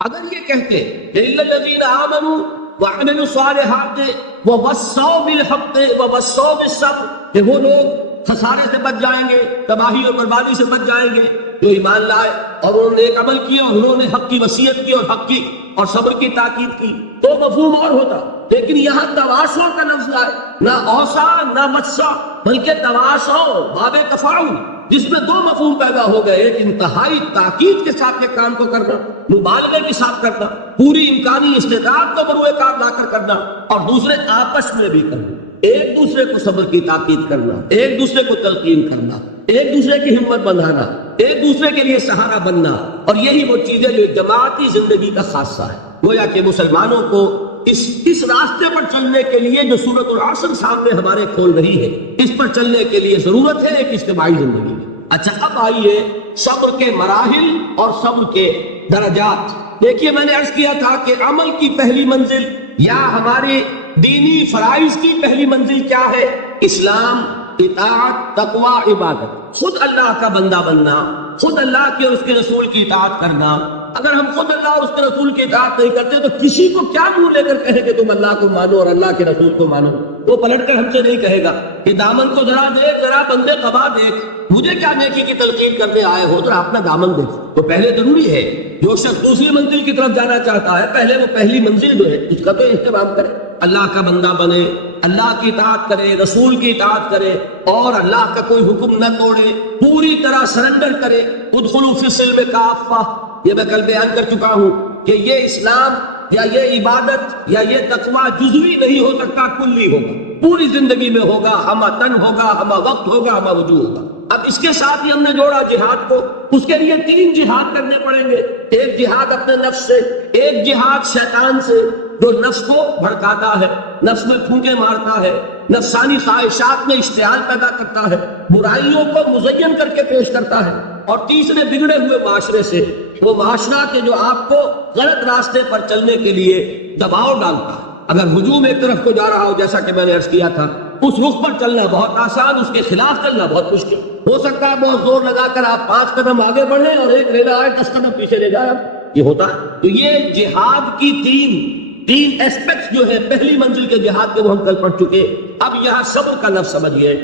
اگر یہ کہتے کہ الا الذین آمنوا وعملوا الصالحات ووصوا بالحق ووصوا بالصبر، کہ وہ لوگ خسارے سے بچ جائیں گے، تباہی اور بربادی سے بچ جائیں گے جو ایمان لائے اور انہوں نے ایک عمل کیا اور انہوں نے حق کی وصیت کی اور حق کی اور صبر کی تاکید کی، تو مفہوم اور ہوتا۔ لیکن یہاں تواصع کا لفظ آئے، نہ اوصا نہ وصا، بلکہ تواصع باب تفاعل، جس میں دو مفہوم پیدا ہو گئے، ایک انتہائی تاکید کے ساتھ ایک کام کو کرنا، مبالغے کے ساتھ کرنا، پوری امکانی استطاعت کو بروئے کار لا کر کرنا، اور دوسرے آپس میں بھی کرنا، ایک دوسرے کو صبر کی تاکید کرنا، ایک دوسرے کو تلقین کرنا، ایک دوسرے کی ہمت بندھانا، ایک دوسرے کے لیے سہارا بننا، اور یہی وہ چیزیں جو جماعتی زندگی کا خاصہ ہے۔ گویا کہ مسلمانوں کو اس راستے پر چلنے کے لیے جو سورۃ العصر سامنے ہمارے کھول رہی ہے، اس پر چلنے کے لیے ضرورت ہے ایک اجتماعی زندگی میں۔ اچھا، اب آئیے صبر کے مراحل اور صبر کے درجات۔ دیکھیے، میں نے عرض کیا تھا کہ عمل کی پہلی منزل یا ہمارے دینی فرائض کی پہلی منزل کیا ہے؟ اسلام، اطاعت، تقوی، عبادت، خود اللہ کا بندہ بننا، خود اللہ کے اور اس کے رسول کی اطاعت کرنا۔ اگر ہم خود اللہ اور اس کے رسول کی اطاعت نہیں کرتے تو کسی کو کیا منہ لے کر کہیں کہ تم اللہ کو مانو اور اللہ کے رسول کو مانو؟ وہ پلٹ کر ہم سے نہیں کہے گا کہ دامن کو ذرا دیکھ، ذرا بندے قبا دیکھ، مجھے کیا نیکی کی تلقین کرنے آئے ہو، ذرا اپنا دامن دیکھ۔ تو پہلے ضروری ہے جو شخص دوسری منزل کی طرف جانا چاہتا ہے، پہلے وہ پہلی منزل جو ہے اس کا تو اہتمام کرے، اللہ کا بندہ بنے، اللہ کی اطاعت کرے، رسول کی اطاعت کرے، اور اللہ کا کوئی حکم نہ توڑے، پوری طرح سرنڈر کرے۔ ادخلوا فی السلم کافہ، یہ میں کل بیان کر چکا ہوں کہ یہ اسلام یا یہ عبادت یا یہ تقوی جزوی نہیں ہو سکتا، کلی ہوگا، پوری زندگی میں ہوگا، ہمہ تن ہوگا، ہمہ وقت ہوگا، ہمہ وجوہ ہوگا۔ اب اس کے ساتھ ہی ہم نے جوڑا جہاد کو، اس کے لیے 3 جہاد کرنے پڑیں گے۔ ایک جہاد اپنے نفس سے، ایک جہاد شیطان سے جو نفس کو بھڑکاتا ہے، نفس میں پھونکے مارتا ہے، نفسانی خواہشات میں اشتعال پیدا کرتا ہے، برائیوں کو مزین کر کے پیش کرتا ہے، اور تیسرے بگڑے ہوئے معاشرے سے، وہ معاشرہ کے جو آپ کو غلط راستے پر چلنے کے لیے دباؤ ڈالتا ہے۔ اگر ہجوم ایک طرف کو جا رہا ہو، جیسا کہ میں نے عرض کیا تھا، اس رخ پر چلنا بہت آسان، اس کے خلاف چلنا بہت مشکل ہو سکتا ہے۔ بہت زور لگا کر آپ 5 قدم آگے بڑھیں اور ایک ریلا آئے 10 قدم پیچھے لے جائے، یہ ہوتا ہے۔ تو یہ جہاد کی تین ایسپیکٹس جو ہے پہلی منزل کے جہاد کے، وہ ہم کل پڑھ چکے۔ اب یہاں صبر کا لفظ سمجھیے،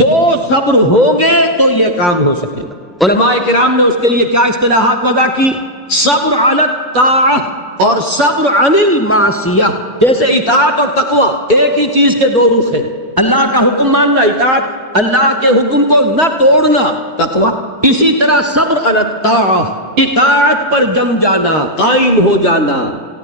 2 صبر ہوگے تو یہ کام ہو سکے گا۔ علماء کرام نے اس کے لیے کیا اصطلاحات وضع کی؟ صبر علی الطاعہ اور صبر عن المعصیہ۔ جیسے اطاعت اور تقوی ایک ہی چیز کے 2 رخ ہیں، اللہ کا حکم ماننا اطاعت، اللہ کے حکم کو نہ توڑنا تقوی۔ اسی طرح صبر علی الطاعہ، اطاعت پر جم جانا، قائم ہو جانا،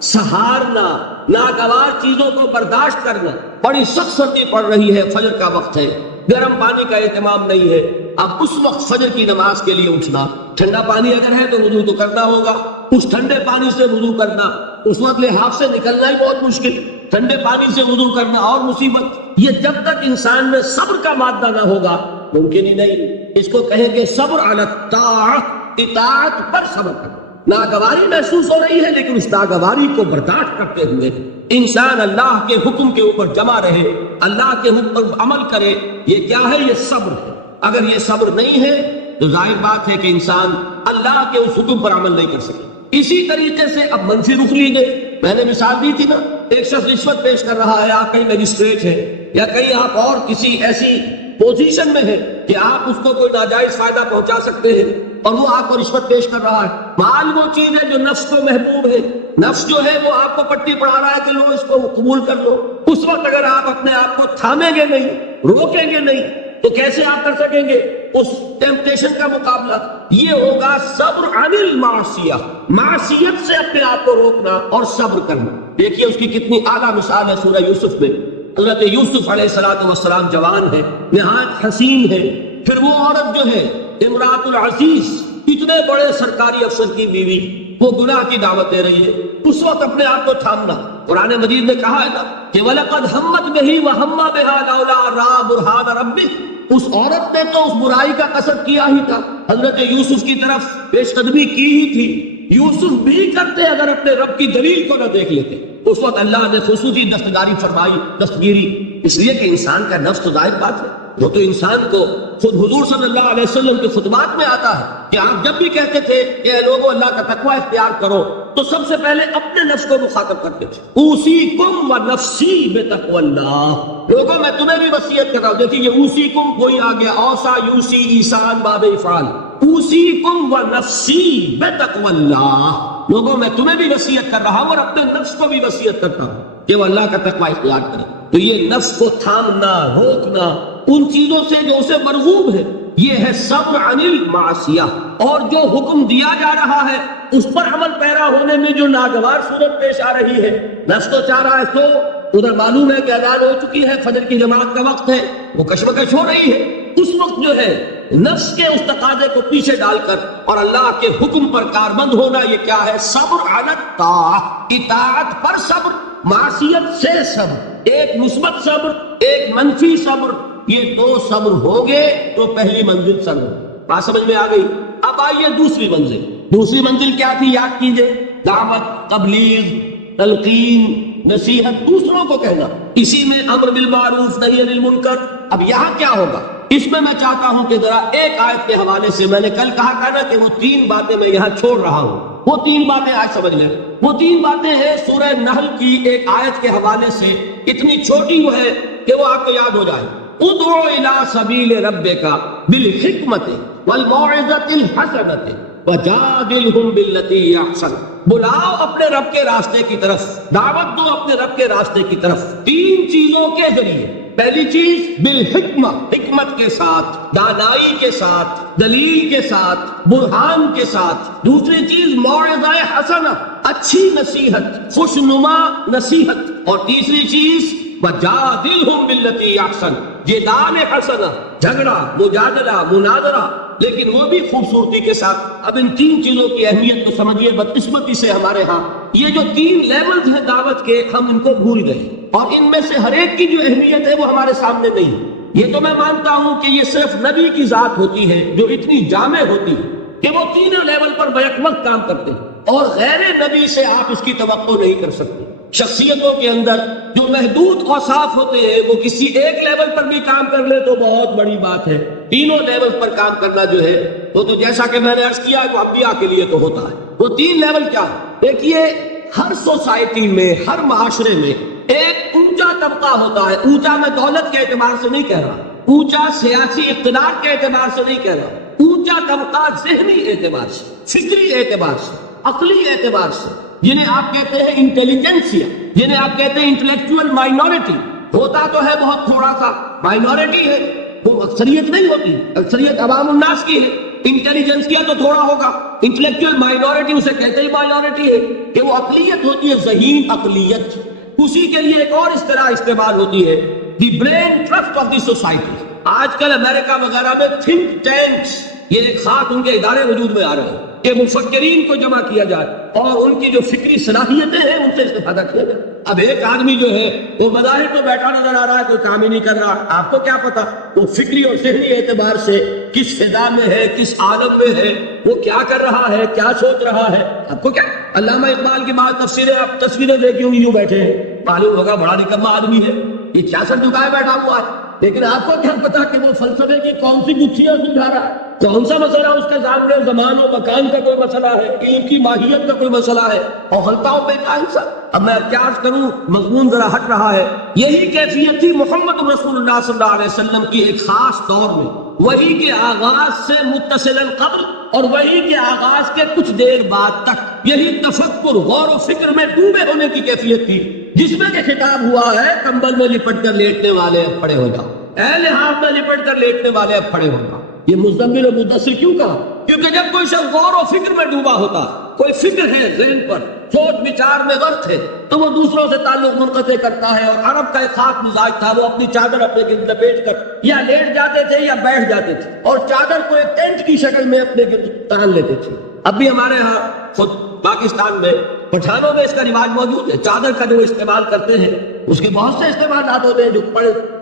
سہارنا، ناگوار چیزوں کو برداشت کرنا۔ بڑی سخت سردی پڑ رہی ہے، فجر کا وقت ہے، گرم پانی کا اہتمام نہیں ہے، اب اس وقت فجر کی نماز کے لیے اٹھنا، ٹھنڈا پانی اگر ہے تو وضو تو کرنا ہوگا، اس ٹھنڈے پانی سے وضو کرنا، اس وقت لحاف سے نکلنا ہی بہت مشکل، ٹھنڈے پانی سے وضو کرنا اور مصیبت۔ یہ جب تک انسان میں صبر کا مادہ نہ ہوگا ممکن ہی نہیں۔ اس کو کہیں گے صبر علی الطاعہ، اطاعت پر صبر کرنا۔ ناگواری محسوس ہو رہی ہے، لیکن اس ناگواری کو برداشت کرتے ہوئے انسان اللہ کے حکم کے اوپر جمع رہے، اللہ کے حکم پر عمل کرے۔ یہ کیا ہے؟ یہ صبر ہے۔ اگر یہ صبر نہیں ہے تو ظاہر بات ہے کہ انسان اللہ کے اس حکم پر عمل نہیں کر سکے۔ اسی طریقے سے اب منفی رخ لیجئے، میں نے مثال دی تھی نا، ایک شخص رشوت پیش کر رہا ہے، آپ کہیں میجسٹریٹ ہیں یا کہیں آپ اور کسی ایسی پوزیشن میں ہے کہ آپ اس کو کوئی ناجائز فائدہ پہنچا سکتے ہیں، اور وہ آپ کو رشوت پیش کر رہا ہے۔ مال وہ چیز ہے جو نفس کو محبوب ہے، نفس جو ہے وہ آپ کو پٹی پڑھا رہا ہے کہ لو اس کو قبول کر لو۔ اس وقت اگر آپ اپنے آپ کو تھامیں گے نہیں، روکیں گے نہیں، تو کیسے آپ کر سکیں گے اس ٹیمپٹیشن کا مقابلہ؟ یہ ہوگا صبر عن المعصیہ، معصیت سے اپنے آپ کو روکنا اور صبر کرنا۔ دیکھیے اس کی کتنی اعلیٰ مثال ہے سورہ یوسف میں۔ حضرت یوسف علیہ السلام جوان ہے، نہایت حسین ہے، پھر وہ عورت جو ہے امراۃ العزیز، اتنے بڑے سرکاری افسر کی بیوی، وہ گناہ کی دعوت دے رہی ہے، اس وقت اپنے آپ کو تھامنا۔ قرآن مجید نے کہا ہے نا کہ وَلَقَدْ هَمَّتْ بِهِ وَهَمَّ بِهَا لَوْلَا أَن رَأَىٰ بُرْهَانَ رَبِّهِ۔ اس عورت نے تو اس برائی کا قصد کیا ہی تھا، حضرت یوسف کی طرف پیش قدمی کی ہی تھی۔ یوسف بھی کرتے اگر اپنے رب کی دلیل کو نہ دیکھ لیتے۔ اس وقت اللہ نے خصوصی دستگاری فرمائی، دستگیری، اس لیے کہ انسان کا نفس تو ظاہر بات ہے، وہ تو انسان کو خود حضور صلی اللہ علیہ وسلم کے خطبات میں آتا ہے کہ آپ جب بھی کہتے تھے کہ اے لوگوں اللہ کا تقوی اختیار کرو، تو سب سے پہلے اپنے نفس کو مخاطب کرتے تھے. اوصیکم و نفسی بتقوی اللہ، لوگوں میں تمہیں بھی وصیت کر رہا ہوں. دیکھیے یہ اوصیکم کوئی آ گیا، اوصا یوصی ایصال باب افعال. اوصیکم و نفسی بتقوی اللہ، لوگوں میں تمہیں بھی وصیت کر رہا ہوں اور اپنے نفس کو بھی وصیت کرتا ہوں کہ وہ اللہ کا تقوی اختیار کرے. تو یہ نفس کو تھامنا، روکنا ان چیزوں سے جو اسے مرغوب ہے، یہ ہے صبر عن المعصیہ. اور جو حکم دیا جا رہا ہے اس پر عمل پیرا ہونے میں جو ناگوار صورت پیش آ رہی ہے، نفس تو چاہ رہا ہے سو، ادھر معلوم ہے کہ اذان ہو چکی ہے، فجر کی جماعت کا وقت ہے، وہ کشمکش ہو رہی ہے. اس وقت جو ہے نفس کے اس تقاضے کو پیچھے ڈال کر اور اللہ کے حکم پر کاربند ہونا، یہ کیا ہے؟ صبر علی الطاعہ، اطاعت پر صبر، معصیت سے صبر. ایک مثبت صبر، ایک منفی صبر، یہ دو صبر ہوں گے تو پہلی منزل صبر. بات سمجھ میں آ گئی؟ اب آئیے دوسری منزل. دوسری منزل کیا تھی؟ یاد کیجئے، دعوت، تبلیغ، تلقین، نصیحت، دوسروں کو کہنا، اسی میں امر بالمعروف نہی عن المنکر. اب یہاں کیا ہوگا؟ اس میں میں چاہتا ہوں کہ ذرا ایک آیت کے حوالے سے، میں نے کل کہا تھا نا کہ وہ 3 باتیں میں یہاں چھوڑ رہا ہوں، وہ 3 باتیں آج سمجھ لیں. وہ 3 باتیں ہیں سورہ نحل کی ایک آیت کے حوالے سے، اتنی چھوٹی وہ ہے کہ وہ آپ کو یاد ہو جائے. ادعو الی سبیل ربک بالحکمت والموعظۃ الحسنۃ وجادلہم باللتی ہی احسن. بلاؤ اپنے رب کے راستے کی طرف، دعوت دو اپنے رب کے راستے کی طرف 3 چیزوں کے ذریعے. پہلی چیز بالحکمہ، حکمت کے ساتھ، دانائی کے ساتھ، دلیل کے ساتھ، برہان کے ساتھ. دوسری چیز موعظہ حسنہ، اچھی نصیحت، خوشنما نصیحت. اور تیسری چیز وجادلہم باللتی احسن، جدال حسنہ، جھگڑا، مجادلہ، مناظرہ، لیکن وہ بھی خوبصورتی کے ساتھ. اب ان 3 چیزوں کی اہمیت تو سمجھیے. بدقسمتی سے ہمارے ہاں یہ جو 3 لیولز ہیں دعوت کے، ہم ان کو بھول گئے، اور ان میں سے ہر ایک کی جو اہمیت ہے وہ ہمارے سامنے نہیں. یہ تو میں مانتا ہوں کہ یہ صرف نبی کی ذات ہوتی ہے جو اتنی جامع ہوتی ہے کہ وہ 3 لیول پر بیک وقت کام کرتے ہیں، اور غیر نبی سے آپ اس کی توقع نہیں کر سکتے. شخصیتوں کے اندر جو محدود اوصاف ہوتے ہیں وہ کسی ایک لیول پر بھی کام کر لے تو بہت بڑی بات ہے. 3 لیول پر کام کرنا جو ہے وہ تو جیسا کہ میں نے عرض کیا وہ انبیاء کے لیے تو ہوتا ہے. وہ 3 لیول کیا ہے؟ دیکھیے، ہر سوسائٹی میں، ہر معاشرے میں ایک اونچا طبقہ ہوتا ہے. اونچا میں دولت کے اعتبار سے نہیں کہہ رہا، اونچا سیاسی اقتدار کے اعتبار سے نہیں کہہ رہا، اونچا طبقہ ذہنی اعتبار سے، فکری اعتبار سے، عقلی اعتبار سے، جنہیں آپ کہتے ہیں انٹیلیجنسیا، جنہیں آپ کہتے ہیں انٹلیکچوئل مائنورٹی. ہوتا تو ہے بہت تھوڑا سا، مائنورٹی ہے، وہ اکثریت نہیں ہوتی، اکثریت عوام الناس کی ہے. انٹیلیجنس کیا تو تھوڑا ہوگا، انٹلیکچوئل مائنورٹی اسے کہتے ہی مائنورٹی ہے کہ وہ اقلیت ہوتی ہے، ذہین اقلیت. اسی کے لیے ایک اور اصطلاح استعمال ہوتی ہے، دی brain trust of the society. آج کل امریکہ وغیرہ میں تھنک ٹینکس، یہ ایک خاص ان کے ادارے وجود میں آ رہے ہیں کہ مفکرین کو جمع کیا جائے اور ان کی جو فکری صلاحیتیں ہیں ان سے استفادہ کیا جائے. اب ایک آدمی جو ہے وہ مظاہر تو بیٹھا نظر آ رہا ہے، کوئی کام ہی نہیں کر رہا. آپ کو کیا پتا وہ فکری اور ذہنی اعتبار سے کس فضا میں ہے، کس عالم میں ہے، وہ کیا کر رہا ہے، کیا سوچ رہا ہے. آپ کو کیا؟ علامہ اقبال کی بات تصویریں دیکھی ہوں گی، یوں بیٹھے ہیں، معلوم ہوگا بڑا نکما آدمی ہے، یہ 66 جھکائے بیٹھا ہوا ہے. لیکن آپ کو کیا پتا کہ وہ فلسفے کی کون سی گتھیاں سلجھا رہا ہے، کون سا مسئلہ اس کے سامنے زمان و مکان کا کوئی مسئلہ ہے، علم کی ماہیت کا کوئی مسئلہ ہے، اور غلطاؤں پہ کا حصہ. اب میں کیا عرض کروں، مضمون ذرا ہٹ رہا ہے. یہی کیفیت تھی محمد رسول اللہ صلی اللہ علیہ وسلم کی ایک خاص دور میں، وحی کے آغاز سے متصل قبل اور وحی کے آغاز کے کچھ دیر بعد تک یہی تفکر، غور و فکر میں ڈوبے ہونے کی کیفیت تھی، جس میں کہ خطاب ہوا ہے کمبل میں لپٹ کر لیٹنے والے اب کھڑے ہو جاؤ، اے لحاف میں لپٹ کر لیٹنے والے اب کھڑے ہو جاؤ. یہ مزمل و مدثر کیوں کہا؟ کیونکہ جب کوئی شخص غور و فکر میں ڈوبا ہوتا، کوئی فکر ہے ذہن پر، سوچ بچار میں غرق ہے، تو وہ دوسروں سے تعلق منقطع کرتا ہے. اور عرب کا ایک خاص مزاج تھا، وہ اپنی چادر اپنے گرد لپیٹ کر یا لیٹ جاتے تھے یا بیٹھ جاتے تھے، اور چادر کو ایک ٹینٹ کی شکل میں اپنے گرد تان لیتے تھے. اب بھی ہمارے ہاں خود پاکستان میں پٹھانوں میں اس کا رواج موجود ہے. چادر کا جو استعمال کرتے ہیں اس کے بہت سے استعمالات ہوتے ہیں، جو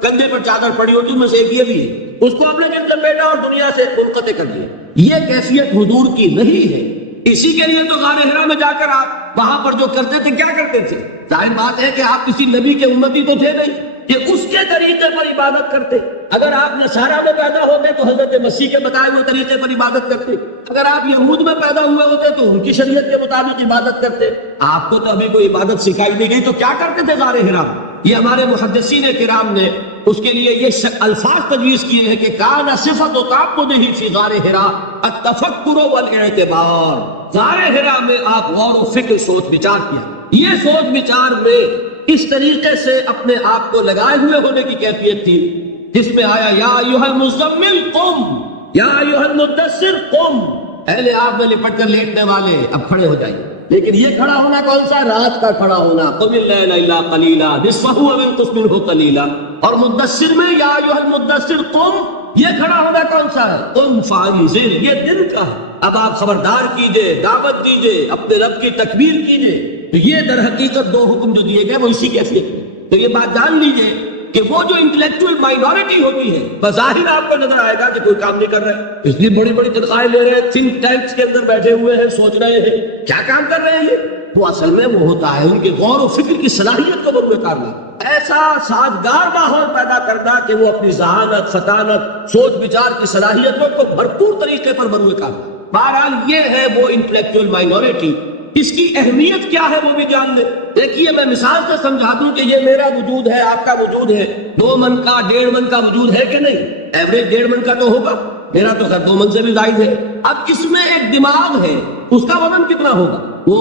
کندھے پر چادر پڑی ہوتی ہے، ان میں سے ایک یہ بھی ہے، اس کو اپنے گرد لپیٹا اور دنیا سے منقطع کر دیا. یہ کیفیت حضور کی نہیں ہے. اسی کے لیے تو غار حرا میں جا کر آپ وہاں پر جو کرتے تھے، کیا کرتے تھے؟ ظاہر بات ہے کہ آپ کسی نبی کے امتی تو تھے نہیں کہ اس کے طریقے پر عبادت کرتے. اگر آپ نصارہ میں پیدا ہوتے تو حضرت مسیح کے بتائے ہوئے طریقے پر عبادت کرتے. اگر آپ یہود میں پیدا ہوئے ہوتے تو ان کی شریعت کے مطابق عبادت کرتے. آپ کو تو ابھی کوئی عبادت سکھائی نہیں گئی تو کیا کرتے تھے غار حرا؟ یہ ہمارے محدثین کرام نے اس کے لیے یہ الفاظ تجویز کیے ہیں کہ کان صفت و تعبدہ فی غار حرا التفکر والاعتبار. غار حرا میں آپ غور و فکر سوچ بچار کیا. یہ سوچ بچار میں اس طریقے سے اپنے آپ کو لگائے ہوئے ہونے کی کیفیت تھی جس میں آیا یا ایھا المزمل قم یا ایھا المدثر قم. اہل آپ میں لپٹ کر لیٹنے والے اب کھڑے ہو جائیں. لیکن یہ کھڑا ہونا کون سا؟ رات کا کھڑا ہونا. قم اللیل الا قلیلا نصفہ او انقص منہ قلیلا. اور مدثر میں یا ایھا المدثر قم، یہ کھڑا ہونا کون سا ہے؟ قم فانذر، یہ دن کا ہے. اب آپ خبردار کیجئے، دعوت دیجئے، اپنے رب کی تکبیر کیجئے. تو یہ در حقیقت دو حکم جو دیے گئے وہ اسی کیفیت میں. تو یہ بات جان لیجئے کہ وہ جو انٹلیکچوئل مائنورٹی ہوتی ہے بظاہر آپ کو نظر آئے گا کہ کوئی کام نہیں کر رہے، اس لیے بڑی بڑی تنخواہیں لے رہے ہیں، تھنک ٹینکس کے اندر بیٹھے ہوئے ہیں، سوچ رہے ہیں کیا کام کر رہے ہیں. یہ وہ اصل میں وہ ہوتا ہے ان کے غور و فکر کی صلاحیت کو بروئے کار لے، ایسا سازگار ماحول پیدا کرنا کہ وہ اپنی ذہانت، فطانت، سوچ بچار کی صلاحیتوں کو بھرپور طریقے پر بروئے کار لے. بہرحال یہ ہے وہ انٹلیکچوئل مائنورٹی. اس کی اہمیت کیا ہے وہ بھی جان لیں. دیکھیے میں مثال سے سمجھا دوں کہ یہ میرا وجود ہے، آپ کا وجود ہے. 2 من کا 1.5 من کا وجود ہے کہ نہیں؟ ایوریج 1.5 من کا تو ہوگا، میرا تو خیر 2 من سے بھی زائد ہے. اب اس میں ایک دماغ ہے، اس کا وزن کتنا ہوگا؟ وہ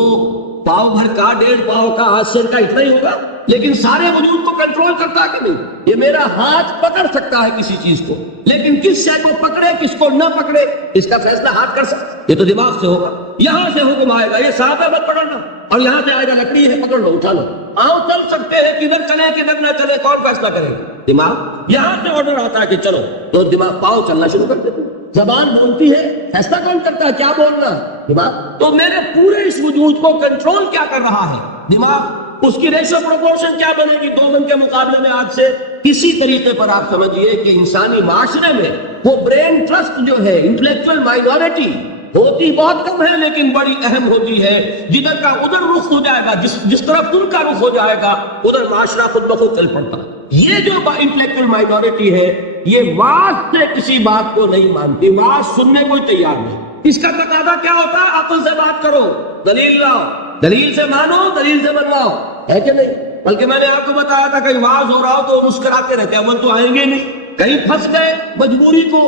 پاؤ بھر کا، 1.5 پاؤ کا، ہاتھ سر کا اتنا ہی ہوگا. لیکن سارے وجود کو کنٹرول کرتا ہے کہ نہیں؟ یہ میرا ہاتھ پکڑ سکتا ہے کسی چیز کو، لیکن کس شے کو پکڑے کس کو نہ پکڑے اس کا فیصلہ ہاتھ کر سکتا. یہ تو دماغ سے ہوگا. یہاں سے حکم آئے گا یہ سانپ ہے مت پکڑنا، اور یہاں سے آئے گا لکڑی ہے پکڑ لو اٹھا لو. پاؤں چل سکتے ہیں، کدھر چلے کدھر نہ چلے کون فیصلہ کرے؟ دماغ. یہاں سے آرڈر آتا ہے کہ چلو تو دماغ پاؤں چلنا شروع کر دیتے. زبان بولتی ہے، فیصلہ کون کرتا ہے کیا بولنا؟ دماغ. تو میرے پورے اس وجود کو کنٹرول کیا کر رہا ہے؟ دماغ. اس کی ریشو پروپورشن کیا بنے گی 2 من کے مقابلے میں آج سے؟ اسی طریقے پر آپ سمجھیے کہ انسانی معاشرے میں وہ برین ٹرسٹ جو ہے، انٹلیکچوئل مائنورٹی ہوتی بہت کم ہے لیکن بڑی اہم ہوتی ہے. جدھر کا ادھر رخ ہو جائے گا، جس طرف ان کا رخ ہو جائے گا ادھر معاشرہ خود بخود چل پڑتا. یہ جو انٹلیکچوئل مائنورٹی ہے یہ واز سے کسی بات کو نہیں مانتی، واز سننے کو تیار نہیں. اس کا تقاضا کیا ہوتا ہے؟ عقل سے بات کرو، دلیل لاؤ، دلیل سے مانو، دلیل سے بنواؤ، ہے کہ نہیں؟ بلکہ میں نے آپ کو بتایا تھا کہیں واز ہو رہا ہو تو مسکراتے رہتے ہیں، اول تو آئیں گے نہیں. کہیں پھنس گئے مجبوری کو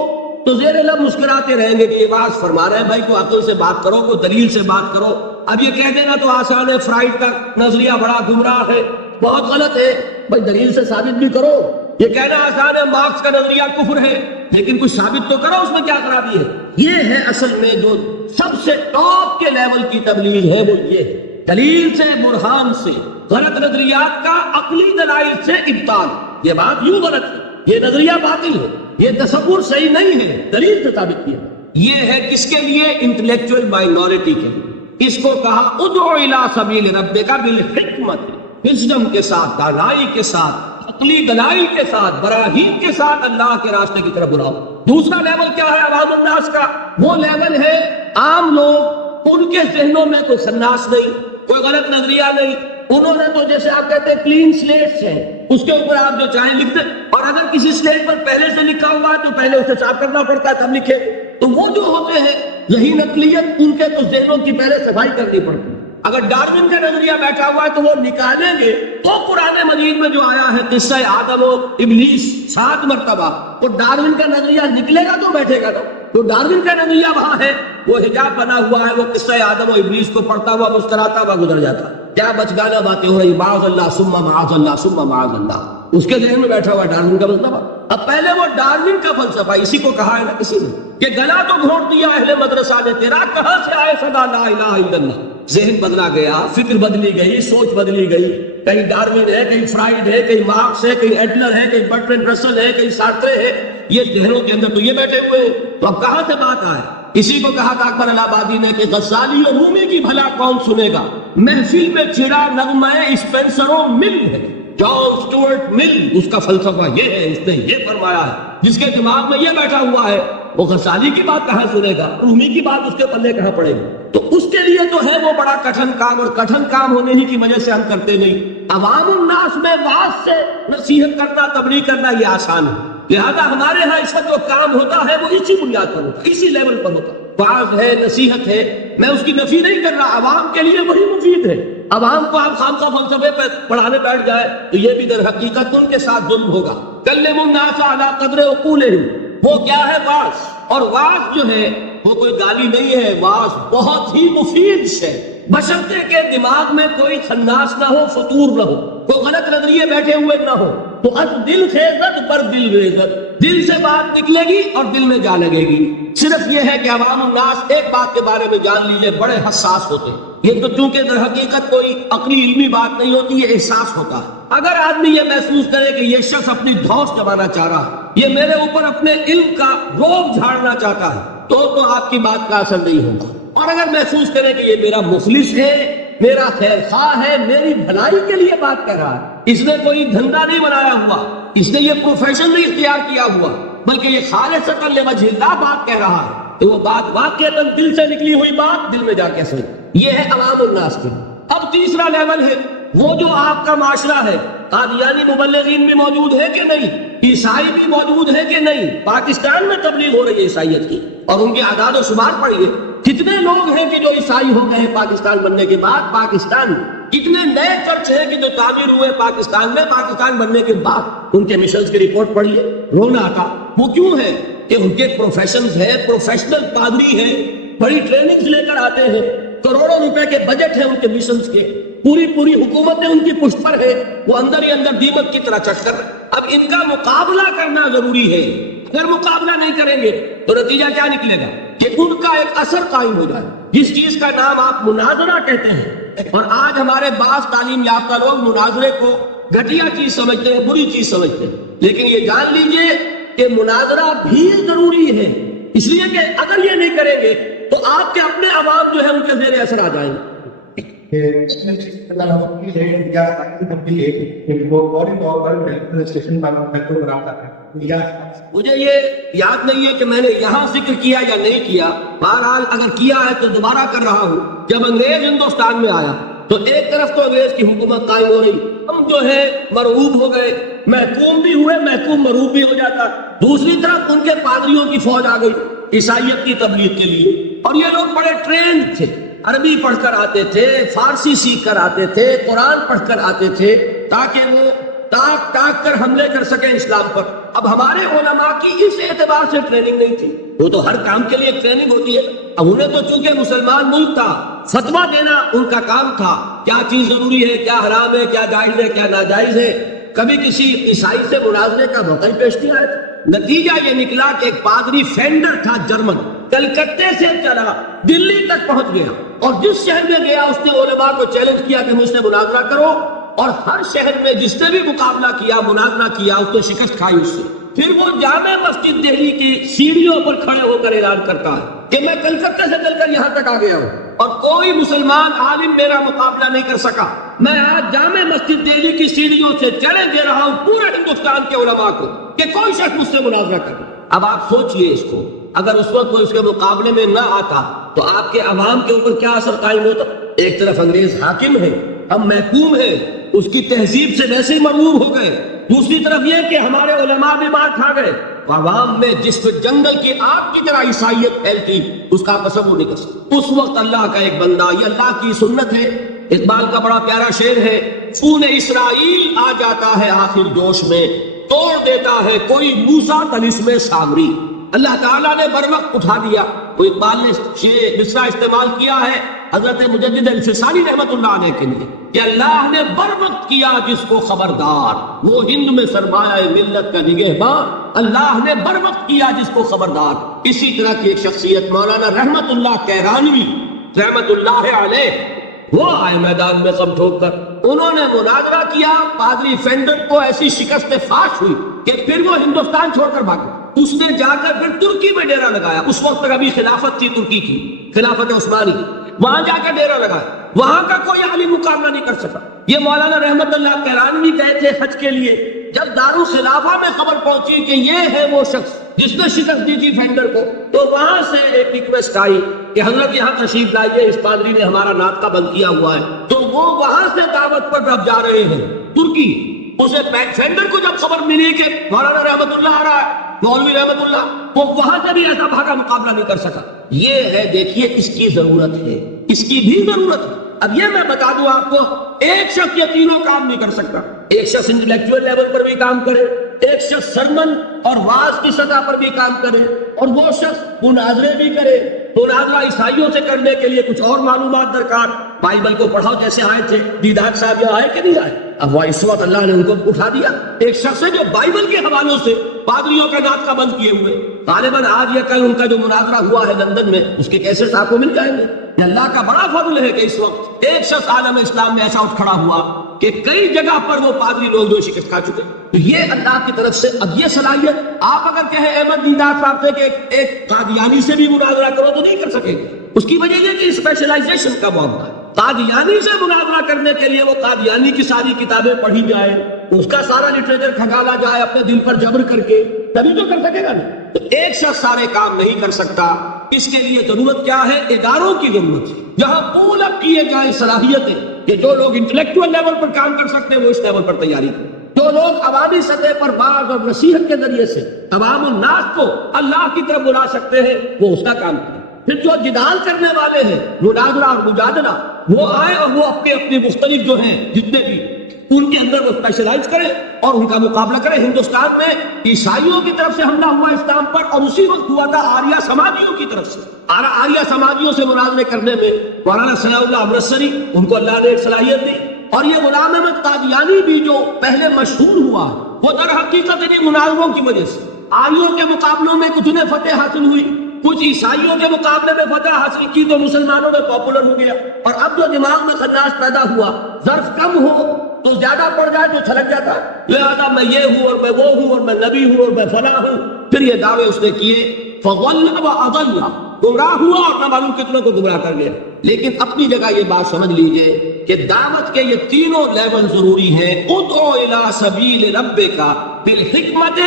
تو زیر لب مسکراتے رہیں گے کہ یہ واز فرما رہے ہیں بھائی کو عقل سے بات کرو، کو دلیل سے بات کرو. اب یہ کہہ دینا تو آسان ہے، فرائڈ کا نظریہ بڑا گمراہ ہے، بہت غلط ہے. بھائی دلیل سے ثابت بھی کرو. یہ کہنا آسان ہے مارکس کا نظریہ کفر ہے، لیکن کچھ ثابت تو کرو اس میں کیا خرابی ہے. یہ ہے اصل میں جو سب سے ٹاپ کے لیول کی تبلیغ ہے، وہ یہ ہے دلیل سے، برہان سے، غلط نظریات کا عقلی دلائل سے ابطال. یہ بات یوں غلط ہے، یہ نظریہ باطل ہے، یہ تصور صحیح نہیں ہے، دلیل سے ثابت کیا. یہ ہے کس کے لیے؟ انٹلیکچوئل مائنورٹی کے لیے. اس کو کہا ادعو الی سبیل ربک بالحکمت، وزڈم کے ساتھ، دانائی کے ساتھ، عقلی دلائل کے ساتھ، براہین کے ساتھ اللہ کے راستے کی طرف بلاؤ. دوسرا لیول کیا ہے عوام الناس کا؟ وہ لیول ہے عام لوگ، ان کے ذہنوں میں کوئی سناس نہیں، کوئی غلط نظریہ نہیں. انہوں نے تو جیسے آپ کہتے ہیں کلین سلیٹس ہیں، اس کے اوپر آپ جو چاہیں لکھ دیں، اور اگر کسی سلیٹ پر پہلے سے لکھا ہوا ہے تو پہلے اسے صاف کرنا پڑتا ہے تب لکھے. تو وہ جو ہوتے ہیں یہی نقلیت، ان کے تو ذہنوں کی پہلے صفائی کرنی پڑتی ہے. اگر ڈارون کا نظریہ بیٹھا ہوا ہے تو وہ نکالیں گے تو قرآن مجید میں جو آیا ہے قصہ آدم و ابلیس 7 مرتبہ، وہ ڈارون کا نظریہ نکلے گا تو بیٹھے گا. تو ڈارون کا نظریہ وہاں ہے، وہ حجاب بنا ہوا ہے، وہ قصہ آدم و ابلیس کو پڑھتا ہوا مسکراتا ہوا گزر جاتا. کیا بچگانہ باتیں ہو رہی، معاذ اللہ ثم معاذ اللہ ثم معاذ اللہ، اس کے ذہن میں بیٹھا ہوا ڈارون کا فلسفہ. اب پہلے وہ ڈارون کا فلسفہ، اسی کو کہا ہے نا کسی نے کہ گلا تو گھونٹ دیا اہل مدرسہ نے تیرا، کہاں سے آئے صدا لا الہ الا اللہ. ذہن بدلا گیا، فکر بدلی گئی، سوچ بدلی گئی. کہیں ڈاروین ہے، کہیں فرائڈ ہے، کہیں مارکس ہے، کہیں ایڈلر ہے، کہیں برٹرینڈ رسل ہے، کہیں سارترے ہے. یہ ذہنوں کے اندر تو یہ بیٹھے ہوئے ہیں. تو اب کہاں سے بات آئے؟ اسی کو کہا تھا اکبر الہ آبادی نے کہ غزالی و رومی کی بھلا کون سنے گا، محفل میں چھڑا نغمہ اسپینسر و مل ہے. جان سٹورٹ مل، اس کا فلسفہ یہ ہے، اس نے یہ فرمایا ہے. جس کے دماغ میں یہ بیٹھا ہوا ہے وہ غزالی کی بات کہاں سنے گا، رومی کی بات اس کے پلے کہاں پڑے گی. تو اس کے لیے لیے تو ہے وہ بڑا کٹھن کام، اور کٹھن کام ہونے ہی کی وجہ سے ہم کرتے نہیں۔ عوام الناس میں واعظ سے نصیحت کرنا، تبلیغ کرنا یہ آسان ہے، لہذا ہمارے ہاں اس وقت جو کام ہوتا ہے وہ اسی بنیاد پر ہوتا ہے، اسی لیول پر ہوتا ہے۔ واعظ ہے، نصیحت ہے، میں اس کی نفی نہیں کر رہا، عوام کے لیے وہی مفید ہے۔ عوام کو آپ خامخواہ فلسفے پہ پڑھانے بیٹھ جائے تو یہ بھی در حقیقت ان کے ساتھ ظلم ہوگا۔ کلموا الناس علی قدر عقولہم، وہ کیا ہے واعظ، اور واعظ جو ہے وہ کوئی گالی نہیں ہے، واعظ بہت ہی مفید ہے، بشرطے کے دماغ میں کوئی خناس نہ ہو، فطور نہ ہو، کوئی غلط نظریے بیٹھے ہوئے نہ ہو، تو از دل خیزت بر دل ریزت، دل سے بات نکلے گی اور دل میں جا لگے گی۔ صرف یہ ہے کہ عوام الناس ایک بات کے بارے میں جان لیجئے، بڑے حساس ہوتے ہیں۔ یہ تو چونکہ در حقیقت کوئی عقلی علمی بات نہیں ہوتی، یہ احساس ہوتا ہے۔ اگر آدمی یہ محسوس کرے کہ یہ شخص اپنی دھوس جمانا چاہ رہا ہے، یہ میرے اوپر اپنے علم کا روب جھاڑنا چاہتا ہے، تو آپ کی بات کا اثر نہیں ہوگا۔ اور اگر محسوس کرے کہ یہ میرا مخلص ہے، میرا خیر خواہ ہے، میری بھلائی کے لیے بات کر رہا ہے، اس نے کوئی دھندا نہیں بنایا ہوا، اس نے یہ پروفیشن نہیں اختیار کیا ہوا، بلکہ یہ خالصتاً لوجہ اللہ بات کہہ رہا ہے، تو وہ بات واقعتاً دل سے نکلی ہوئی بات دل میں جا کے اثر۔ یہ ہے عوام الناس کے۔ اب تیسرا لیول ہے وہ جو آپ کا معاشرہ ہے، قادیانی مبلغین بھی موجود ہے کہ نہیں، عیسائی بھی موجود ہے کہ نہیں، پاکستان میں تبلیغ ہو رہی ہے عیسائیت کی، اور ان کے اعداد و شمار پڑھیے، کتنے لوگ ہیں کہ جو عیسائی ہو گئے ہیں پاکستان بننے کے بعد، پاکستان کتنے نئے چرچ ہیں کہ جو تعمیر ہوئے پاکستان میں، پاکستان بننے کے بعد، ان کے مشنز کی رپورٹ پڑھیے، رونا آتا۔ وہ کیوں ہے کہ ان کے پروفیشنز ہے، پروفیشنل پادری ہیں، بڑی ٹریننگز لے کر آتے ہیں، کروڑوں روپے کے بجٹ ہیں ان کے مشنز کے، پوری حکومتیں ان کی پشت پر ہے، وہ اندر ہی اندر دیمک کی طرح چکر۔ اب ان کا مقابلہ کرنا ضروری ہے، اگر مقابلہ نہیں کریں گے تو نتیجہ کیا نکلے گا کہ ان کا ایک اثر قائم ہو جائے، جس چیز کا نام آپ مناظرہ کہتے ہیں۔ اور آج ہمارے بعض تعلیم یافتہ لوگ مناظرے کو گھٹیا چیز سمجھتے ہیں، بری چیز سمجھتے ہیں، لیکن یہ جان لیجئے کہ مناظرہ بھی ضروری ہے، اس لیے کہ اگر یہ نہیں کریں گے تو آپ کے اپنے عوام جو ہے ان کے زیر اثر آ جائیں گے۔ مجھے یہ یاد نہیں ہے کہ میں نے یہاں ذکر کیا یا نہیں کیا، بہرحال اگر کیا ہے تو دوبارہ کر رہا ہوں۔ جب انگریز ہندوستان میں آیا تو ایک طرف تو انگریز کی حکومت قائم ہو رہی، ہم جو ہے مرعوب ہو گئے، محکوم بھی ہوئے، محکوم مرعوب بھی ہو جاتا، دوسری طرف ان کے پادریوں کی فوج آ گئی عیسائیت کی تبلیغ کے لیے، اور یہ لوگ بڑے ٹرینڈ تھے، عربی پڑھ کر آتے تھے، فارسی سیکھ کر آتے تھے، قرآن پڑھ کر آتے تھے، تاکہ وہ ٹاک ٹاک کر حملے کر سکیں اسلام پر۔ اب ہمارے علماء کی اس اعتبار سے ٹریننگ نہیں تھی، وہ تو ہر کام کے لیے ٹریننگ ہوتی ہے، اب انہیں تو چونکہ مسلمان ملک تھا، فتویٰ دینا ان کا کام تھا، کیا چیز ضروری ہے، کیا حرام ہے، کیا جائز ہے، کیا ناجائز ہے۔ کبھی کسی عیسائی سے مناظرے کا موقع ہی پیش کیا ہے، نتیجہ یہ نکلا کہ ایک پادری فینڈر تھا جرمن، کلکتے سے چلا دلی تک پہنچ گیا، اور جس شہر میں گیا اس نے علماء کو چیلنج کیا کہ مجھ سے مناظرہ کرو، اور ہر شہر میں جس نے بھی مقابلہ کیا، مناظرہ کیا، اس نے شکست کھائی اس سے۔ پھر وہ جامع مسجد دہلی کی سیڑھیوں پر کھڑے ہو کر اعلان کرتا ہے کہ میں کلکتے سے چل کر یہاں تک آ گیا ہوں اور کوئی مسلمان عالم میرا مقابلہ نہیں کر سکا، میں آج جامع مسجد دہلی کی سیڑھیوں سے چیلنج دے رہا ہوں پورے ہندوستان کے علماء کو کہ کوئی شخص مجھ سے مناظرہ کرے۔ اب آپ سوچئے اس کو، اگر اس وقت کوئی اس کے مقابلے میں نہ آتا تو آپ کے عوام کے اوپر کیا اثر قائم ہوتا؟ ایک طرف انگریز حاکم ہے، ہم محکوم ہیں، اس کی تہذیب سے ویسے ہی مرعوب ہو گئے، دوسری طرف یہ کہ ہمارے علماء بھی مار کھا گئے، عوام میں جس جنگل کی آگ کی طرح عیسائیت پھیلتی، اس کا تصور نہیں کر سکتا۔ اس وقت اللہ کا ایک بندہ، یہ اللہ کی سنت ہے، اقبال کا بڑا پیارا شعر ہے، خون اسرائیل آ جاتا ہے آخر جوش میں، توڑ دیتا ہے کوئی موسیٰ طلسم سامری۔ اللہ تعالیٰ نے بر وقت اٹھا دیا۔ وہ اقبال نے مصرع استعمال کیا ہے حضرت مجدد الفسانی رحمت اللہ علیہ کے لیے کہ اللہ نے بر وقت کیا جس کو خبردار، وہ ہند میں سرمایہ ملت کا نگہبان، اللہ نے بر وقت کیا جس کو خبردار۔ اسی طرح کی ایک شخصیت مولانا رحمت اللہ کیرانوی رحمت اللہ علیہ، وہ آئے میدان میں سب ٹھوک کر، انہوں نے مناظرہ کیا، پادری فینڈر کو ایسی شکست فاش ہوئی کہ پھر وہ ہندوستان چھوڑ کر بھاگا۔ اس نے جا کر پھر ترکی میں ڈیرا لگایا، اس وقت تک ابھی خلافت تھی ترکی کی، خلافت عثمانی، وہاں جا کر ڈیرا لگایا، وہاں کا کوئی عالم مقابلہ نہیں کر سکا۔ یہ مولانا رحمت اللہ کیرانوی گئے تھے حج کے لیے، جب دارالخلافہ میں خبر پہنچی کہ یہ ہے وہ شخص جس نے شکست دی تھی فینڈر کو، تو وہاں سے ایک ریکویسٹ آئی کہ حضرت یہاں تشریف لائیے، اس پادری نے ہمارا ناطقہ بند کیا ہوا ہے۔ تو وہ وہاں سے دعوت پر اب جا رہے ہیں ترکی۔ اسے فینڈر کو جب خبر ملی کہ مولانا رحمت اللہ آ رہا ہے، مولوی رحمت اللہ، وہ وہاں سے بھی ایسا بھاگا مقابلہ نہیں کر سکا۔ یہ ہے، دیکھیے اس کی ضرورت ہے، اس کی بھی ضرورت ہے۔ اب یہ میں بتا دوں آپ کو، ایک شخص یہ تینوں کام نہیں کر سکتا۔ ایک شخص انٹلیکچوئل لیول پر بھی کام کرے، ایک شخص سرمن اور واعظ کی سطح پر بھی کام کرے، اور وہ شخص مناظرے بھی کرے۔ مناظرہ عیسائیوں سے کرنے کے لیے کچھ اور معلومات درکار، بائبل کو پڑھاؤ جیسے آئے تھے۔ دیدار صاحب یہ آئے کہ نہیں آئے؟ اب وہ اس وقت اللہ نے ان کو اٹھا دیا۔ ایک شخص ہے جو بائبل کے حوالوں سے پادریوں کا ناطقہ بند کیے ہوئے، غالباً آج یا کل ان کا جو مناظرہ ہوا ہے لندن میں، اس کے کیسٹ آپ کو مل جائیں گے۔ یہ اللہ کا بڑا فضل ہے کہ اس وقت ایک شخص عالم اسلام میں ایسا اٹھ کھڑا ہوا کہ کئی جگہ پر وہ پادری لوگ جو شکست کھا چکے۔ تو یہ اللہ کی طرف سے اب یہ صلاحیت آپ اگر کہیں احمد دیدار صاحب سے کہ ایک قادیانی سے بھی مناظرہ کرو تو نہیں کر سکیں گے۔ اس کی وجہ یہ کہ اسپیشلائزیشن کا معاملہ ہے۔ قادیانی سے مناظرہ کرنے کے لیے وہ قادیانی کی ساری کتابیں پڑھی جائے، اس کا سارا لٹریچر کھنگالا جائے اپنے دل پر جبر کر کے، تبھی تو کر سکے گا نہیں۔ تو ایک شخص سارے کام نہیں کر سکتا۔ اس کے لیے ضرورت کیا ہے؟ اداروں کی ضرورت ہے جہاں پول اپ کیے جائیں صلاحیتیں، کہ جو لوگ انٹلیکچوئل لیول پر کام کر سکتے ہیں وہ اس لیول پر تیاری کریں، جو لوگ عوامی سطح پر بعض اور نصیحت کے ذریعے سے عوام الناس کو اللہ کی طرف بلا سکتے ہیں وہ اس کا کام کریں۔ پھر جو جدال کرنے والے ہیں، مناظرہ اور مجادلہ، وہ آئے اور وہ اپنے مختلف جو ہیں جتنے بھی ان کے اندر وہ اسپیشلائز کرے اور ان کا مقابلہ کرے۔ ہندوستان میں عیسائیوں کی طرف سے حملہ ہوا اسلام پر، اور اسی وقت ہوا تھا آریہ سماجیوں کی طرف سے۔ آریہ سماجیوں سے مناظرے کرنے میں مولانا ثناء اللہ امرتسری، ان کو اللہ نے ایک صلاحیت دی، اور یہ غلام احمد قادیانی بھی جو پہلے مشہور ہوا وہ در حقیقت انہیں مناظروں کی وجہ سے آریوں کے مقابلوں میں کچھ نے فتح حاصل ہوئی، کچھ عیسائیوں کے مقابلے میں فتح حاصل کی تو مسلمانوں میں پاپولر ہو گیا، اور اب جو دماغ میں خداش پیدا ہوا، ظرف کم ہو تو زیادہ پڑ جائے تو چھلک جاتا ہے، لہذا میں یہ ہوں اور میں وہ ہوں اور میں نبی ہوں اور میں فلاں ہوں۔ پھر یہ دعوے اس نے کیے، فضل و اضل، گمراہ ہوا اور نہ معلوم کتنوں کو گمراہ کر گیا۔ لیکن اپنی جگہ یہ بات سمجھ لیجئے کہ دعوت کے یہ تینوں لیول ضروری ہیں۔ ادعو الی سبیل ربک بالحکمت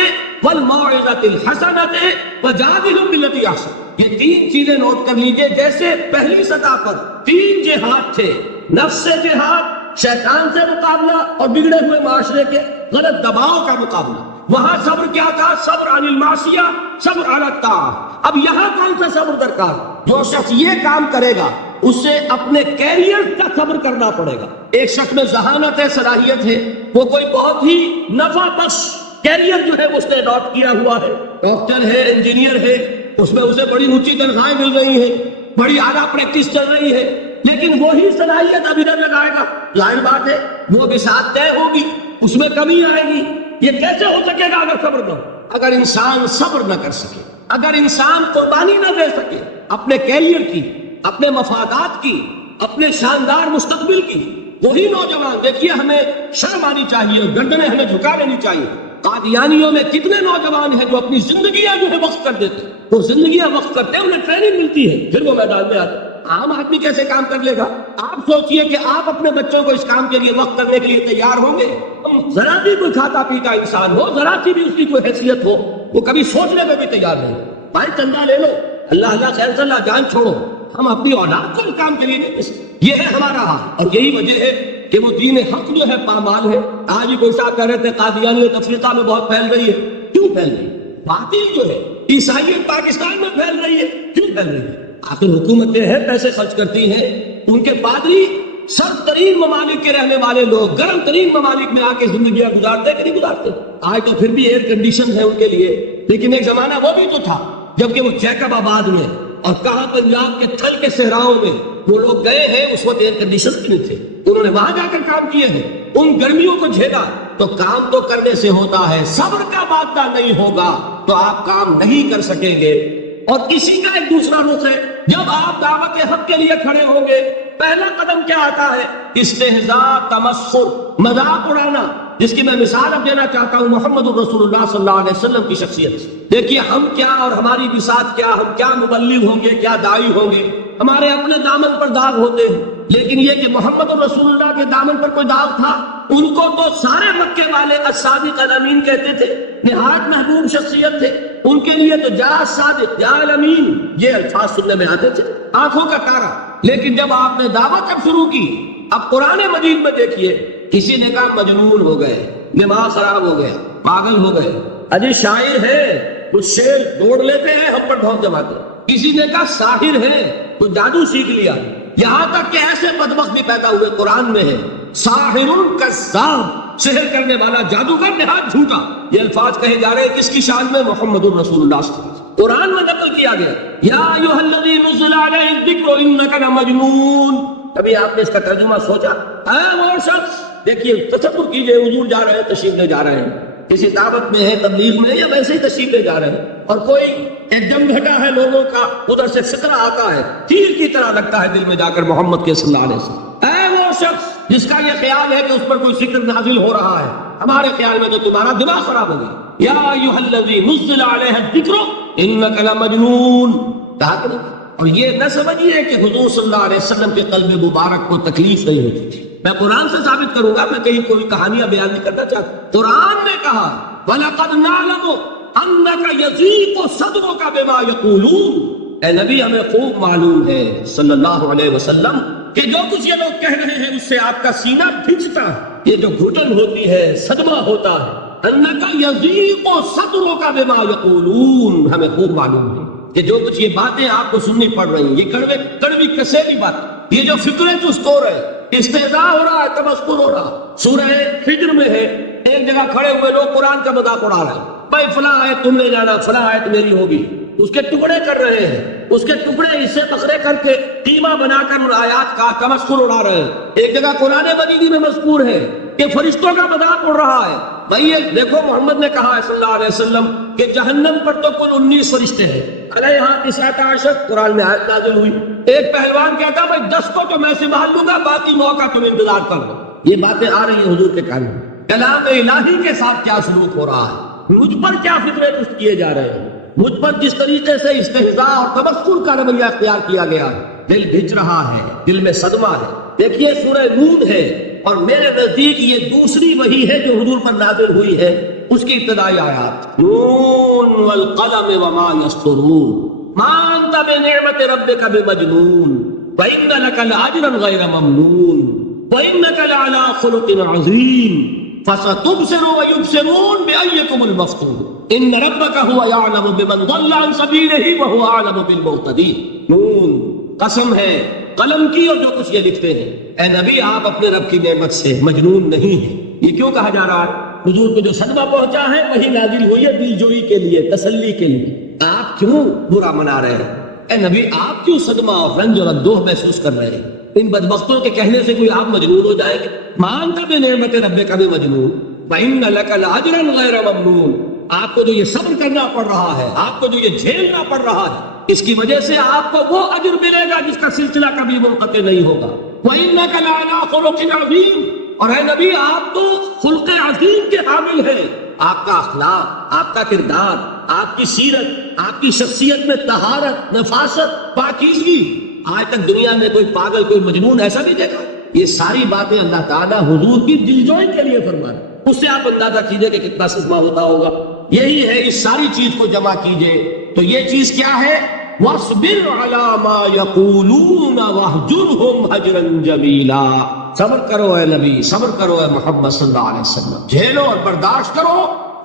والموعظۃ الحسنۃ وجادلھم باللتی احسن۔ یہ تین چیزیں نوٹ کر لیجئے۔ جیسے پہلی سطح پر تین جہاد تھے، نفس سے جہاد، شیطان سے مقابلہ، اور بگڑے ہوئے معاشرے کے غلط دباؤ کا مقابلہ، وہاں صبر کیا تھا؟ صبر عن المعصیہ، صبر علی الطاعہ۔ اب یہاں کون سا صبر درکار؟ جو شخص یہ کام کرے گا اسے اپنے کیریئر کا صبر کرنا پڑے گا۔ ایک شخص میں ذہانت ہے، صلاحیت ہے، وہ کوئی بہت ہی نفع بخش کیریئر جو ہے اس نے اڈاپٹ کیا ہوا ہے، ڈاکٹر ہے، انجینئر ہے، اس میں اسے بڑی اونچی تنخواہیں مل رہی ہیں، بڑی اعلیٰ پریکٹس چل رہی ہے، لیکن وہی صلاحیت اب ادھر لگائے گا، ظاہر بات ہے وہ بساط طے ہوگی، اس میں کمی آئے گی۔ یہ کیسے ہو سکے گا اگر صبر نہ ہو؟ اگر انسان صبر نہ کر سکے، اگر انسان قربانی نہ دے سکے اپنے کیریئر کی، اپنے مفادات کی، اپنے شاندار مستقبل کی، وہی نوجوان، دیکھیے ہمیں شرم آنی چاہیے اور گردنیں ہمیں جھکا لینی چاہیے۔ قادیانیوں میں کتنے نوجوان ہیں جو اپنی زندگیاں جو ہے وقف کر دیتے ہیں، وہ زندگیاں وقف کرتے ہیں، انہیں ٹریننگ ملتی ہے، پھر وہ میدان میں آتے ہیں۔ عام آدمی کیسے کام کر لے گا؟ آپ سوچئے کہ آپ اپنے بچوں کو اس کام کے لیے وقت کرنے کے لیے تیار ہوں گے؟ ذرا بھی کوئی کھاتا پیتا انسان ہو، ذرا سی بھی اس کی کوئی حیثیت ہو، وہ کبھی سوچنے میں بھی تیار نہیں۔ بھائی چندہ لے لو، اللہ خیر صلی اللہ، جان چھوڑو، ہم اپنی اولاد کو اس کام کے لیے نہیں دے سکتے۔ یہ ہے ہمارا حق، اور یہی وجہ ہے کہ وہ دین حق جو ہے پامال ہے۔ آج ہی کوئی صاحب کہہ رہے تھے قادیانیت افریقہ میں بہت پھیل رہی ہے۔ کیوں پھیل رہی ہے؟ باطل جو ہے عیسائیت پاکستان میں پھیل رہی ہے، کیوں پھیل رہی ہے؟ آخر حکومتیں ہیں، پیسے خرچ کرتی ہیں، ان کے پادری سرد ترین ممالک کے رہنے والے لوگ گرم ترین ممالک میں آ کے زندگیاں گزارتے کہ نہیں گزارتے؟ آج تو پھر بھی ایئر کنڈیشن ہے ان کے لیے، لیکن ایک زمانہ وہ بھی تو تھا جبکہ وہ جیکب آباد میں اور کہاں پنجاب کے تھل کے صحراؤں میں وہ لوگ گئے ہیں، اس وقت ایئر کنڈیشن بھی نہیں تھے، انہوں نے وہاں جا کر کام کیے ہیں، ان گرمیوں کو جھیلا۔ تو کام تو کرنے سے ہوتا ہے، صبر کا مادہ نہیں ہوگا تو آپ کام نہیں کر سکیں گے۔ اور اسی کا ایک دوسرا رخ ہے، جب آپ دعوت حق کے لیے کھڑے ہوں گے، پہلا قدم کیا آتا ہے؟ استہزاء، تمسخر، مذاق اڑانا، جس کی میں مثال اب دینا چاہتا ہوں محمد الرسول اللہ صلی اللہ علیہ وسلم کی شخصیت سے۔ دیکھیے ہم کیا اور ہماری بساط کیا، ہم کیا مبلغ ہوں گے، کیا داعی ہوں گے، ہمارے اپنے دامن پر داغ ہوتے ہیں، لیکن یہ کہ محمد رسول اللہ کے دامن پر کوئی داغ تھا، ان کو تو سارے مکے والے الصادق الامین کہتے تھے، نہایت محبوب شخصیت تھے، ان کے لیے تو جا صادق جا الامین یہ الفاظ سننے میں آتے تھے، آنکھوں کا تارا۔ لیکن جب آپ نے دعوت اب شروع کی، اب قرآن مجید میں دیکھیے، کسی نے کہا مجنون ہو گئے، دماغ خراب ہو گیا، پاگل ہو گئے، اجی شاعر ہے، کچھ شعر دوڑ لیتے ہیں، ہم پر ڈھونک جماتے۔ کسی نے کہا ساحر ہے، کچھ جادو سیکھ لیا، یہاں تک کہ ایسے بدبخت بھی پیدا ہوئے، قرآن میں ہے ساحر کذاب، سحر کرنے والا، جادوگر، نہایت جھوٹا۔ یہ الفاظ کہے جا رہے ہیں کس کی شان میں؟ محمد الرسول اللہ صلی اللہ علیہ وسلم۔ قرآن میں نقل کیا گیا یا ایھا الذی نزل علیہ الذکر انک لمجنون۔ کبھی آپ نے اس کا ترجمہ سوچا؟ اے وہ شخص، دیکھیے تصور کیجئے، حضور جا رہے ہیں، تشریف لے جا رہے ہیں، کسی دعوت میں ہے، تبلیغ میں، یا ویسے ہی تشریف لے جا رہے ہیں، اور کوئی ایک دم گھٹا ہے لوگوں کا، ادھر سے فکرہ آتا ہے، تیر کی طرح لگتا ہے دل میں جا کر محمد کے صلی اللہ علیہ وسلم۔ اے وہ شخص جس کا یہ خیال ہے کہ اس پر کوئی ذکر نازل ہو رہا ہے، ہمارے خیال میں تو تمہارا دماغ خراب ہو گیا۔ یا ایھا الذی نزل علیہ الذکر انک لمجنون، کہا کہ نہیں؟ اور یہ نہ سمجھیے کہ حضور صلی اللہ علیہ وسلم کے قلب مبارک کو تکلیف نہیں ہوتی تھی۔ میں قرآن سے ثابت کروں گا، میں کہیں کوئی کہانیاں بیان نہیں کرنا چاہتا۔ قرآن نے کہا وَلَقَدْ نَعْلَمُ أَنَّكَ يَضِيقُ صَدْرُكَ بِمَا يَقُولُونَ۔ اے نبی ہمیں خوب معلوم ہے صلی اللہ علیہ وسلم کہ جو کچھ یہ لوگ کہہ رہے ہیں اس سے آپ کا سینہ بھجتا ہے، یہ جو گھٹن ہوتی ہے، صدمہ ہوتا ہے۔ أَنَّكَ يَضِيقُ صَدْرُكَ بِمَا يَقُولُونَ، ہمیں خوب معلوم ہے کہ جو کچھ یہ باتیں آپ کو سننی پڑ رہی ہیں، یہ کڑوی کسیلی بات، یہ جو فکریں چستور ہے، استہزاء ہو رہا ہے، تمسخر ہو رہا۔ سورہ ہجر میں ہے، ایک جگہ کھڑے ہوئے لوگ قرآن کا مذاق اڑا رہے ہیں، بھائی فلاں آیت تم لے جانا، فلاں آیت میری ہوگی، اس کے ٹکڑے کر رہے ہیں، اس کے ٹکڑے اسے بکرے کر کے قیمہ بنا کر ان آیات کا تمسخر اڑا رہے ہیں۔ ایک جگہ قرآن مجید میں مذکور ہے کہ فرشتوں کا مذاق اڑ رہا ہے۔ بھائی یہ دیکھو، محمد نے کہا ہے صلی اللہ علیہ وسلم کہ جہنم پر تو کل 19 فرشتے ہیں، علیہا 19 قرآن میں آیت نازل ہوئی۔ ایک پہلوان کہتا بھائی 10 کو تو میں سنبھال لوں گا، باقی 9 کا تم انتظار کر لو۔ یہ باتیں آ رہی ہیں حضور کے کان میں، کلام الہی کے ساتھ کیا سلوک ہو رہا ہے، مجھ پر کیا فکرے درست کیے جا رہے ہیں، مجھ پر جس طریقے سے استہزاء اور تبسخر کا رویہ اختیار کیا گیا ہے، دل بھج رہا ہے، دل میں صدمہ ہے۔ دیکھیے سورہ نون ہے، اور میرے نزدیک یہ دوسری وحی ہے جو حضور پر نازل ہوئی ہے، اس کی ابتدائی آیات، نون والقلم وما یسطرون ما انت بنعمت ربک بمجنون وان لک لاجرا غیر ممنون وانک لعلی خلق عظیم فستبصر ویبصرون بأیکم المفتون ان ربک هو یعلم بمن ضل عن سبیلہ وهو اعلم بالمہتدین۔ نون، قسم ہے قلم کی اور جو کچھ یہ لکھتے ہیں۔ اے نبی آپ اپنے رب کی نعمت سے مجنون نہیں ہیں۔ یہ کیوں کہا جا رہا ہے؟ حضور کو جو صدمہ پہنچا ہے وہی نازل ہوئی ہے دل جوئی کے لیے، تسلی کے لیے۔ آپ کیوں برا منا رہے ہیں؟ اے نبی آپ کیوں صدمہ اور رنج اور اندوہ محسوس کر رہے ہیں؟ ان بدبختوں کے کہنے سے کوئی آپ مجنون ہو جائیں گے؟ مانتا بنعمت ربک بمجنون وَإِنَّ لَكَ لَأَجْرًا غَيْرَ مَمْنُونٍ۔ آپ کو جو یہ صبر کرنا پڑ رہا ہے، آپ کو جو یہ جھیلنا پڑ رہا ہے، اس کی وجہ سے آپ کو وہ اجر ملے گا جس کا سلسلہ کبھی منقطع نہیں ہوگا۔ وَإِنَّكَ لَعَلَىٰ خُلُقٍ عَظِيمٍ، اور اے نبی آپ تو خلق عظیم کے حامل ہیں۔ آپ کا اخلاق، آپ کا کردار، آپ کی سیرت، آپ کی شخصیت میں طہارت، نفاست، پاکیزگی، آج تک دنیا میں کوئی پاگل، کوئی مجنون ایسا نہیں دیکھا۔ یہ ساری باتیں اللہ تعالیٰ حضور کی دلجوئی کے لیے فرماتے، اس سے آپ اندازہ کیجئے کہ کتنا صدمہ ہوتا ہوگا۔ یہی ہے، اس ساری چیز کو جمع کیجئے تو یہ چیز کیا ہے؟ وَاصْبِرْ عَلَىٰ مَا يَقُولُونَ وَاهْجُرْهُمْ هَجْرًا جَمِيلًا۔ صبر کرو اے نبی، صبر کرو اے محمد صلی اللہ علیہ وسلم، جھیلو اور برداشت کرو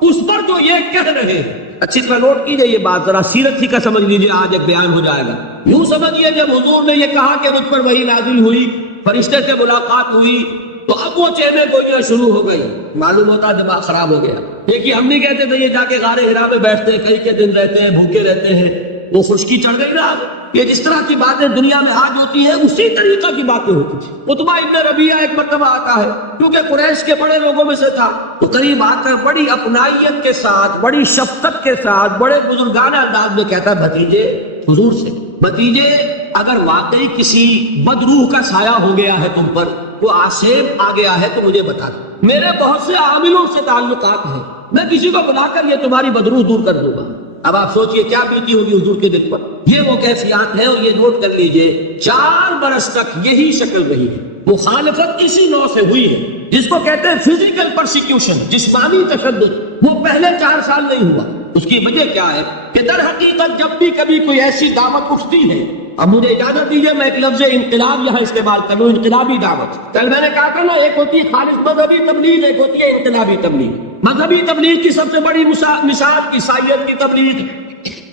اس پر جو یہ کہہ رہے ہیں۔ اچھی طرح نوٹ کیجئے یہ بات، ذرا سیرت ہی کا سمجھ لیجئے، آج ایک بیان ہو جائے گا۔ یوں سمجھیے جب حضور نے یہ کہا کہ مجھ پر وحی نازل ہوئی، فرشتے سے ملاقات ہوئی، تو اب وہ چہنے گوئیاں شروع ہو گئی، معلوم ہوتا دماغ خراب ہو گیا۔ دیکھیے ہم نہیں کہتے تھے یہ جا کے غار حرا میں بیٹھتے ہیں، کئی کے دن رہتے ہیں، بھوکے رہتے ہیں، وہ خشکی چڑھ گئی نا۔ یہ جس طرح کی باتیں دنیا میں آج ہوتی ہیں اسی طریقہ کی باتیں ہوتی تھی۔ عتبہ ابن ربیعہ ایک مرتبہ آتا ہے، کیونکہ قریش کے بڑے لوگوں میں سے تھا، تو قریب آ کر بڑی اپنائیت کے ساتھ، بڑی شفقت کے ساتھ، بڑے بزرگانہ انداز میں کہتا ہے بھتیجے، حضور سے، بھتیجے اگر واقعی کسی بد روح کا سایہ ہو گیا ہے تم پر، وہ آسیب آ گیا ہے تو مجھے بتا دو، میرے بہت سے عاملوں سے تعلقات ہیں، میں کسی کو بلا کر یہ تمہاری بدروح دور کر دوں گا۔ اب آپ سوچئے کیا بیتی ہوگی حضور کے دل پر. یہ وہ کیفیات ہے اور یہ نوٹ کر لیجئے 4 برس تک یہی شکل رہی ہے. مخالفت اسی نوع سے ہوئی ہے جس کو کہتے ہیں فزیکل پرسیکیوشن، جسمانی تشدد. وہ پہلے 4 سال نہیں ہوا. اس کی وجہ کیا ہے کہ در حقیقت جب بھی کبھی کوئی ایسی دعوت اٹھتی ہے، اب مجھے اجازت دیجیے میں ایک لفظ انقلاب یہاں استعمال کر لوں، انقلابی دعوت. کل میں نے کہا تھا نا، ایک ہوتی ہے خالص مذہبی تبلیغ، ایک ہوتی ہے انقلابی تبلیغ. مذہبی تبلیغ کی سب سے بڑی مثال عیسائیت کی تبلیغ،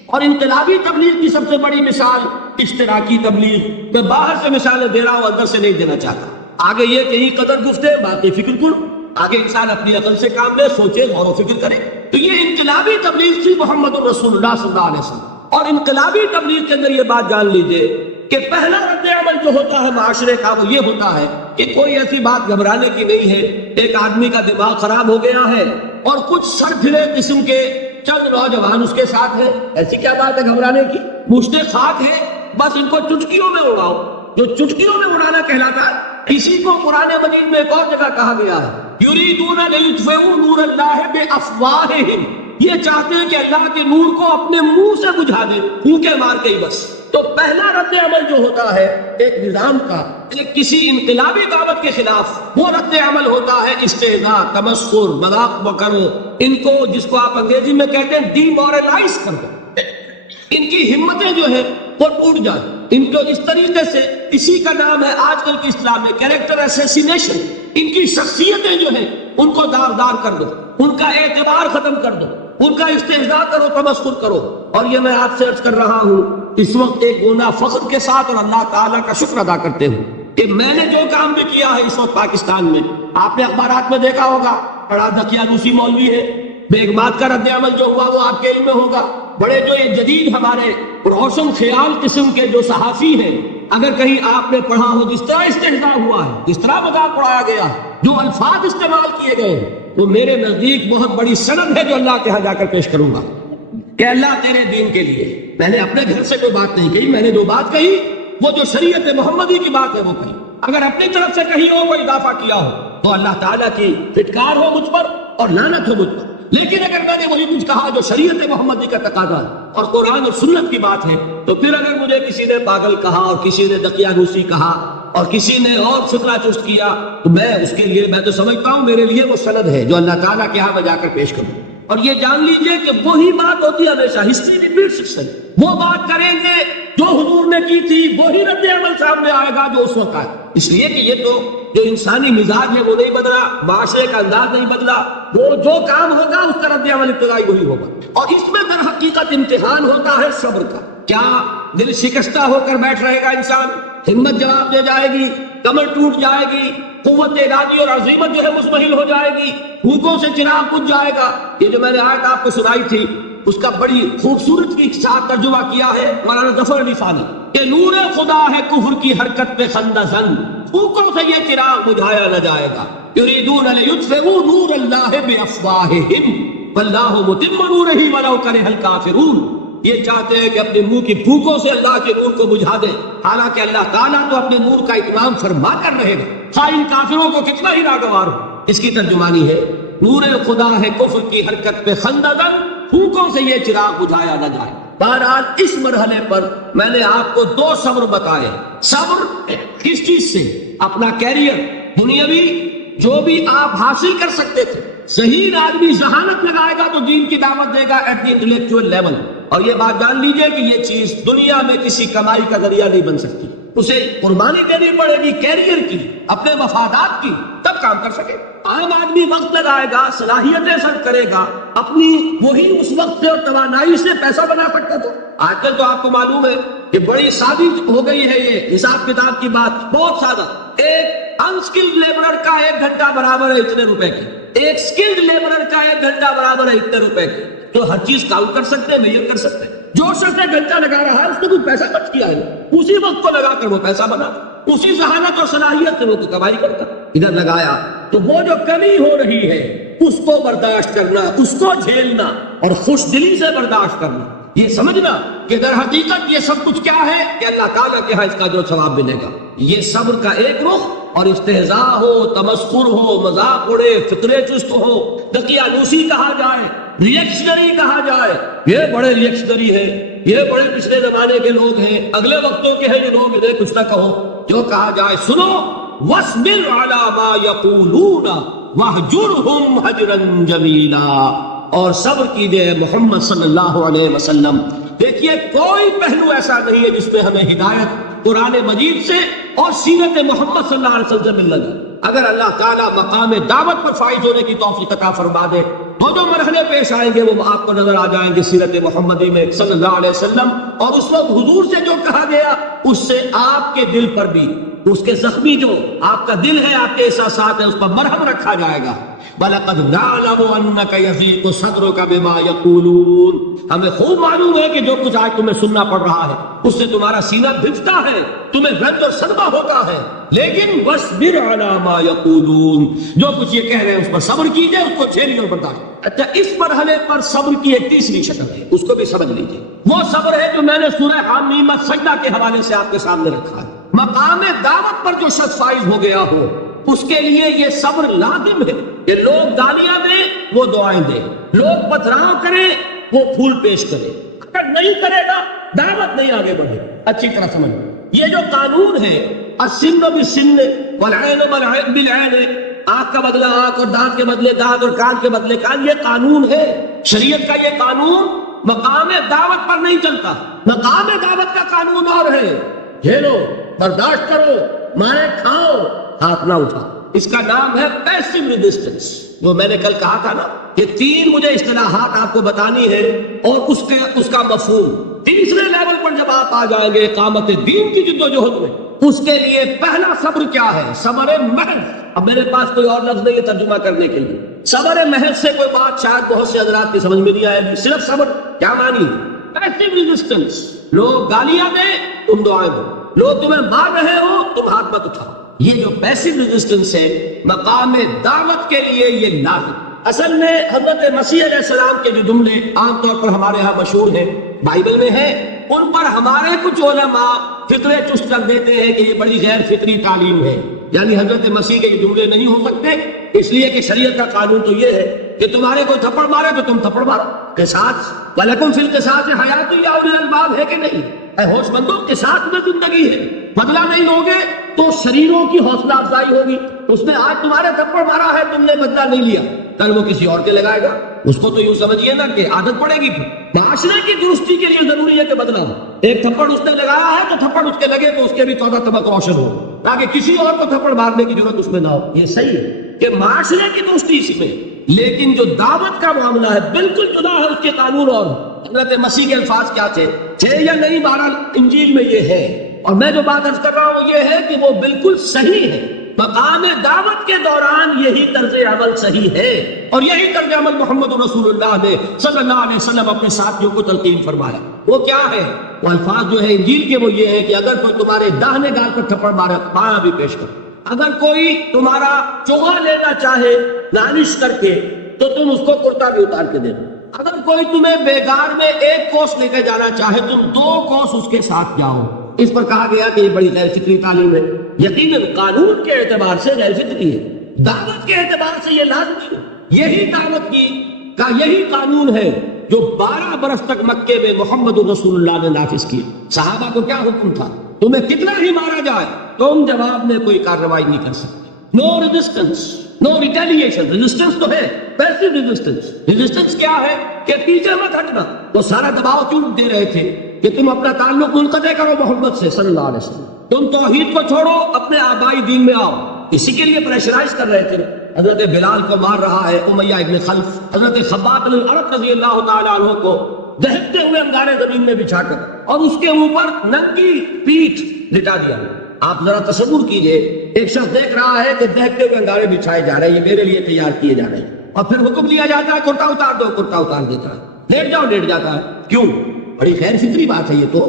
اور انقلابی تبلیغ کی سب سے بڑی مثال اشتراکی تبلیغ. میں باہر سے مثالیں دے رہا ہوں، اندر سے نہیں دینا چاہتا. آگے یہ کہیں قدر گفتے باقی فکر کرو. آگے انسان اپنی عقل سے کام لے، سوچے، غور و فکر کرے. تو یہ انقلابی تبلیغ تھی محمد الرسول اللہ صلی اللہ علیہ وسلم. اور انقلابی تبلیغ کے اندر یہ بات جان لیجئے کہ پہلا رد عمل جو ہوتا ہے معاشرے کا وہ یہ ہوتا ہے کہ کوئی ایسی بات گھبرانے کی نہیں ہے. ایک آدمی کا دماغ خراب ہو گیا ہے اور کچھ سر پھرے قسم کے چند نوجوان اس کے ساتھ ہیں. ایسی کیا بات ہے گھبرانے کی؟ مشتے خاک ہے، بس ان کو چٹکیوں میں اڑاؤ. جو چٹکیوں میں اڑانا کہلاتا ہے، اسی کو قرآن مجید میں ایک اور جگہ کہا گیا ہے، یریدون لیطفئوا نور اللہ بافواہہم. یہ چاہتے ہیں کہ اللہ کے نور کو اپنے منہ سے بجھا دیں، پھونکے مار کے ہی بس. تو پہلا رد عمل جو ہوتا ہے ایک نظام کا، ایک کسی انقلابی دعوت کے خلاف، وہ رد عمل ہوتا ہے استہزاء، تمسخر، مذاق کرو. ان کو، جس کو آپ انگریزی میں کہتے ہیں ڈی مورلائز کر دو. ان کی ہمتیں جو ہے وہ ٹوٹ جائیں. ان کو اس طریقے سے، اسی کا نام ہے آج کل کی اسلام میں کیریکٹر اسیسینیشن. ان کی شخصیتیں جو ہیں ان کو داغدار کر دو، ان کا اعتبار ختم کر دو، ان کا استہزاء کرو، تمسخر کرو. اور یہ میں آپ سے عرض کر رہا ہوں اس وقت ایک گونا فخر کے ساتھ اور اللہ تعالیٰ کا شکر ادا کرتے ہوں کہ میں نے جو کام بھی کیا ہے اس وقت پاکستان میں، آپ نے اخبارات میں دیکھا ہوگا، بڑا دقیانوسی مولوی ہے. بیگمات کا رد عمل جو ہوا وہ آپ کے علم میں ہوگا. بڑے جو یہ جدید ہمارے روشن خیال قسم کے جو صحافی ہیں، اگر کہیں آپ نے پڑھا ہو جس طرح استہزاء ہوا ہے، جس طرح مذاق اڑایا گیا ہے، جو الفاظ استعمال کیے گئے ہیں، وہ میرے نزدیک بہت بڑی سند ہے جو اللہ کے ہاں جا کر پیش کروں گا کہ اللہ تیرے دین کے لیے. میں نے اپنے گھر سے کوئی بات نہیں کہی، میں نے جو بات کہی وہ جو شریعت محمدی کی بات ہے وہ کہی. اگر اپنی طرف سے کہیں ہو، کوئی اضافہ کیا ہو، تو اللہ تعالیٰ کی پھٹکار ہو مجھ پر اور لعنت ہو مجھ پر. لیکن اگر میں نے وہی کچھ کہا جو شریعت محمدی کا تقاضا ہے اور قرآن اور سنت کی بات ہے، تو پھر اگر مجھے کسی نے پاگل کہا اور کسی نے دقیانوسی کہا اور کسی نے اور فکرہ چست کیا، تو میں اس کے لیے، میں تو سمجھتا ہوں میرے لیے وہ سند ہے جو اللہ تعالیٰ کے ہاں میں جا کر پیش کروں. اور یہ جان لیجئے کہ وہی بات ہوتی ہے ہمیشہ، ہسٹری ریپیٹ سکسن. وہ بات کریں گے جو حضور نے کی تھی، وہی رد عمل سامنے آئے گا جو اس وقت آئے. اس لیے کہ یہ تو جو انسانی مزاج ہے وہ نہیں بدلا، معاشرے کا انداز نہیں بدلا. وہ جو کام ہوگا اس کا رد عمل ابتدائی وہی ہوگا. اور اس میں در حقیقت امتحان ہوتا ہے صبر کا. کیا دل شکستہ ہو کر بیٹھ رہے گا انسان؟ ہمت جواب دے جائے گی، کمر ٹوٹ جائے گی، قوت ارادی اور عزیمت جو ہے مزمحل ہو جائے گی، بھوکوں سے چراغ بجھ جائے گا. یہ جو میں نے آیت آپ کو سنائی تھی اس کا بڑی خوبصورت کے ساتھ ترجمہ کیا ہے مولانا ظفر علی ثانی کہ نور خدا ہے کفر کی حرکت پہ خندہ زن، بھوکوں سے یہ چراغ بجھایا نہ جائے گا. یریدون لیطفئوا نور اللہ بافواہہم واللہ متم نورہ ولو کرہ الکافرون. یہ چاہتے ہیں کہ اپنے منہ کی پھوکوں سے اللہ کے نور کو بجھا دیں، حالانکہ اللہ تعالیٰ تو اپنے نور کا اتمام فرما کر رہے گا، خواہ ان کافروں کو کتنا ہی ناگوار ہو. اس کی ترجمانی ہے نور خدا ہے کفر کی حرکت پہ خندقن، پھوکوں سے یہ چراغ بجھایا نہ جائے. بہرحال اس مرحلے پر میں نے آپ کو 2 صبر بتائے. صبر کس چیز سے؟ اپنا کیریئر دنیاوی جو بھی آپ حاصل کر سکتے تھے. صحیح آدمی ذہانت لگائے گا تو دین کی دعوت دے گا ایٹ دی انٹلیکچوئل لیول. اور یہ بات جان لیجئے کہ یہ چیز دنیا میں کسی کمائی کا ذریعہ نہیں بن سکتی. اسے قربانی دینی پڑے گی کیریئر کی، اپنے مفادات کی، تب کام کر سکے. عام آدمی وقت لگائے گا، صلاحیتیں سرو کرے گا، اپنی وہی اس وقت سے اور توانائی سے پیسہ بنا سکتا تھا. آج کل تو آپ کو معلوم ہے کہ بڑی سادی ہو گئی ہے یہ حساب کتاب کی بات، بہت سادہ. ایک انسکلڈ لیبرر کا 1 گھنٹہ برابر ہے اتنے روپے کی، ایک سکلڈ لیبرر کا 1 گھنٹہ برابر ہے اتنے روپے کی. تو ہر چیز کاؤنٹ کر سکتے ہیں، میئر کر سکتے ہیں. جو شخص 1 گھنٹہ لگا رہا ہے اس نے کچھ پیسہ خرچ کیا ہے، اسی وقت کو لگا کر وہ پیسہ بنا، اسی ذہانت اور صلاحیت سے وہ کمائی کرتا. ادھر لگایا تو وہ جو کمی ہو رہی ہے اس کو برداشت کرنا، اس کو جھیلنا اور خوش دلی سے برداشت کرنا. یہ سمجھنا کہ در حقیقت یہ سب کچھ کیا ہے کہ اللہ تعالیٰ کے ہاں اس کا جو ثواب ملے گا. یہ صبر کا ایک رخ اور استہزاء ہو، تمسخر ہو، مذاق اڑے، فطرے چست ہو، دقیانوسی کہا جائے، ریئیکشنری کہا جائے، یہ بڑے ریئیکشنری ہیں، یہ بڑے پچھلے زمانے کے لوگ ہیں، اگلے وقتوں کے ہیں یہ لوگ، انہیں کچھ نہ کہو، جو کہا جائے سنو، وَاصْبِرْ عَلَىٰ مَا يَقُولُونَ وَاهْجُرْهُمْ هَجْرًا جَمِيلًا، اور صبر کیجئے محمد صلی اللہ علیہ وسلم۔ دیکھیے کوئی پہلو ایسا نہیں ہے جس میں ہمیں ہدایت قرآن مجید سے اور سیرت محمد صلی اللہ علیہ وسلم سے مل لگی۔ اگر اللہ تعالیٰ مقام دعوت پر فائز ہونے کی توفیق عطا فرما دے تو جو مرحلے پیش آئیں گے وہ آپ کو نظر آ جائیں گے سیرت محمدی میں صلی اللہ علیہ وسلم، اور اس وقت حضور سے جو کہا گیا اس سے آپ کے دل پر بھی، اس کے زخمی جو آپ کا دل ہے، آپ کے احساسات ہیں، اس پر مرہم رکھا جائے گا۔ وَلَقَدْ نَعْلَمُ أَنَّكَ يَضِيقُ صَدْرُكَ بِمَا يَقُولُونَ، ہمیں خوب معلوم ہے کہ جو کچھ آج تمہیں سننا پڑ رہا ہے اس سے تمہارا سینہ دھڑکتا ہے، تمہیں رنج اور صدمہ ہوتا ہے، لیکن وَاصْبِرْ عَلَىٰ مَا يَقُولُونَ، جو کچھ یہ کہہ رہے ہیں اس پر صبر کیجئے، اس کو جھیلیے اور برداشت۔ اچھا، اس مرحلے پر صبر کی ایک تیسری شکل ہے، اس کو بھی سمجھ لیجئے۔ وہ صبر ہے جو میں نے سورہ حامیم السجدہ کے حوالے سے آپ کے سامنے رکھا ہے۔ مقام دعوت پر جو شخص فائز ہو گیا ہو اس کے لیے یہ صبر لازم ہے کہ لوگ گالیاں دیں وہ دعائیں دیں، لوگ پتھراؤ کریں وہ پھول پیش کرے، اگر نہیں کرے گا دعوت نہیں آگے بڑھے۔ اچھی طرح سمجھ، یہ جو قانون ہے السن بالسن والعین بالعین، آنکھ کا بدلہ آنکھ اور دانت کے بدلے دانت اور کان کے بدلے کان، یہ قانون ہے شریعت کا۔ یہ قانون مقام دعوت پر نہیں چلتا، مقام دعوت کا قانون اور ہے، جھیلو، برداشت کرو، مارے کھاؤ، ہاتھ نہ اٹھا۔ اس کا نام ہے پیسو ریزسٹنس، جو میں نے کل کہا تھا نا، یہ تین مجھے اصطلاحات آپ کو بتانی ہے اور اس کا مفہوم۔ تیسرے لیول پر جب آپ آ جائیں گے اقامت دین کی جدوجہد میں، اس کے لیے پہلا صبر کیا ہے؟ صبر محض۔ اب میرے پاس کوئی اور لفظ نہیں ہے ترجمہ کرنے کے لیے۔ صبر محض سے کوئی بات شاید بہت سے حضرات کی سمجھ میں نہیں آئے گی۔ صرف صبر کیا مانی؟ پیسو ریزسٹنس، لوگ گالیاں دیں تم دعائیں دو، لوگ تمہیں مار رہے ہو تم ہاتھ مت اٹھاؤ۔ یہ جو پیسو ریزسٹنس ہے مقام دعوت کے لیے یہ لازم۔ اصل میں حضرت مسیح علیہ السلام کے جو جملے عام طور پر ہمارے ہاں مشہور ہیں، بائبل میں ہیں، ان پر ہمارے کچھ علماء فطرے چست کر دیتے ہیں کہ یہ بڑی غیر فطری تعلیم ہے، یعنی حضرت مسیح کے یہ جملے نہیں ہو سکتے، اس لیے کہ شریعت کا قانون تو یہ ہے کہ تمہارے کوئی تھپڑ مارے تو تم تھپڑ مارو۔ قصاص وَلَكُمْ فِي الْقِصَاصِ حَيَاةٌ يَا أُولِي الْأَلْبَابِ ہے کہ نہیں؟ اے ہوش مندو، قصاص میں زندگی ہے، بدلہ نہیں لوگے تو شریروں کی حوصلہ افزائی ہوگی۔ اس نے آج تمہارے تھپڑ مارا ہے، تم نے بدلہ نہیں لیا، کل وہ کسی اور کے لگائے گا، اس کو تو یوں سمجھیے نا کہ عادت پڑے گی۔ معاشرے کی درستی کے لیے ضروری ہے کہ بدلہ ہو۔ ایک تھپڑ اس نے لگایا ہے تو تھپڑ اس کے لگے تو اس کے بھی توبہ طبق روشن ہو، تاکہ کسی اور کو تھپڑ مارنے کی ضرورت اس میں نہ ہو۔ یہ صحیح ہے کہ معاشرے کی درستی اسی میں، لیکن جو دعوت کا معاملہ ہے بالکل جدا ہے، اس کے قانون اور حضرت مسیح کے الفاظ کیا تھے یا نہیں، بہرحال انجیل میں یہ ہے، اور میں جو بات عرض کر رہا ہوں یہ ہے کہ وہ بالکل صحیح ہے۔ مقام دعوت کے دوران یہی طرز عمل صحیح ہے، اور یہی طرز عمل محمد رسول اللہ نے صلی اللہ علیہ وسلم اپنے ساتھیوں کو تلقین فرمایا۔ وہ کیا ہے؟ وہ الفاظ جو ہے انجیل کے وہ یہ ہے کہ اگر کوئی تمہارے داہنے گال پر تھپڑ مارے بایاں بھی پیش کرو، اگر کوئی تمہارا چوغا لینا چاہے نالش کر کے تو تم اس کو کرتا بھی اتار کے دے دو، اگر کوئی تمہیں بیگار میں 1 کوس لے کے جانا چاہے تم 2 کوس اس کے ساتھ جاؤ۔ اس پر کہا گیا کہ یہ بڑی غیر فطری تعلیم ہے۔ یقیناً قانون کے اعتبار سے غیر فطری ہے، دعوت کے اعتبار سے یہ لازمی ہے۔ یہی دعوت کا یہی قانون ہے جو 12 برس تک مکے میں محمد رسول اللہ نے نافذ کیا۔ صحابہ کو کیا حکم تھا؟ تمہیں کتنا ہی مارا جائے تم جواب میں کوئی کارروائی نہیں کر سکتے۔ نو ریزسٹنس، نو ریٹیلیشن۔ ریزسٹنس تو ہے، پیسو ریزسٹنس۔ ریزسٹنس کیا ہے؟ کہ پیچھے مت ہٹنا۔ وہ سارا دباؤ کیوں دے رہے تھے کہ تم اپنا تعلق منقطع کرو محمد سے صلی اللہ علیہ وسلم، تم توحید کو چھوڑو، اپنے آبائی دین میں آؤ۔ اسی کے لیے پریشرائز کر رہے تھے۔ حضرت بلال کو مار رہا ہے امیہ ابن خلف، حضرت خباب بن الارت رضی اللہ تعالیٰ عنہ کو دہتے ہوئے انگارے زمین میں بچھا کر اور اس کے اوپر ننگی پیٹھ لٹا دیا۔ آپ ذرا تصور کیجئے، ایک شخص دیکھ رہا ہے کہ دہتے ہوئے انگارے بچھائے جا رہے ہیں، یہ میرے لیے تیار کیے جا رہے ہیں، اور پھر حکم دیا جاتا ہے کرتا اتار دو، کرتا اتار دیتا ہے، لیٹ جاؤ، لیٹ جاتا ہے۔ کیوں؟ بڑی خیر فطری بات ہے یہ تو،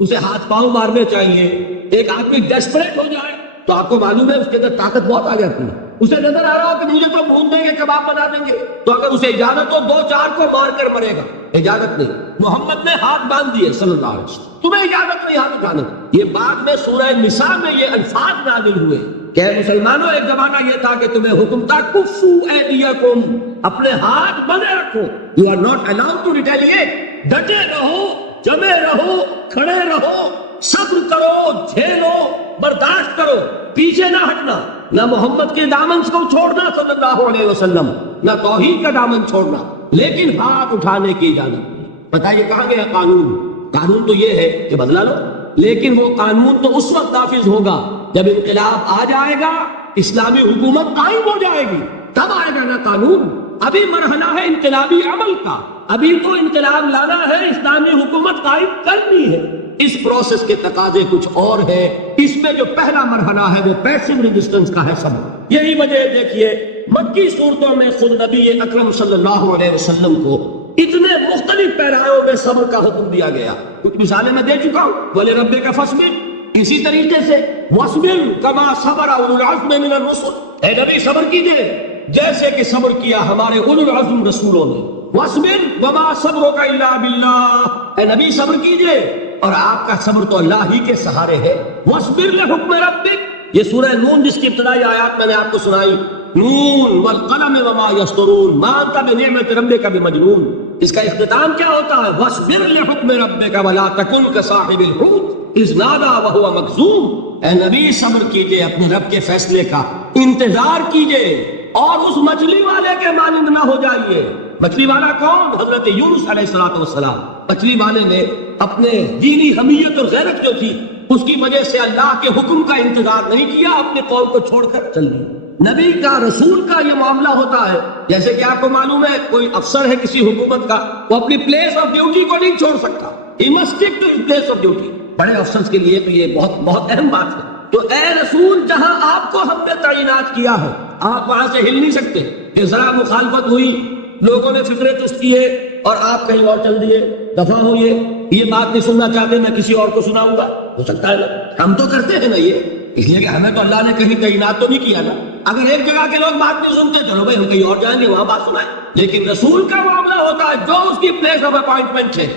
اسے ہاتھ پاؤں مارنے چاہیے۔ ایک آدمی ڈیسپریٹ ہو جائے تو آپ کو معلوم ہے اس کے اندر طاقت بہت آ جاتی ہے، اسے نظر آ رہا ہو کہ مجھے تو بھون دیں گے، کباب بنا دیں گے، تو اگر اسے اجازت ہو 2-4 کو مار کر مرے گا۔ اجازت نہیں، محمد نے ہاتھ باندھ دیے صلی اللہ علیہ وسلم، تمہیں اجازت نہیں ہاتھ اٹھانے۔ یہ بعد میں سورہ نساء میں یہ الفاظ نازل ہوئے کہ مسلمانوں ایک زمانہ یہ تھا کہ تمہیں حکم تھا کفو ایدیکم، اپنے ہاتھ بندے رکھو. You are not allowed to retaliate. ڈٹے رہو، جمے رہو، کھڑے رہو، صبر کرو، جھیلو، برداشت کرو، پیچھے نہ ہٹنا. نہ محمد کے دامن کو چھوڑنا صلی اللہ علیہ وسلم، نہ توحید کا دامن چھوڑنا، لیکن ہاتھ اٹھانے کی اجازت. بتائیے کہاں گیا قانون؟ قانون تو یہ ہے کہ بدلا لو، لیکن وہ قانون تو اس وقت نافذ ہوگا جب انقلاب آ جائے گا، اسلامی حکومت قائم ہو جائے گی، تب آئے گا نا قانون. ابھی مرحلہ ہے انقلابی عمل کا، ابھی تو انقلاب لانا ہے، اسلامی حکومت قائم کرنی ہے. اس پروسیس کے تقاضے کچھ اور ہے. اس میں جو پہلا مرحلہ ہے وہ پیسو ریزسٹنس کا ہے، صبر. یہی وجہ دیکھیے مکی صورتوں میں خود نبی اکرم صلی اللہ علیہ وسلم کو اتنے مختلف پیراؤں میں صبر کا حکم دیا گیا. کچھ مثالیں میں دے چکا ہوں. بولے رب کا فصبر، اسی طریقے سے وَاصْبِرْ كَمَا صَبَرَ أُولُو الْعَزْمِ مِنَ الرُّسُلِ، اے نبی صبر کیجئے جیسے کہ صبر کیا ہمارے اولو العزم رسولوں نے. وَاصْبِرْ وَمَا صَبْرُكَ إِلَّا بِاللَّهِ، اے نبی صبر کیجئے اور آپ کا صبر تو اللہ ہی کے سہارے ہے. وَاصْبِرْ لِحُكْمِ رَبِّكَ، یہ سورہ نون جس کی ابتدائی آیات میں نے آپ کو سنائی، نون والقلم وما يسطرون ما انت بنعمت ربك بمجنون. اس کا اختتام کیا ہوتا ہے؟ وَاصْبِرْ لِحُكْمِ رَبِّكَ وَلَا تَكُنْ كَصَاحِبِ الْحُوتِ إِذْ نَادَىٰ وَهُوَ مَكْظُومٌ. اے نبی صبر کیجئے، اپنے رب کے فیصلے کا انتظار کیجئے اور اس مچھلی والے کے مانند نہ ہو جائیے. مچھلی والا کون؟ حضرت یونس علیہ السلام. مچھلی والے نے اپنے دینی حمیت اور غیرت جو تھی اس کی وجہ سے اللہ کے حکم کا انتظار نہیں کیا، اپنے قوم کو چھوڑ کر چل گئے. نبی کا، رسول کا یہ معاملہ ہوتا ہے. جیسے کہ آپ کو معلوم ہے کوئی افسر ہے کسی حکومت کا، وہ اپنی پلیس آف ڈیوٹی کو نہیں چھوڑ سکتا. He must stick to his place of duty. بڑے افسر کے لیے تو یہ بہت بہت اہم بات ہے. تو اے رسول، جہاں آپ کو ہم نے تعینات کیا ہے آپ وہاں سے ہل نہیں سکتے. کہ ذرا مخالفت ہوئی، لوگوں نے فکرے تست کیے اور آپ کہیں اور چل دیے، دفعہ ہوئے، یہ بات نہیں سننا چاہتے، میں کسی اور کو سناؤں گا. ہو سکتا ہے نا، ہم تو کرتے ہیں نا یہ، اس لیے کہ ہمیں تو اللہ نے کہیں تعینات تو نہیں کیا نا. اگر ایک جگہ کے لوگ بات نہیں سنتے، چلو بھائی ہم کہیں اور جائیں گے وہاں بات سنائیں. لیکن رسول کا معاملہ ہوتا ہے جو اس کی پلیس آف اپوائنٹمنٹ ہے،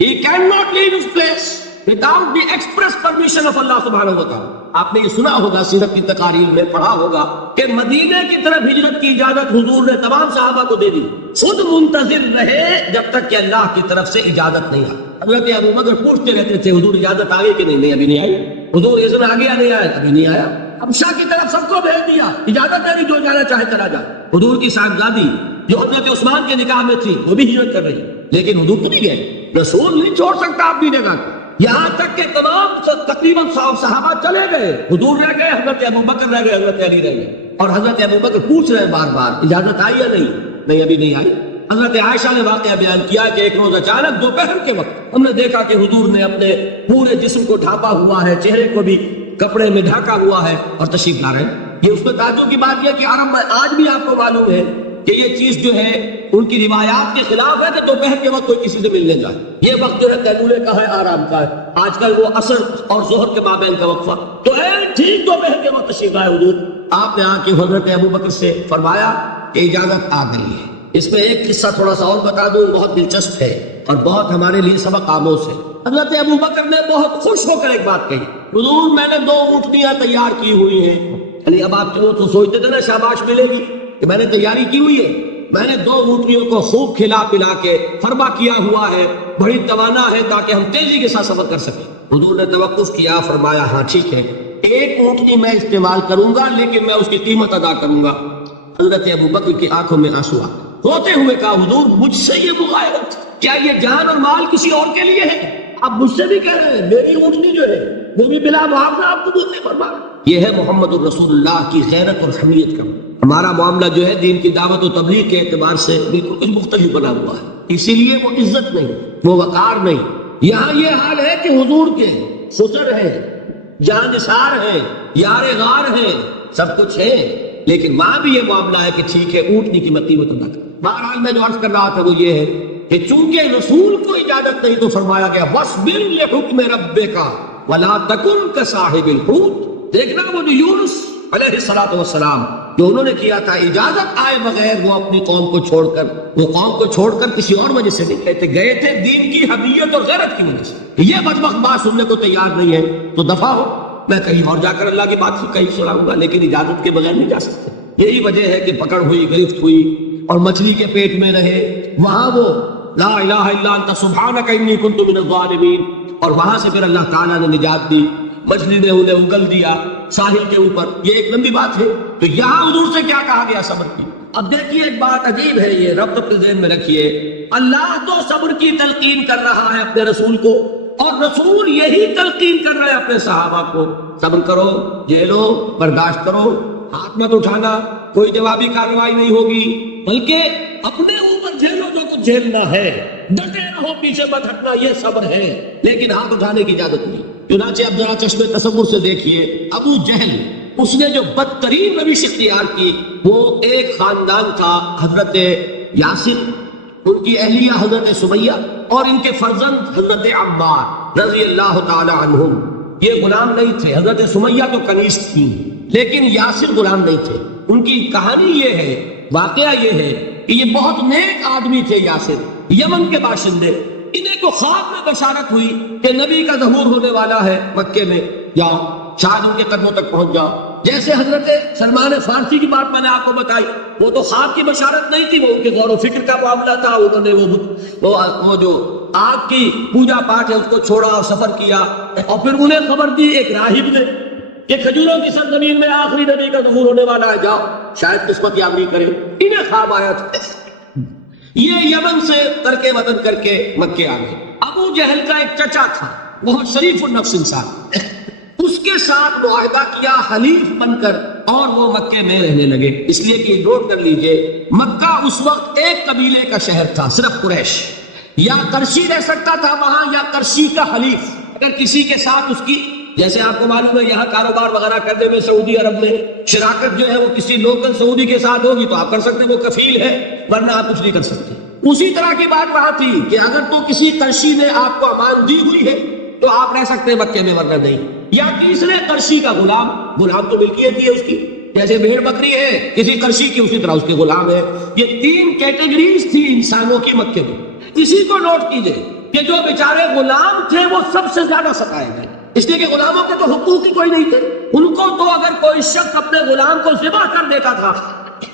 he cannot leave his place without the express permission of Allah سبحانہ و تعالیٰ. آپ نے یہ سنا ہوگا، سیرت کی تقاریر میں پڑھا ہوگا کہ مدینے کی طرف ہجرت کی اجازت حضور نے تمام صحابہ کو دے دی. خود منتظر رہے جب تک کہ اللہ کی طرف سے اجازت نہیں آئی. حضرت ابوبکر پوچھتے رہتے تھے حضور اجازت آ گئی کہ نہیں؟ ابھی نہیں آئی. حضور اذن آ گیا؟ نہیں آیا. ابھی نہیں آیا. حبشہ کی طرف سب کو بھیج دیا، اجازت دے دی جو جانا چاہے چلا جائے. حضور کی صاحبزادی جو حضرت عثمان کے نکاح میں تھی وہ بھی ہجرت کر رہی، لیکن حضور تو نہیں گئے. رسول نہیں چھوڑ سکتا اپنی جگہ کو. یہاں تک کہ تمام تقریباً صحابہ چلے گئے، حضور رہ گئے، حضرت ابوبکر رہ گئے، حضرت علی رہ گئے. اور حضرت ابوبکر پوچھ رہے ہیں بار بار اجازت آئی یا نہیں؟ نہیں ابھی نہیں آئی. حضرت عائشہ نے واقعہ بیان کیا کہ ایک روز اچانک دوپہر کے وقت ہم نے دیکھا کہ حضور نے اپنے پورے جسم کو ڈھانپا ہوا ہے، چہرے کو بھی کپڑے میں ڈھانکا ہوا ہے اور تشریف لا رہے ہیں. یہ اس میں تعجب کی بات یہ کہ عرب میں آج بھی آپ کو معلوم ہے کہ یہ چیز جو ہے ان کی روایات کے خلاف ہے کہ دوپہر کے وقت کوئی کسی سے ملنے جائے. یہ وقت جو ہے قیلولے کا ہے، آرام کا ہے. آج کل وہ عصر اور ظہر کے مابین کا وقفہ. تو ٹھیک دوپہر کے وقت تشریف لائے حضور. آپ نے آ کے حضرت ابوبکر سے فرمایا کہ اجازت آ گئی ہے. اس میں ایک قصہ تھوڑا سا اور بتا دوں، بہت دلچسپ ہے اور بہت ہمارے لیے سبق آموز ہے. حضرت ابوبکر نے بہت خوش ہو کر ایک بات کہی، حضور میں نے 2 اونٹنیاں تیار کی ہوئی ہیں. یعنی اب آپ تو سوچتے تھے نا شاباش ملے گی کہ میں نے تیاری کی ہوئی ہے. میں نے 2 اونٹنیوں کو خوب کھلا پلا کے فرما کیا ہوا ہے، بڑی توانا ہے تاکہ ہم تیزی کے ساتھ سفر کر سکیں. حضور نے توقف کیا، فرمایا ہاں ٹھیک ہے، 1 اونٹنی میں استعمال کروں گا لیکن میں اس کی قیمت ادا کروں گا. حضرت ابوبکر کی آنکھوں میں آنسو آ ہوتے ہوئے کہا حضور مجھ سے یہ مغایرت، کیا یہ جان اور مال کسی اور کے لیے ہے؟ آپ مجھ سے بھی کہہ رہے ہیں میری اونٹنی جو ہے وہ بھی بلا معاوضہ آپ کو نہیں فرما. یہ ہے محمد الرسول اللہ کی غیرت اور حمیت کا. ہمارا معاملہ جو ہے دین کی دعوت و تبلیغ کے اعتبار سے بالکل کچھ مختلف بنا ہوا ہے. اسی لیے وہ عزت نہیں، وہ وقار نہیں. یہاں یہ حال ہے کہ حضور کے خسر ہیں، جان نثار ہیں، یار غار ہیں، سب کچھ ہے، لیکن وہاں بھی یہ معاملہ ہے کہ ٹھیک ہے اونٹنی کی قیمت ادا کر. بہرحال میں جو عرض کر رہا تھا وہ یہ ہے کہ چونکہ رسول کو اجازت نہیں تو فرمایا گیا وَاصْبِرْ لِحُكْمِ رَبِّكَ وَلَا تَكُنْ كَصَاحِبِ الْحُوتِ. دیکھنا وہ جو یونس علیہ السلام جو انہوں نے کیا تھا اجازت آئے بغیر وہ اپنی قوم کو چھوڑ کر، وہ قوم کو چھوڑ کر کسی اور وجہ سے نہیں کہتے گئے تھے، دین کی حمیت اور غیرت کی وجہ سے. یہ بدبخت بات سننے کو تیار نہیں ہے تو دفع ہو. میں کہیں اور جا کر اللہ کی بات کہیں سناؤں گا، لیکن اجازت کے بغیر نہیں جا سکتے۔ یہی وجہ ہے کہ پکڑ ہوئی، گرفت ہوئی اور مچھلی کے پیٹ میں رہے، وہاں وہ لا الہ الا انت سبحانک انی کنت من الظالمین، اور وہاں سے پھر اللہ تعالیٰ نے نجات دی، مچھلی نے انہیں اگل دیا ساحل کے اوپر۔ یہ ایک لمبی بات ہے۔ تو یہاں حضور سے کیا کہا گیا؟ صبر کی۔ اب دیکھیے ایک بات عجیب ہے، یہ ربط اپنے ذہن میں رکھیے، اللہ تو صبر کی تلقین کر رہا ہے اپنے رسول کو، اور رسول یہی تلقین کر رہے ہیں اپنے صحابہ کو، صبر کرو، جھیلو، برداشت کرو، ہاتھ مت اٹھانا، کوئی جوابی کارروائی نہیں ہوگی، بلکہ اپنے اوپر جھیلو جو کچھ جھیلنا ہے، ڈٹے رہو، پیچھے مت ہٹنا، یہ صبر ہے، لیکن ہاتھ اٹھانے کی اجازت نہیں۔ چنانچہ اب ذرا چشم تصور سے دیکھیے، ابو جہل اس نے جو بدترین روش اختیار کی، وہ ایک خاندان تھا، حضرت یاسر، ان کی اہلیہ حضرت سمیہ، اور ان کے فرزند حضرت عمار رضی اللہ تعالی عنہم۔ یہ غلام نہیں تھے، حضرت سمیہ تو کنیز تھیں، لیکن یاسر غلام نہیں تھے۔ ان کی کہانی یہ ہے، واقعہ یہ ہے کہ یہ بہت نیک آدمی تھے یاسر، یمن کے باشندے۔ انہیں کو خواب میں بشارت ہوئی کہ نبی کا ظہور ہونے والا ہے مکے میں، جاؤ، شاید ان کے قدموں تک پہنچ جاؤ۔ جیسے حضرت سلمان فارسی کی بات میں نے آپ کو بتائی، وہ تو خواب کی بشارت نہیں تھی، وہ ان کے غور و فکر کا معاملہ تھا۔ انہوں نے وہ جو آگ کی پوجا پاٹ ہے اس کو چھوڑا اور سفر کیا، اور پھر انہیں خبر دی ایک راہب نے کہ کھجوروں کی سرزمین میں آخری نبی کا ظہور ہونے والا ہے، جاؤ، شاید قسمت یابی کرے۔ انہیں خواب آیا تھا، یہ یمن سے ترک وطن کر کے مکے آ گئے۔ ابو جہل کا ایک چچا تھا، بہت شریف النفس انسان، اس کے ساتھ معاہدہ کیا حلیف بن کر، اور وہ مکے میں رہنے لگے۔ اس لیے کہ نوٹ کر لیجئے، مکہ اس وقت ایک قبیلے کا شہر تھا، صرف قریش، یا قرشی رہ سکتا تھا وہاں، یا قرشی کا حلیف۔ اگر کسی کے ساتھ اس کی، جیسے آپ کو معلوم ہے یہاں کاروبار وغیرہ کرنے میں سعودی عرب میں شراکت جو ہے وہ کسی لوکل سعودی کے ساتھ ہوگی تو آپ کر سکتے ہیں، وہ کفیل ہے، ورنہ آپ کچھ نہیں کر سکتے۔ اسی طرح کی بات وہاں تھی کہ اگر تو کسی قرشی نے آپ کو امان دی ہوئی ہے تو آپ رہ سکتے ہیں مکے میں، ورنہ نہیں۔ یا تیسرے قرشی کا غلام تو ملکیت ہے اس کی، جیسے بھیڑ بکری ہے کسی قرشی کی، اسی طرح اس کے غلام ہے۔ یہ تین کیٹیگریز تھی انسانوں کی مکے میں۔ اسی کو نوٹ کیجئے کہ جو بیچارے غلام تھے وہ سب سے زیادہ ستائے گئے، اس لیے کہ غلاموں کے تو حقوق ہی کوئی نہیں تھے۔ ان کو تو اگر کوئی شخص اپنے غلام کو ذبح کر دیتا تھا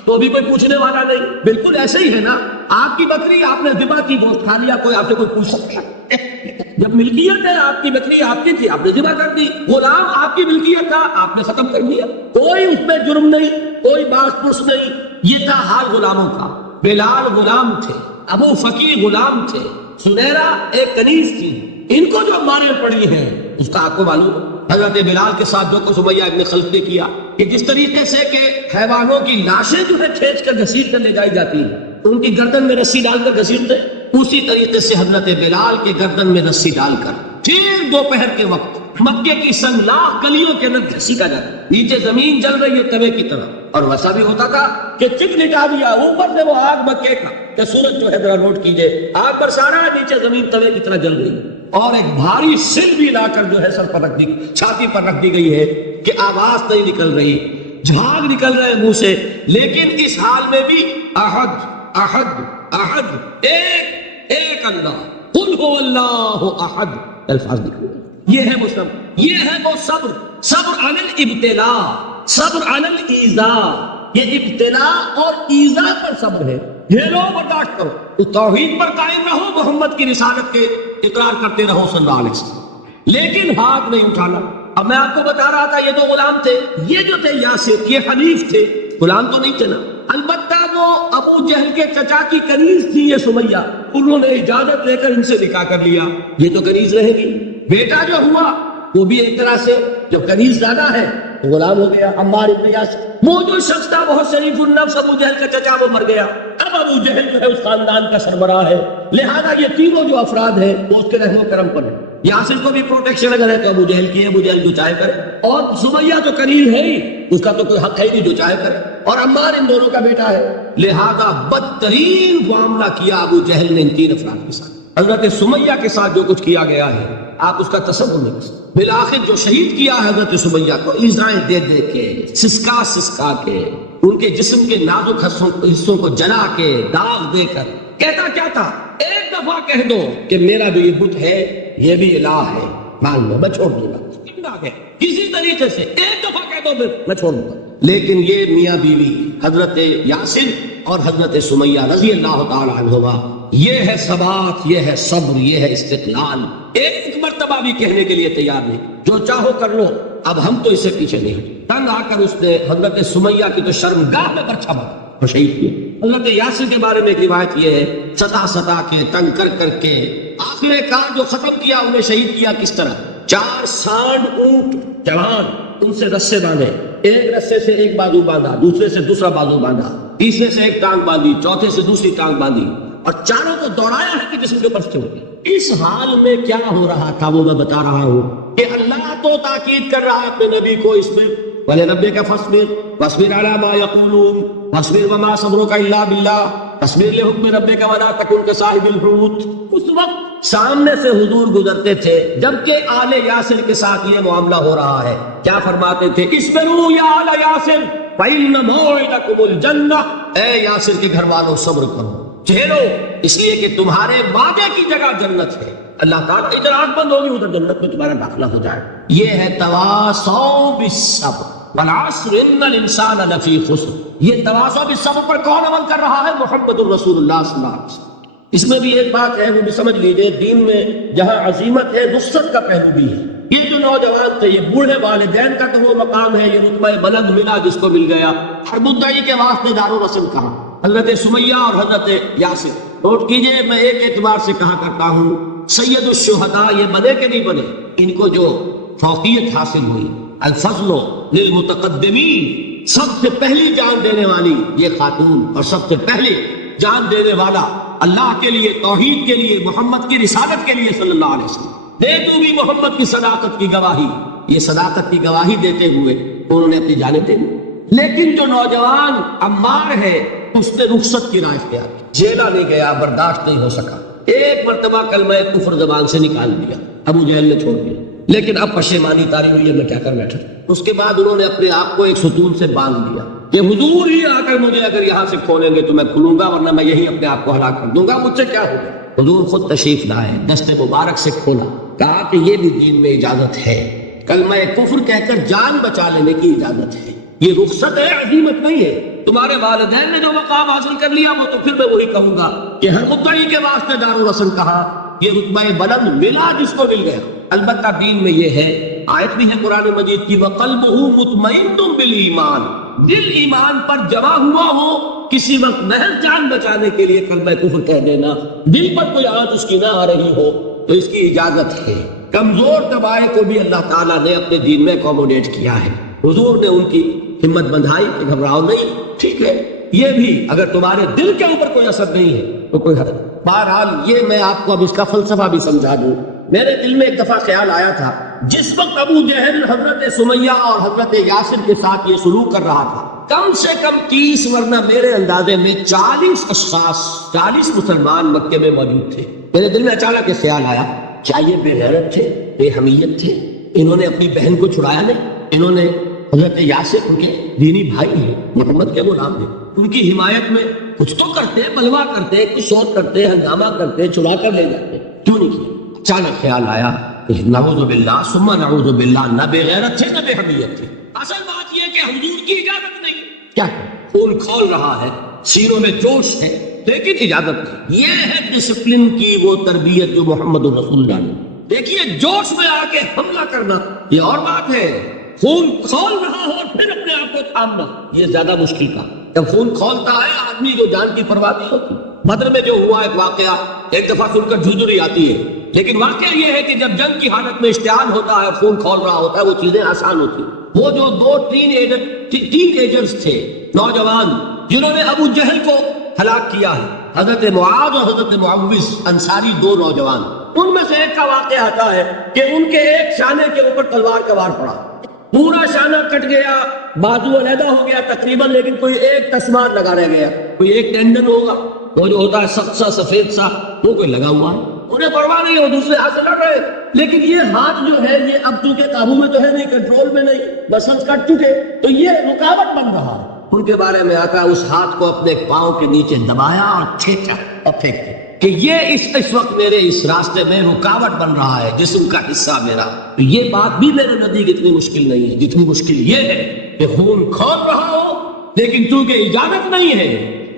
تو بھی کوئی پوچھنے والا نہیں۔ بالکل ایسے ہی ہے نا، آپ کی بکری آپ نے ذبح کی، گوشت کھا لیا، کوئی آپ سے کوئی پوچھ سکتا ہے؟ جب ملکیت ہے، آپ کی بکری آپ کی تھی، آپ نے ذبح کر دی، غلام آپ کی ملکیت تھا، آپ نے ختم کر دیا، کوئی اس میں جرم نہیں، کوئی باس پرس نہیں۔ یہ تھا حال غلاموں کا۔ بلال غلام تھے، ابو فقی غلام تھے، سنیرا ایک کنیز تھی۔ ان کو جو مارے پڑی ہیں اس کا آپ کو معلوم ہے۔ حضرت بلال کے ساتھ جو کچھ سمیہ ابن خلف نے کیا، کہ جس طریقے سے کہ حیوانوں کی لاشیں جو ہے کھینچ کر گھسیٹ کر لے جائی جاتی ہیں، ان کی گردن میں رسی ڈال کر گھسیٹتے، اسی طریقے سے حضرت بلال کے گردن میں رسی ڈال کر پھر دوپہر کے وقت مکے کی سنگلاخ گلیوں کے اندر گھسیٹا جاتا، نیچے زمین جل رہی ہے توے کی طرح، اور ویسا بھی ہوتا تھا کہ چک لٹا دیا، اوپر سے وہ آگ مکے کا کہ سورج جو ہے ذرا نوٹ کیجئے، آگ پر سارا نیچے زمین توے کی طرح جل رہی، اور ایک بھاری سل بھی لا کر جو ہے سر پر رکھ دی، چھاتی پر رکھ دی گئی ہے کہ آواز نہیں نکل رہی، جھاگ نکل رہے منہ سے، لیکن اس حال میں بھی احد احد احد، ایک اللہ، قل هو اللہ احد الفاظ نکلے۔ یہ ہے وہ صبر، یہ ہے وہ صبر، صبر علی الابتلاء، صبر علی الایذاء۔ یہ ابتلاء اور ایذاء پر صبر ہے، یہ لو برداشت کرو، تو توحید پر قائم رہو، محمد کی رسالت کے اقرار کرتے رہو صلی اللہ علیہ وسلم، لیکن ہاتھ نہیں اٹھانا۔ اب میں آپ کو بتا رہا تھا یہ تو غلام تھے، یہ جو تھے یاسر، یہ حلیف تھے، غلام تو نہیں تھے نا۔ البتہ وہ ابو جہل کے چچا کی کنیز تھی یہ سمیہ، انہوں نے اجازت لے کر ان سے نکاح کر لیا، یہ تو کنیز رہے گی۔ بیٹا جو ہوا وہ بھی ایک طرح سے جب کنیز زیادہ ہے تو غلام ہو گیا، عمار ابن یاسر۔ وہ جو شخص تھا بہت شریف النفس ابو جہل کا چچا، وہ مر گیا، اب ابو جہل جو ہے اس خاندان کا سربراہ ہے، لہذا یہ تینوں جو افراد ہیں وہ اس کے رحم و کرم پر ہے۔ یاسر کو بھی پروٹیکشن اگر ہے تو ابو جہل کی ہے، ابو جہل جو چاہے کرے، اور سمیہ تو کنیز ہے ہی، اس کا تو کوئی حق ہے نہیں، جو چاہے کرے، اور عمار ان دونوں کا بیٹا ہے، لہذا بدترین معاملہ کیا ابو جہل نے ان تین افراد کے ساتھ۔ حضرت سمیہ کے ساتھ جو کچھ کیا گیا ہے آپ اس کا تصور نہیں کر سکتے۔ بالآخر جو شہید کیا ہے حضرت سمیہ کو، ایذائیں دے دے کے، سسکا کے، ان کے جسم کے نازک حصوں کو جلا کے، داغ دے کر، کہتا کیا تھا، ایک دفعہ کہہ دو کہ میرا جو یہ بت ہے یہ بھی الہ ہے، مان لو میں چھوڑ دوں گا، کسی طریقے سے ایک دفعہ کہہ دو پھر میں چھوڑ دوں. لیکن یہ میاں بیوی حضرت یاسر اور حضرت سمیہ رضی اللہ تعالی عنہما، یہ ہے ثبات، یہ ہے صبر، یہ ہے استقلال. ایک مرتبہ بھی کہنے کے لیے تیار نہیں، جو چاہو کر لو، اب ہم تو اس سے پیچھے نہیں ہٹے. تنگ آ کر اس نے حضرت سمیہ کی تو شرمگاہ میں برچھا مارا اور شہید کیا. حضرت یاسر کے بارے میں ایک روایت یہ ہے، ستا کے تنگ کر کے آخر کار جو ختم کیا، انہیں شہید کیا کس طرح؟ 4 سانڈ اونٹ جوان، ان سے رسے باندھے، ایک رسے سے ایک بازو باندھا، دوسرے سے دوسرا بازو باندھا، تیسرے سے ایک ٹانگ باندھی، چوتھے سے دوسری ٹانگ باندھی، اور چاروں کو دوڑایا ہے کہ جسم کے اوپر سے اٹھ گئے. اس حال میں کیا ہو رہا تھا وہ میں بتا رہا ہوں کہ اللہ تو تاکید کر رہا ہے اپنے نبی کو اس میں، وَلِرَبِّكَ فَاصْبِرْ وَاصْبِرْ عَلَىٰ مَا يَقُولُونَ وَاصْبِرْ وَمَا صَبْرُكَ إِلَّا بِاللَّهِ وَاصْبِرْ لِحُكْمِ رَبِّكَ وَلَا تَكُنْ كَصَاحِبِ الْحُوتِ. اس وقت سامنے سے حضور گزرتے تھے جبکہ آل یاسر کے ساتھ یہ معاملہ ہو رہا ہے. کیا فرماتے تھے؟ اصبروا یا آل یاسر فَإِنَّ مَوْعِدَكُمُ الْجَنَّةُ. اے یاسر کے گھر والوں صبر کرو، جھیلو، اس لیے کہ تمہارے وعدے کی جگہ جنت ہے. اللہ تعالیٰ ادھر آنکھ بند ہوگی ادھر جنت میں تمہارا داخلہ ہو جائے. یہ ہے تواصوا بالصبر والعصر ان الانسان لفی خسر. یہ تواصوا بالصبر پر کون عمل کر رہا ہے؟ محمد الرسول اللہ صلی اللہ علیہ وسلم. اس میں بھی ایک بات ہے، وہ بھی سمجھ لیجئے، دین میں جہاں عظیمت ہے رخصت کا پہلو بھی ہے. یہ جو نوجوان تھے، یہ بوڑھے والدین کا تو وہ مقام ہے، یہ رتبہ بلند ملا جس کو مل گیا. ہر مدعی کے واسطے دار و رسم کہا، حضرت سمیہ اور حضرت یاسر. نوٹ کیجئے، میں ایک اعتبار سے کہا کرتا ہوں، سید الشہداء یہ بنے کہ نہیں بنے، ان کو جو فوقیت حاصل ہوئی، الفضل للمتقدمین، سب سے پہلی جان دینے والی یہ خاتون اور سب سے پہلے جان دینے والا اللہ کے لیے، توحید کے لیے، محمد کی رسالت کے لیے صلی اللہ علیہ وسلم. دے تو بھی محمد کی صداقت کی گواہی. یہ صداقت کی گواہی دیتے ہوئے انہوں نے اپنی جانیں دے دی. لیکن جو نوجوان عمار ہے اس نے رخصت کی راہ اختیار کی، جیلا نہیں گیا، برداشت نہیں ہو سکا، ایک مرتبہ کلمہ کفر زبان سے نکال دیا، ابو جہل نے چھوڑ دیا. لیکن اب پشیمانی طاری ہوئی ہے، میں کیا کر بیٹھا. اس کے بعد انہوں نے اپنے آپ کو ایک ستون سے باندھ دیا کہ حضور ہی آ کر مجھے اگر یہاں سے کھولیں گے تو میں کھلوں گا، ورنہ میں یہی اپنے آپ کو ہلاک کر دوں گا، مجھ سے کیا ہوگا. حضور خود تشریف لائے، دست مبارک سے کھولا، کہا کہ یہ بھی دین میں اجازت ہے، کلمہ کفر کہہ کر جان بچا لینے کی اجازت ہے. یہ رخصت ہے، عزیمت نہیں ہے. تمہارے والدین نے جو مقام حاصل کر لیا وہ تو پھر میں وہی کہوں گا کہ ہر مدعی کے واسطے دار و رسم کہا، یہ رتبہ بلند ملا جس کو مل گیا. البتہ دین میں یہ ہے، آیت بھی ہے قرآن مجید کی، وَقَلْبُهُ مُطْمَئِنٌ بِالْإِيمَانِ، دل ایمان پر جمع ہوا ہو، کسی وقت محض جان بچانے کے لیے کلمہ کفر کہہ دینا، دل پر کوئی آنچ اس کی نہ آ رہی ہو تو اس کی اجازت ہے. کمزور طبائع کو بھی اللہ تعالیٰ نے اپنے دین میں اکوموڈیٹ کیا ہے. حضور نے ان کی ہمت بندھائی کہ گھبراؤ نہیں، ٹھیک ہے. یہ بھی اگر تمہارے دل کے اوپر کوئی اثر نہیں ہے تو کوئی حرج. بہرحال یہ میں آپ کو اب اس کا فلسفہ بھی سمجھا دوں. میرے دل میں ایک دفعہ خیال آیا تھا، جس وقت ابو جہل حضرت سمیہ اور حضرت یاسر کے ساتھ یہ سلوک کر رہا تھا، کم سے کم 30 ورنہ میرے اندازے میں 40 اشخاص، 40 مسلمان مکے میں موجود تھے. میرے دل میں اچانک یہ خیال آیا، کیا یہ بے غیرت تھے، بے حمیت تھے؟ انہوں نے اپنی بہن کو چھڑایا نہیں، انہوں نے حضرت یاسر ان کے دینی بھائی ہیں، محمد کے غلام ہیں، ان کی حمایت میں کچھ تو کرتے، بلوا کرتے، کچھ شور کرتے، ہنگامہ کرتے، چھڑا کر لے جاتے، کیوں نہیں کیا؟ اچانک خیال آیا کہ نعوذ باللہ ثم نعوذ باللہ، نہ بے غیرت تھے نہ بے حمیت تھے. اصل بات یہ کہ حضور کی اجازت نہیں. کیا خون کھول رہا ہے، سینوں میں جوش ہے، لیکن اجازت نہیں. یہ ہے ڈسپلن کی وہ تربیت جو محمد رسول اللہ نے. دیکھیے جوش میں آ کے حملہ کرنا یہ اور بات ہے، خون کھول رہا ہو پھر اپنے آپ کو تھامنا یہ زیادہ مشکل کا. جب خون کھولتا ہے آدمی جو جان کی پرواہ نہیں ہوتی. بدر میں جو ہوا ایک واقعہ ایک دفعہ سن کر جھجھری آتی ہے، لیکن واقعہ یہ ہے کہ جب جنگ کی حالت میں اشتعال ہوتا ہے، خون کھول رہا ہوتا ہے، وہ چیزیں آسان ہوتی. وہ جو 2 ٹین ایجرز تھے، نوجوان، جنہوں نے ابو جہل کو ہلاک کیا ہے، حضرت معاذ اور حضرت معوذ انصاری، 2 نوجوان، ان میں سے ایک کا واقعہ آتا ہے کہ ان کے ایک شانے کے اوپر تلوار کا وار پڑا، پورا شانہ کٹ گیا، بازو علیحدہ ہو گیا تقریباً، لیکن کوئی ایک تسمار لگا رہ گیا، کوئی ایک ٹینڈن ہوگا، وہ جو ہوتا ہے سخت سا سفید سا، وہ کوئی لگا ہوا ہے. انہیں پرواہ نہیں، وہ دوسرے ہاتھ سے لڑ رہے، لیکن یہ ہاتھ جو ہے یہ اب چونکہ قابو میں تو ہے نہیں، کنٹرول میں نہیں، مسلز کٹ چکے، تو یہ رکاوٹ بن رہا ہے. ان کے بارے میں آتا ہے اس ہاتھ کو اپنے پاؤں کے نیچے دبایا اور کھینچا اور پھینک دیا. کہ یہ اس وقت میرے اس راستے میں رکاوٹ بن رہا ہے، جسم کا حصہ میرا، تو یہ بات بھی میرے نزدیک اتنی مشکل نہیں ہے جتنی مشکل یہ ہے کہ خون کھول رہا ہو لیکن چونکہ اجازت نہیں ہے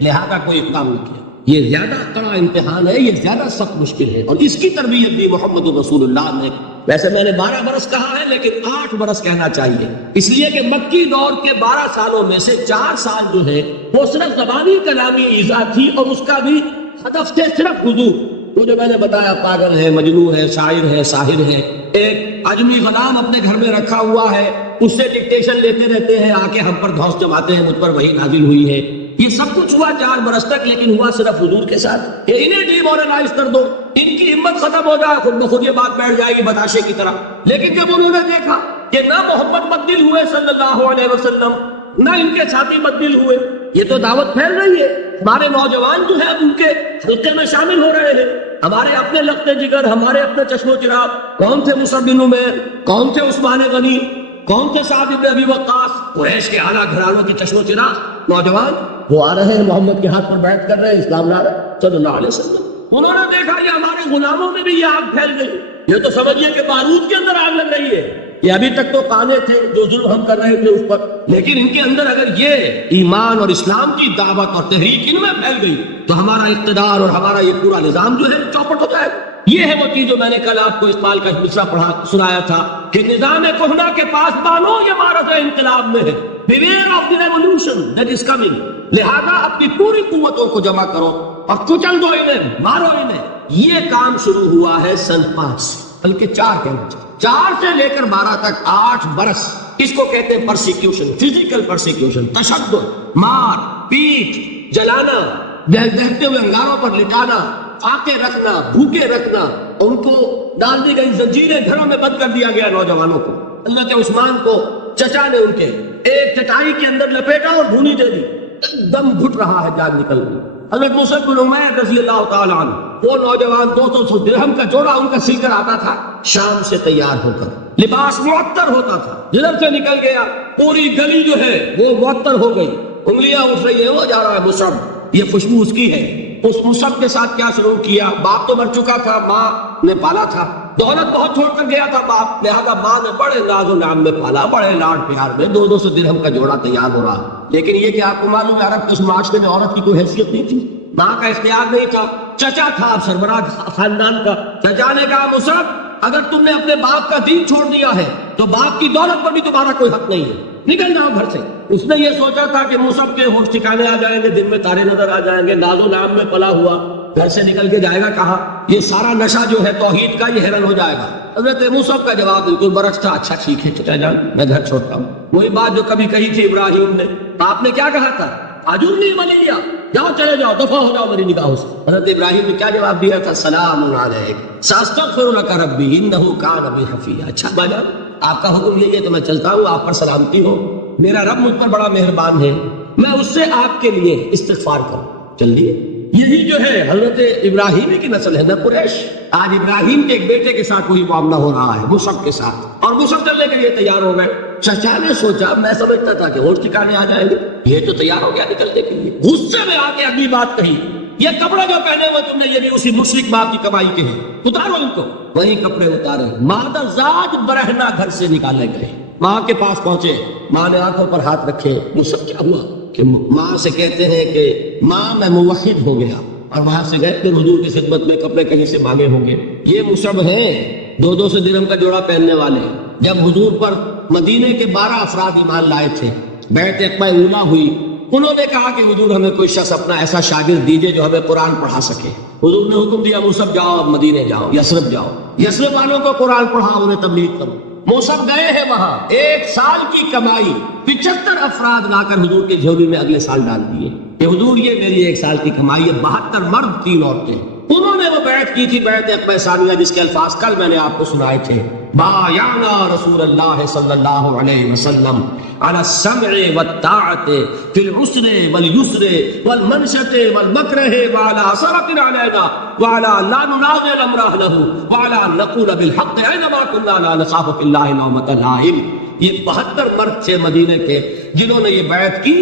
لہذا کوئی اقدام نہیں کیا۔ یہ زیادہ کڑا امتحان ہے، یہ زیادہ سخت مشکل ہے، اور اس کی تربیت بھی محمد رسول اللہ نے، ویسے میں نے 12 برس کہا ہے لیکن 8 برس کہنا چاہیے، اس لیے کہ مکی دور کے 12 سالوں میں سے 4 سال جو ہے وہ صرف زبانی کلامی ایذا تھی، اور اس کا بھی ہدف تھے صرف حضور۔ وہ جو میں نے بتایا پاگل ہے، مجنون ہے، شاعر ہے، ساحر ہے، ایک اجمی غلام اپنے گھر میں رکھا ہوا ہے، اس سے ڈکٹیشن لیتے رہتے ہیں، آ کے ہم پر دھوس جماتے ہیں، مجھ پر وہی نازل ہوئی ہے، یہ سب کچھ ہوا 4 برس تک، لیکن ہوا صرف حضور کے ساتھ۔ انہیں ڈیمورلائز کر دو، ان کی ہمت ختم ہو جائے، خود بخود یہ بات بیٹھ جائے گی بتاشے کی طرح۔ لیکن جب انہوں نے دیکھا کہ نہ محمد مبدل ہوئے صلی اللہ علیہ وسلم، نہ ان کے ساتھی مبدل ہوئے، یہ تو دعوت پھیل رہی ہے، ہمارے نوجوان جو ہے ان کے حلقے میں شامل ہو رہے ہیں، ہمارے اپنے لختے جگر، ہمارے اپنے چشم و چراغ، کون تھے مصعب بن عمیر، کون تھے عثمان غنی، کون تھے سعد بن ابی وقاص، قریش کے اعلیٰ گھرانوں کی چشم و چراغ نوجوان، وہ آ رہے ہیں محمد کے ہاتھ پر بیعت کر رہے ہیں، اسلام لا رہے ہیں صلی اللہ علیہ وسلم۔ انہوں نے دیکھا یہ ہمارے غلاموں میں بھی یہ آگ پھیل گئی، یہ تو سمجھیے کہ بارود کے اندر آگ لگ رہی ہے، یہ ابھی تک تو قانے تھے جو ظلم ہم کر رہے تھے اس پر، لیکن ان کے اندر اگر یہ ایمان اور اسلام کی دعوت اور تحریک ان میں پھیل گئی تو ہمارا اقتدار اور ہمارا یہ پورا نظام جو ہے چوپٹ ہو جائے گا۔ یہ ہے وہ چیز جو میں نے کل آپ کو اسماعیل کا مصرع پڑھا سنایا تھا کہ نظام کہنا کے پاس بانو یہ مہارت انقلاب میں ہے، beware of the revolution that is coming, لہذا اپنی پوری قوتوں کو جمع کرو اور کچل دو انہیں، مارو انہیں۔ یہ کام شروع ہوا ہے سن 5 سے، بلکہ 4 کہنا چاہیے، 4 سے لے کر 12 تک 8 برس، اس کو کہتے ہیں پرسیکیوشن، فزیکل پرسیکیوشن، تشدد، مار پیٹ، جلانا، دہتے ہوئے انگاروں پر لٹانا، فاقے رکھنا، بھوکے رکھنا، ان کو ڈال دی گئی زنجیریں، گھروں میں بند کر دیا گیا نوجوانوں کو۔ حضرت عثمان کو چچا نے ان کے ایک چٹائی کے اندر لپیٹا اور بھونی دے دی، دم گھٹ رہا ہے، جان نکل گئی۔ حضرت مصعب بن عمیر رضی اللہ تعالیٰ عنہ، وہ نوجوان 200 درہم کا جوڑا ان کا سل کر آتا تھا شام سے تیار ہو کر، لباس معطر ہوتا تھا، جدھر سے نکل گیا پوری گلی جو ہے وہ معطر ہو گئی، انگلیاں اٹھ رہی ہیں، وہ جا رہا ہے مصعب، یہ خوشبو اس کی ہے۔ اس مصعب کے ساتھ کیا سلوک کیا؟ باپ تو مر چکا تھا، ماں نے پالا تھا، دولت بہت چھوڑ کر گیا تھا باپ، لہذا ماں نے بڑے ناز و نعم میں پالا، بڑے لاڈ پیار میں، 200 درہم کا جوڑا تیار ہو رہا۔ لیکن یہ کہ آپ کو معلوم ہے عرب کے اس معاشرے میں عورت کی کوئی حیثیت نہیں تھی، ماں کا اختیار نہیں تھا، چچا تھا سربراہ خاندان کا، چچا نے کہا مصعب اگر تم نے اپنے باپ کا دین چھوڑ دیا ہے تو باپ کی دولت پر بھی تمہارا کوئی حق نہیں ہے، نکل جاؤ گھر سے۔ اس نے یہ سوچا تھا کہ مصعب کے ہوش ٹھکانے آ جائیں گے، دن میں تارے نظر آ جائیں گے، ناز و نعم میں پلا ہوا، گھر سے نکل کے جائے گا کہاں؟ یہ سارا نشہ جو ہے توحید کا یہ حیران ہو جائے گا۔ حضرت مصعب کا جواب بالکل برعکس تھا، اچھا ٹھیک ہے چچا جان میں گھر چھوڑتا ہوں۔ وہی بات جو کبھی کہی تھی ابراہیم نے، آپ نے کیا کہا تھا؟ آجرنی ملیا، جاؤ چلے جاؤ، دفع ہو جاؤ میری نگاہوں سے۔ حضرت ابراہیم نے کیا جواب دیا تھا؟ سلام علیک ساستغفر لک ربی انہ کان بی حفیظ۔ اچھا باجان آپ کا حکم یہی ہے تو میں چلتا ہوں، آپ پر سلامتی ہو، میرا رب مجھ پر بڑا مہربان ہے، میں اس سے آپ کے لیے استغفار کروں، چل دیے۔ یہی جو ہے حضرت ابراہیم کی نسل ہے نہ قریش۔ آج ابراہیم کے ایک بیٹے کے ساتھ وہی معاملہ ہو رہا ہے مصعب کے ساتھ، اور مصعب چلنے کے لیے تیار ہو گئے۔ چچا نے سوچا، میں سمجھتا تھا کہ ہوش ٹھکانے آ جائیں گے، یہ تو تیار ہو گیا نکلنے کے لیے، غصے میں آ کے اگلی بات کہی، یہ کپڑے جو پہنے ہوئے تم نے یہ بھی اسی مشرک باپ کی کمائی کے ہیں، اتارو ان کو۔ وہی کپڑے اتارے، مادر ذات برہنہ گھر سے نکالے گئے، ماں کے پاس پہنچے، ماں نے آنکھوں پر ہاتھ رکھے، مصعب کیا ہوا؟ کہ ماں سے کہتے ہیں کہ ماں میں موحد ہو گیا، اور وہاں سے گئے پھر حضور کی خدمت میں کپڑے کہیں سے مانگے ہوں گے۔ یہ مصعب ہیں 200 درہم کا جوڑا پہننے والے، جب حضور پر مدینے کے 12 افراد ایمان لائے تھے، بیعت عقبہ اولیٰ ہوئی، انہوں نے کہا کہ حضور ہمیں کوئی شخص اپنا ایسا شاگرد دیجئے جو ہمیں قرآن پڑھا سکے۔ حضور نے حکم دیا مصعب جاؤ، اب مدینے جاؤ، یثرب جاؤ، یثرب والوں کو قرآن پڑھا، انہیں تبلیغ کرو۔ مصعب گئے ہیں وہاں، 1 سال کی کمائی 75 افراد لا کر حضور کے جھولی میں اگلے سال ڈال دیے کہ حضور یہ میری 1 سال کی کمائی ہے، 72 مرد 3 عورتیں۔ انہوں نے وہ بیعت کی تھی، بیعت عقبہ ثانیہ، جس کے الفاظ کل میں نے آپ کو سنائے تھے، بایعنا رسول اللہ صلی اللہ علیہ وسلم علی السمع والطاعت فی العسر والیسر والمنشط والمکرہ وعلی صرف علینا وعلی لا ننازع الامر اہلہ وعلی ان نقول بالحق اینما کنا لا نخاف فی اللہ لومۃ لائم۔ یہ 72 مرد تھے مدینے کے جنہوں نے یہ بیعت کی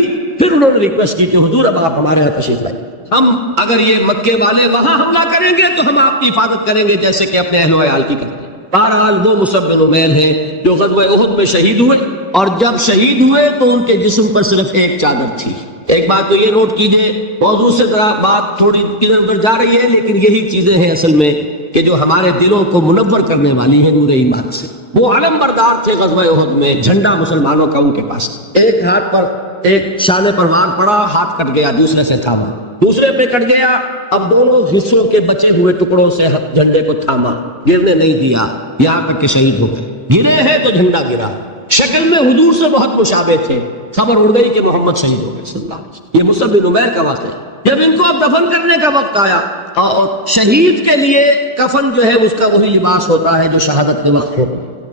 پھر انہوں نے ریکویسٹ کی کہ حضور اب آپ ہمارے یہاں تشریف لائیں، ہم اگر یہ مکے والے وہاں حملہ کریں گے تو ہم آپ کی حفاظت کریں گے جیسے کہ اپنے اہل و عیال کی کرتے ہیں۔ بہرحال وہ مصعب بن عمیر ہیں جو غزوہ احد میں شہید ہوئے، اور جب شہید ہوئے تو ان کے جسم پر صرف ایک چادر تھی۔ ایک بات تو یہ نوٹ کیجئے، موضوع سے ذرا بات تھوڑی ادھر ادھر جا رہی ہے، لیکن یہی چیزیں ہیں اصل میں کہ جو ہمارے دلوں کو منور کرنے والی ہیں نور ایمان سے۔ وہ علم بردار تھے غزوہ احد میں، جھنڈا مسلمانوں کا ان کے پاس، ایک ہاتھ پر ایک شان پروان پڑا، ہاتھ کٹ گیا، دوسرے سے تھاما، دوسرے پہ کٹ گیا، اب دونوں حصوں کے بچے ہوئے ٹکڑوں سے جھنڈے کو تھاما، گرنے نہیں دیا، یہاں تک کہ شہید ہو گئے۔ گرے ہیں تو جھنڈا گرا، شکل میں حضور سے بہت مشابہ تھے، خبر اڑ گئی کہ محمد شہید ہو گئے صلی اللہ علیہ وسلم۔ یہ مصعب بن عمیر کا واقعہ ہے۔ جب ان کو اب دفن کرنے کا وقت آیا، اور شہید کے لیے کفن جو ہے اس کا وہی لباس ہوتا ہے جو شہادت کے وقت ہو،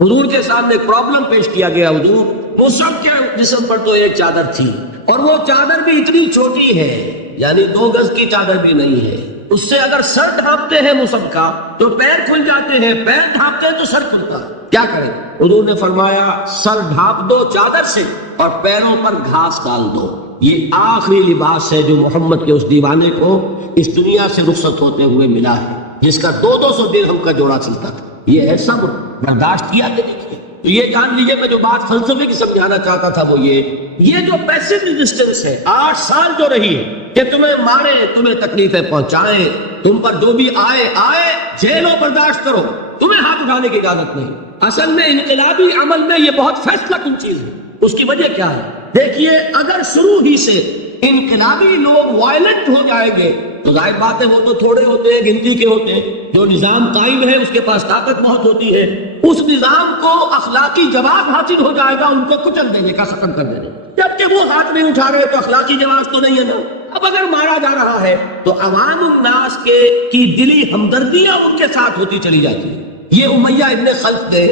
حضور کے سامنے ایک پرابلم پیش کیا گیا، حضور مصعب کے جسم پر تو ایک چادر تھی، اور وہ چادر بھی اتنی چھوٹی ہے، یعنی 2 گز کی چادر بھی نہیں ہے، اس سے اگر سر ڈھانپتے ہیں مصعب کا تو پیر کھل جاتے ہیں، پیر ڈھانپتے ہیں تو سر کھلتا ہے، کیا کریں؟ حضور نے فرمایا سر ڈھانپ دو چادر سے اور پیروں پر گھاس ڈال دو۔ یہ آخری لباس ہے جو محمد کے اس دیوانے کو اس دنیا سے رخصت ہوتے ہوئے ملا ہے، جس کا 200 درہم کا جوڑا چلتا تھا۔ یہ ہے سب برداشت کیا کہ دیکھیے۔ تو یہ جان لیجیے میں جو بات فلسفے کی سمجھانا چاہتا تھا وہ یہ جو پیسو ریزسٹنس ہے 8 سال جو رہی ہے کہ تمہیں مارے، تمہیں تکلیفیں پہنچائیں، تم پر جو بھی آئے جھیلو، برداشت کرو، تمہیں ہاتھ اٹھانے کی اجازت نہیں۔ اصل میں انقلابی عمل میں یہ بہت فیصلہ کن چیز ہے۔ اس کی وجہ کیا ہے؟ دیکھیے اگر شروع ہی سے انقلابی لوگ وائلنٹ ہو جائیں گے تو ظاہر بات ہے وہ تو تھوڑے ہوتے ہیں، گنتی کے ہوتے ہیں، جو نظام قائم ہے اس کے پاس طاقت بہت ہوتی ہے، اس نظام کو اخلاقی جواب حاصل ہو جائے گا ان کو کچل دینے کا، ختم کر دینے کا۔ جبکہ وہ ہاتھ نہیں اٹھا رہے تو اخلاقی جواز تو نہیں ہے نا۔ اب اگر مارا جا رہا ہے تو عوام الناس کی دلی ہمدردیاں ان کے ساتھ ہوتی چلی جاتی ہے۔ یہ امیہ ابن خلف نے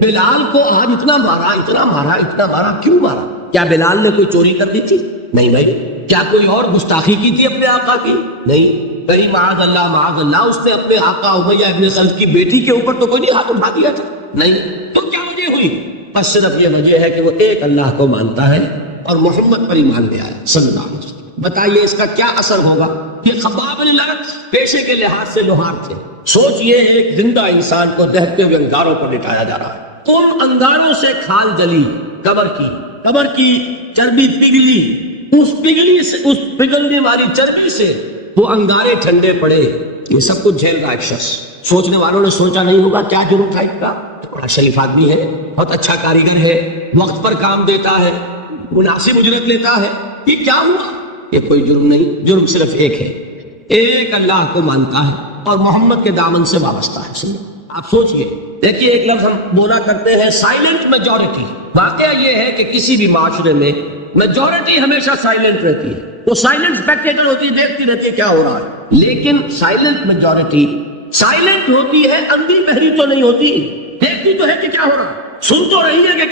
بلال کو آج اتنا مارا، کیوں مارا؟ کیا بلال نے کوئی چوری کر دی تھی؟ نہیں بھائی۔ کیا کوئی اور گستاخی کی تھی اپنے آقا کی؟ نہیں۔ کہیں معاذ اللہ اس نے اپنے آقا امیہ ابن خلف کی بیٹی کے اوپر تو کوئی نہیں ہاتھ اٹھا دیا تھا؟ نہیں۔ تو کیا وجہ ہوئی؟ بس صرف یہ وجہ ہے کہ وہ ایک اللہ کو مانتا ہے اور محمد پر ایمان لے آیا صلی اللہ علیہ وسلم۔ بتائیے اس کا کیا اثر ہوگا؟ یہ خباب بن الارت پیشے کے لحاظ سے لوہار تھے۔ سوچ یہ ہے ایک زندہ انسان کو دہتے ہوئے انگاروں پر لٹایا جا رہا ہے، ان انگاروں سے کھال جلی، قبر کی چربی پگھلی، اس پگھلنے والی چربی سے وہ انگارے ٹھنڈے پڑے، یہ سب کچھ جھیل رہا ایک شخص۔ سوچنے والوں نے سوچا نہیں ہوگا کیا جرم تھا اس کا، بڑا شریف آدمی ہے، بہت اچھا کاریگر ہے، وقت پر کام دیتا ہے، مناسب اجرت لیتا ہے، یہ کیا ہوا؟ یہ کوئی جرم نہیں، جرم صرف ایک ہے، ایک اللہ کو مانتا ہے اور محمد کے دامن سے وابستہ ہے۔ آپ سوچئے، دیکھیے ایک لفظ ہم بولا کرتے ہیں سائلنٹ میجورٹی۔ واقعہ یہ ہے کہ کسی بھی معاشرے میں میجورٹی ہمیشہ سائلنٹ رہتی ہے، وہ سائلنٹ اسپیکٹیٹر ہوتی ہے، دیکھتی رہتی ہے کیا ہو رہا ہے، لیکن سائلنٹ میجورٹی سائلنٹ ہوتی ہے، اندھی بہری تو نہیں ہوتی، دیکھتی تو ہے کہ کیا ہو رہا ہے، سن تو رہی ہے کہ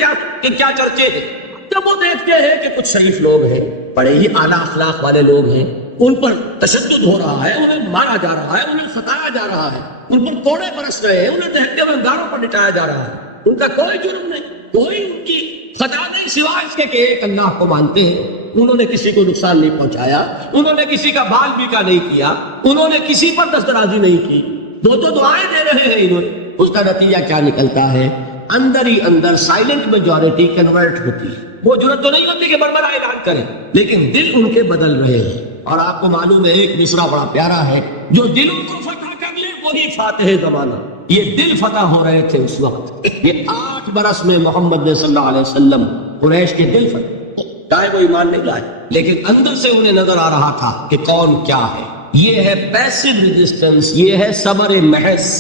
کیا چرچے ہیں۔ جب وہ دیکھتے ہیں کہ کچھ شریف لوگ ہیں، بڑے ہی اعلیٰ اخلاق والے لوگ ہیں، ان پر تشدد ہو رہا ہے، انہیں مارا جا رہا ہے، انہیں ستایا جا رہا ہے، ان پر کوڑے برس رہے ہیں، انہیں دہتے ہوئے انگاروں پر لٹایا جا رہا ہے، ان کا کوئی جرم نہیں، کوئی ان کی خطا نہیں، سوائے اس کے کہ ایک اللہ کو مانتے ہیں، انہوں نے کسی کو نقصان نہیں پہنچایا، انہوں نے کسی کا بال بیکا نہیں کیا، انہوں نے کسی پر دسترازی نہیں کی، دو دعائیں دے رہے ہیں انہوں نے۔ اس کا نتیجہ کیا نکلتا ہے؟ اندر ہی اندر سائلنٹ میجورٹی کنورٹ ہوتی ہے، وہ جرات تو نہیں ہوتی کہ بڑبڑا اعلان کریں، لیکن دل ان کے بدل رہے ہیں۔ اور آپ کو معلوم ہے ایک مصرع بڑا پیارا ہے، جو دل ان کو فتح کر لے وہی فاتح زمانہ۔ یہ دل فتح ہو رہے تھے اس وقت، یہ 8 برس میں محمد نے صلی اللہ علیہ وسلم قریش کے دل فتح، چاہے وہ ایمان نہیں لائے، لیکن اندر سے انہیں نظر آ رہا تھا کہ کون کیا ہے۔ یہ ہے پیسو ریزسٹنس، یہ ہے صبر محض۔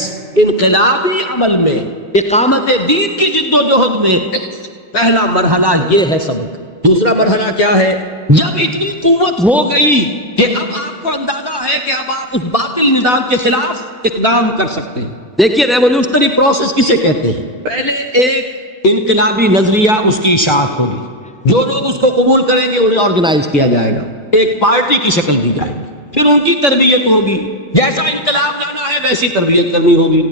انقلابی عمل میں، اقامت دین کی جد و جہد میں پہلا مرحلہ یہ ہے صبر۔ دوسرا مرحلہ کیا ہے؟ جب اتنی قوت ہو گئی کہ اب آپ کو اندازہ ہے کہ اب آپ اس باطل نظام کے خلاف اقدام کر سکتے ہیں۔ دیکھیے ریولوشنری پروسیس کسے کہتے ہیں؟ پہلے ایک انقلابی نظریہ، اس کی اشاعت ہوگی، جو لوگ اس کو قبول کریں گے انہیں آرگنائز کیا جائے گا، ایک پارٹی کی شکل دی جائے گی، پھر ان کی تربیت ہوگی، جیسا انقلاب لانا ہے ویسی تربیت کرنی ہوگی،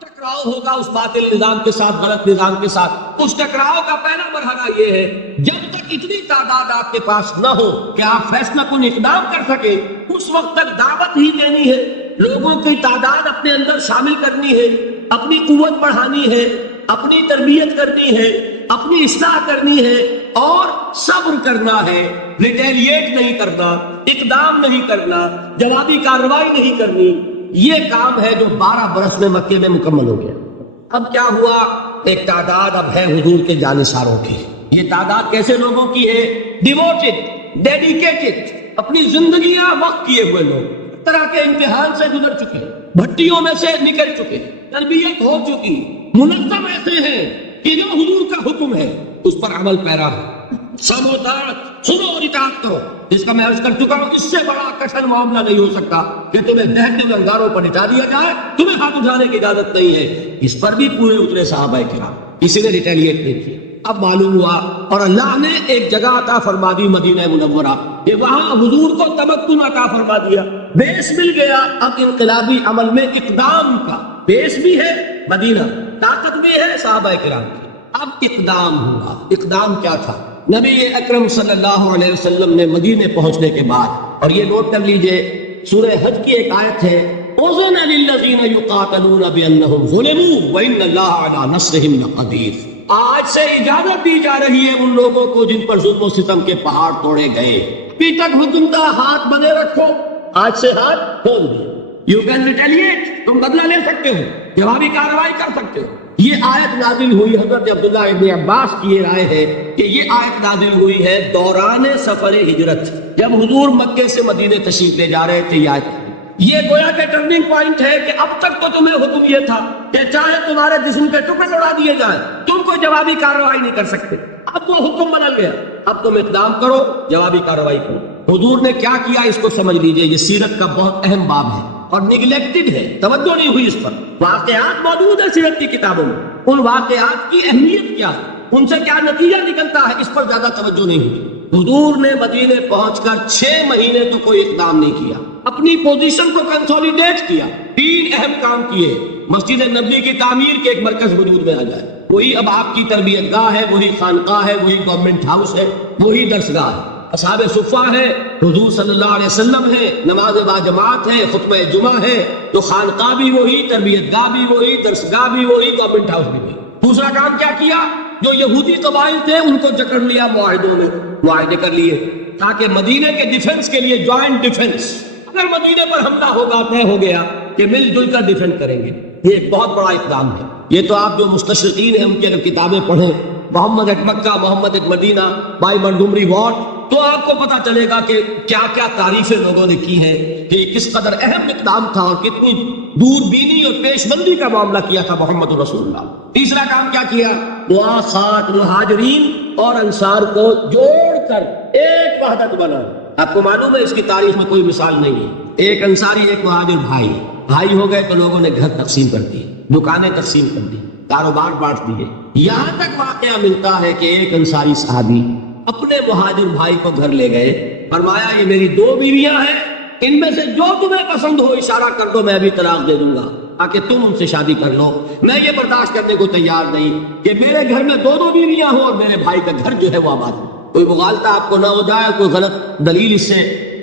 ٹکراؤ ہوگا اس باطل نظام کے ساتھ، غلط نظام کے ساتھ۔ اس ٹکراؤ کا پہلا مرحلہ یہ ہے، جب تک اتنی تعداد آپ کے پاس نہ ہو کہ آپ فیصلہ کن اقدام کر سکیں، اس وقت تک دعوت ہی دینی ہے، لوگوں کی تعداد اپنے اندر شامل کرنی ہے، اپنی قوت بڑھانی ہے، اپنی تربیت کرنی ہے، اپنی اصلاح کرنی ہے، اور صبر کرنا ہے، ریٹیلیٹ نہیں کرنا، اقدام نہیں کرنا، جوابی کارروائی نہیں کرنی۔ یہ کام ہے جو 12 برس میں مکے میں مکمل ہو گیا۔ اب کیا ہوا؟ ایک تعداد اب ہے حضور کے جانثاروں کی۔ یہ تعداد کیسے لوگوں کی ہے؟ ڈیووٹڈ، ڈیڈیکیٹڈ، اپنی زندگیاں وقف کیے ہوئے لوگ، طرح کے امتحان سے گزر چکے، بھٹیوں میں سے نکل چکے، تربیت ہو چکی، منظم ایسے ہیں کہ جو حضور کا حکم ہے اس پر عمل پیرا ہے۔ سنو اور اطاعت کرو، جس کا میں عرض کر چکا ہوں، اس سے بڑا کٹھن معاملہ نہیں ہو سکتا کہ تمہیں بہتے ہوئے انگاروں پر لٹا دیا جائے، تمہیں ہاتھ اٹھانے کی اجازت نہیں ہے۔ اس پر بھی پورے اترے صحابہ کرام، کسی نے ریٹیلیٹ نہیں کیا۔ اب معلوم ہوا اور اللہ نے ایک جگہ عطا فرما دی مدینہ منورہ، کہ وہاں حضور کو تمکن عطا فرما دیا، بیس مل گیا۔ اب انقلابی عمل میں اقدام کا بیس بھی ہے مدینہ، طاقت بھی ہے صحابہ کرام کی۔ اب اقدام ہوا۔ اقدام کیا تھا؟ نبی اکرم صلی اللہ علیہ وسلم نے مدینے پہنچنے کے بعد، اور یہ نوٹ کر لیجئے، سورہ حج کی ایک آیت ہے، اذن للذین یقاتلون بانہم ظلموا وان اللہ علی نصرہم لقدیر۔ آج سے اجازت دی جا رہی ہے ان لوگوں کو جن پر ظلم و ستم کے پہاڑ توڑے گئے۔ ابھی تک حکم تھا ہاتھ بندے رکھو، آج سے ہاتھ کھول دیا۔ یو کین ریٹیلیٹ، تم بدلہ لے سکتے ہو، جوابی کارروائی کر سکتے ہو۔ یہ آیت نازل ہوئی، حضرت عبداللہ ابن عباس کی یہ رائے ہے کہ یہ آیت نازل ہوئی ہے دوران سفر ہجرت، جب حضور مکے سے مدینے تشریف لے جا رہے تھے۔ یہ آیت یہ گویا کہ ٹرننگ پوائنٹ ہے کہ اب تک تو تمہیں حکم یہ تھا کہ چاہے تمہارے جسم کے ٹکڑے اڑا دیے جائیں، تم کوئی جوابی کارروائی نہیں کر سکتے۔ اب وہ حکم بدل گیا، اب تم اقدام کرو، جوابی کارروائی کرو۔ حضور نے کیا کیا اس کو سمجھ لیجئے، یہ سیرت کا بہت اہم باب ہے اور نگلیکٹڈ ہے، توجہ نہیں ہوئی اس پر۔ واقعات موجود ہیں سیرت کی کتابوں میں، ان واقعات کی اہمیت کیا ہے، ان سے کیا نتیجہ نکلتا ہے، اس پر زیادہ توجہ نہیں ہوئی۔ حضور نے مدینے پہنچ کر 6 مہینے تو کوئی اقدام نہیں کیا، اپنی پوزیشن کو کنسولیڈیٹ کیا۔ 3 اہم کام کیے۔ مسجد نبوی کی تعمیر کے ایک مرکز وجود میں آ جائے، وہی اب آپ کی تربیت گاہ ہے، وہی خانقاہ ہے، وہی گورنمنٹ ہاؤس ہے، وہی درسگاہ ہے، اصحاب صفہ ہے، حضور صلی اللہ علیہ وسلم ہے، نماز با جماعت ہے، خطبہ جمعہ ہے، تو خانقاہ بھی وہی، تربیت گاہ بھی وہی، درسگاہ بھی وہی، گورنمنٹ ہاؤس بھی وہی۔ دوسرا کام کیا کیا؟ جو یہودی قبائل تھے ان کو جکڑ لیا، معاہدوں میں معاہدے کر لیے، تاکہ مدینے کے ڈیفنس کے لیے جوائنٹ ڈیفنس، اگر مدینے پر حملہ ہوگا طے ہو گیا کہ مل جل کر ڈیفینڈ کریں گے۔ یہ ایک بہت بڑا اقدام ہے۔ یہ تو آپ جو مستشرقین ہیں ان کی اگر کتابیں پڑھیں، Muhammad at Mecca, Muhammad at Medina, by Montgomery Watt, تو آپ کو پتا چلے گا کہ کیا کیا تعریفیں لوگوں نے کی ہیں کہ کس قدر اہم اقدام تھا اور کتنی دور بینی اور پیش بندی کا معاملہ کیا تھا محمد رسول اللہ۔ تیسرا کام کیا کیا؟ مواخات مہاجرین اور انصار کو جوڑ کر ایک وحدت بنا۔ آپ کو معلوم ہے اس کی تاریخ میں کوئی مثال نہیں ہے، ایک انصاری ایک مہاجر بھائی ہو گئے تو لوگوں نے گھر تقسیم کر دی، دکانیں تقسیم کر دی، کاروبار بانٹ دیے۔ یہاں تک واقعہ ملتا ہے کہ ایک انصاری صحابی اپنے مہاجر بھائی کو گھر لے گئے، فرمایا یہ میری 2 بیویاں ہیں، ان میں سے جو تمہیں پسند ہو اشارہ کر دو، میں ابھی طلاق دے دوں گا تاکہ تم ان سے شادی کر لو۔ میں یہ برداشت کرنے کو تیار نہیں کہ میرے گھر میں 2 بیویاں ہوں اور میرے بھائی کا گھر جو ہے وہ آباد ہو۔ کوئی مغالطہ آپ کو نہ ہو جائے، کوئی غلط دلیل اس سے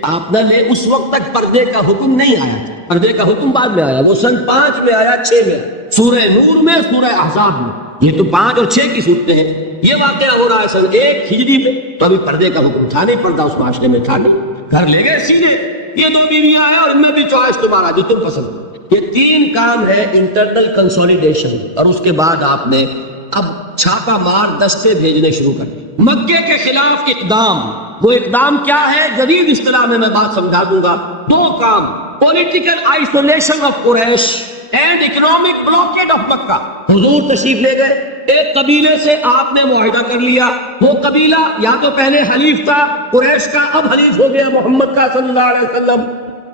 آپ نہ لے۔ اس وقت تک پردے کا حکم نہیں آیا تھا، پردے کا حکم بعد میں آیا، وہ سن 5 میں آیا، 6 میں، سورہ نور میں، سورہ احزاب میں۔ یہ تو 5 اور 6 کی صورتیں ہیں۔ یہ واقعہ ہو رہا ہے سن 1 ہجری میں، تو ابھی پردے کا حکم تھا نہیں، پردہ اس معاشرے میں تھا نہیں۔ گھر لے گئے سیدھے، یہ 2 بیویاں ہیں اور ان میں بھی چوائس تمہارا، جو تم پسند کرو۔ یہ 3 کام ہے انٹرنل کنسولیڈیشن، اور اس کے بعد آپ نے اب چھاپا مار دستے بھیجنے شروع کر دیے مکے کے خلاف۔ اقدام، وہ اقدام کیا ہے جدید اصطلاح میں بات سمجھا دوں گا۔ 2 کام، political isolation of Quraysh and economic blockade of Mecca. حضور تشریف لے گئے، ایک قبیلے سے آپ نے معاہدہ کر لیا، وہ قبیلہ یا تو پہلے حلیف تھا قریش کا، اب حلیف ہو گیا محمد کا صلی اللہ علیہ وسلم۔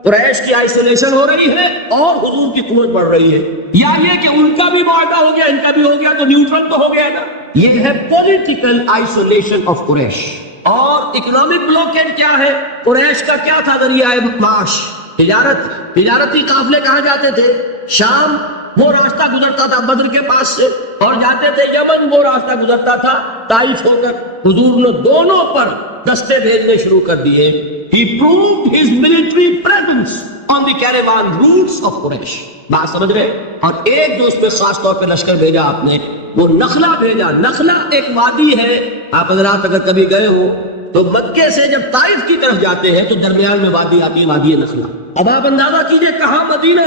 قریش کی آئسولیشن ہو رہی ہے اور حضور کی قوت بڑھ رہی ہے، یا یہ کہ ان کا بھی معاہدہ ہو گیا ان کا بھی ہو گیا تو نیوٹرل تو ہو گیا نا۔ یہ ہے پولیٹیکل آئسولیشن آف قریش۔ اور اکنامک بلاکیڈ کیا ہے؟ قریش کا کیا تھا ذریعہ معاش؟ تجارتی قافلے کہاں جاتے تھے؟ شام وہ راستہ گزرتا تھا بدر کے پاس سے، اور جاتے تھے یمن وہ راستہ گزرتا تھا طائف ہو کر۔ حضور نے دونوں پر دستے بھیجنے شروع کر دیے. He proved his military presence on the caravan routes of Quraysh. بات سمجھ رہے؟ اور ایک جو اس پہ خاص طور پہ لشکر بھیجا آپ نے وہ نخلا بھیجا. نخلا ایک وادی ہے، آپ حضرات اگر کبھی گئے ہو تو مکے سے جب طائف کی طرف جاتے ہیں تو درمیان میں وادی آتی ہے، وادی نخلا. اب آپ اندازہ کیجئے کہاں مدینہ،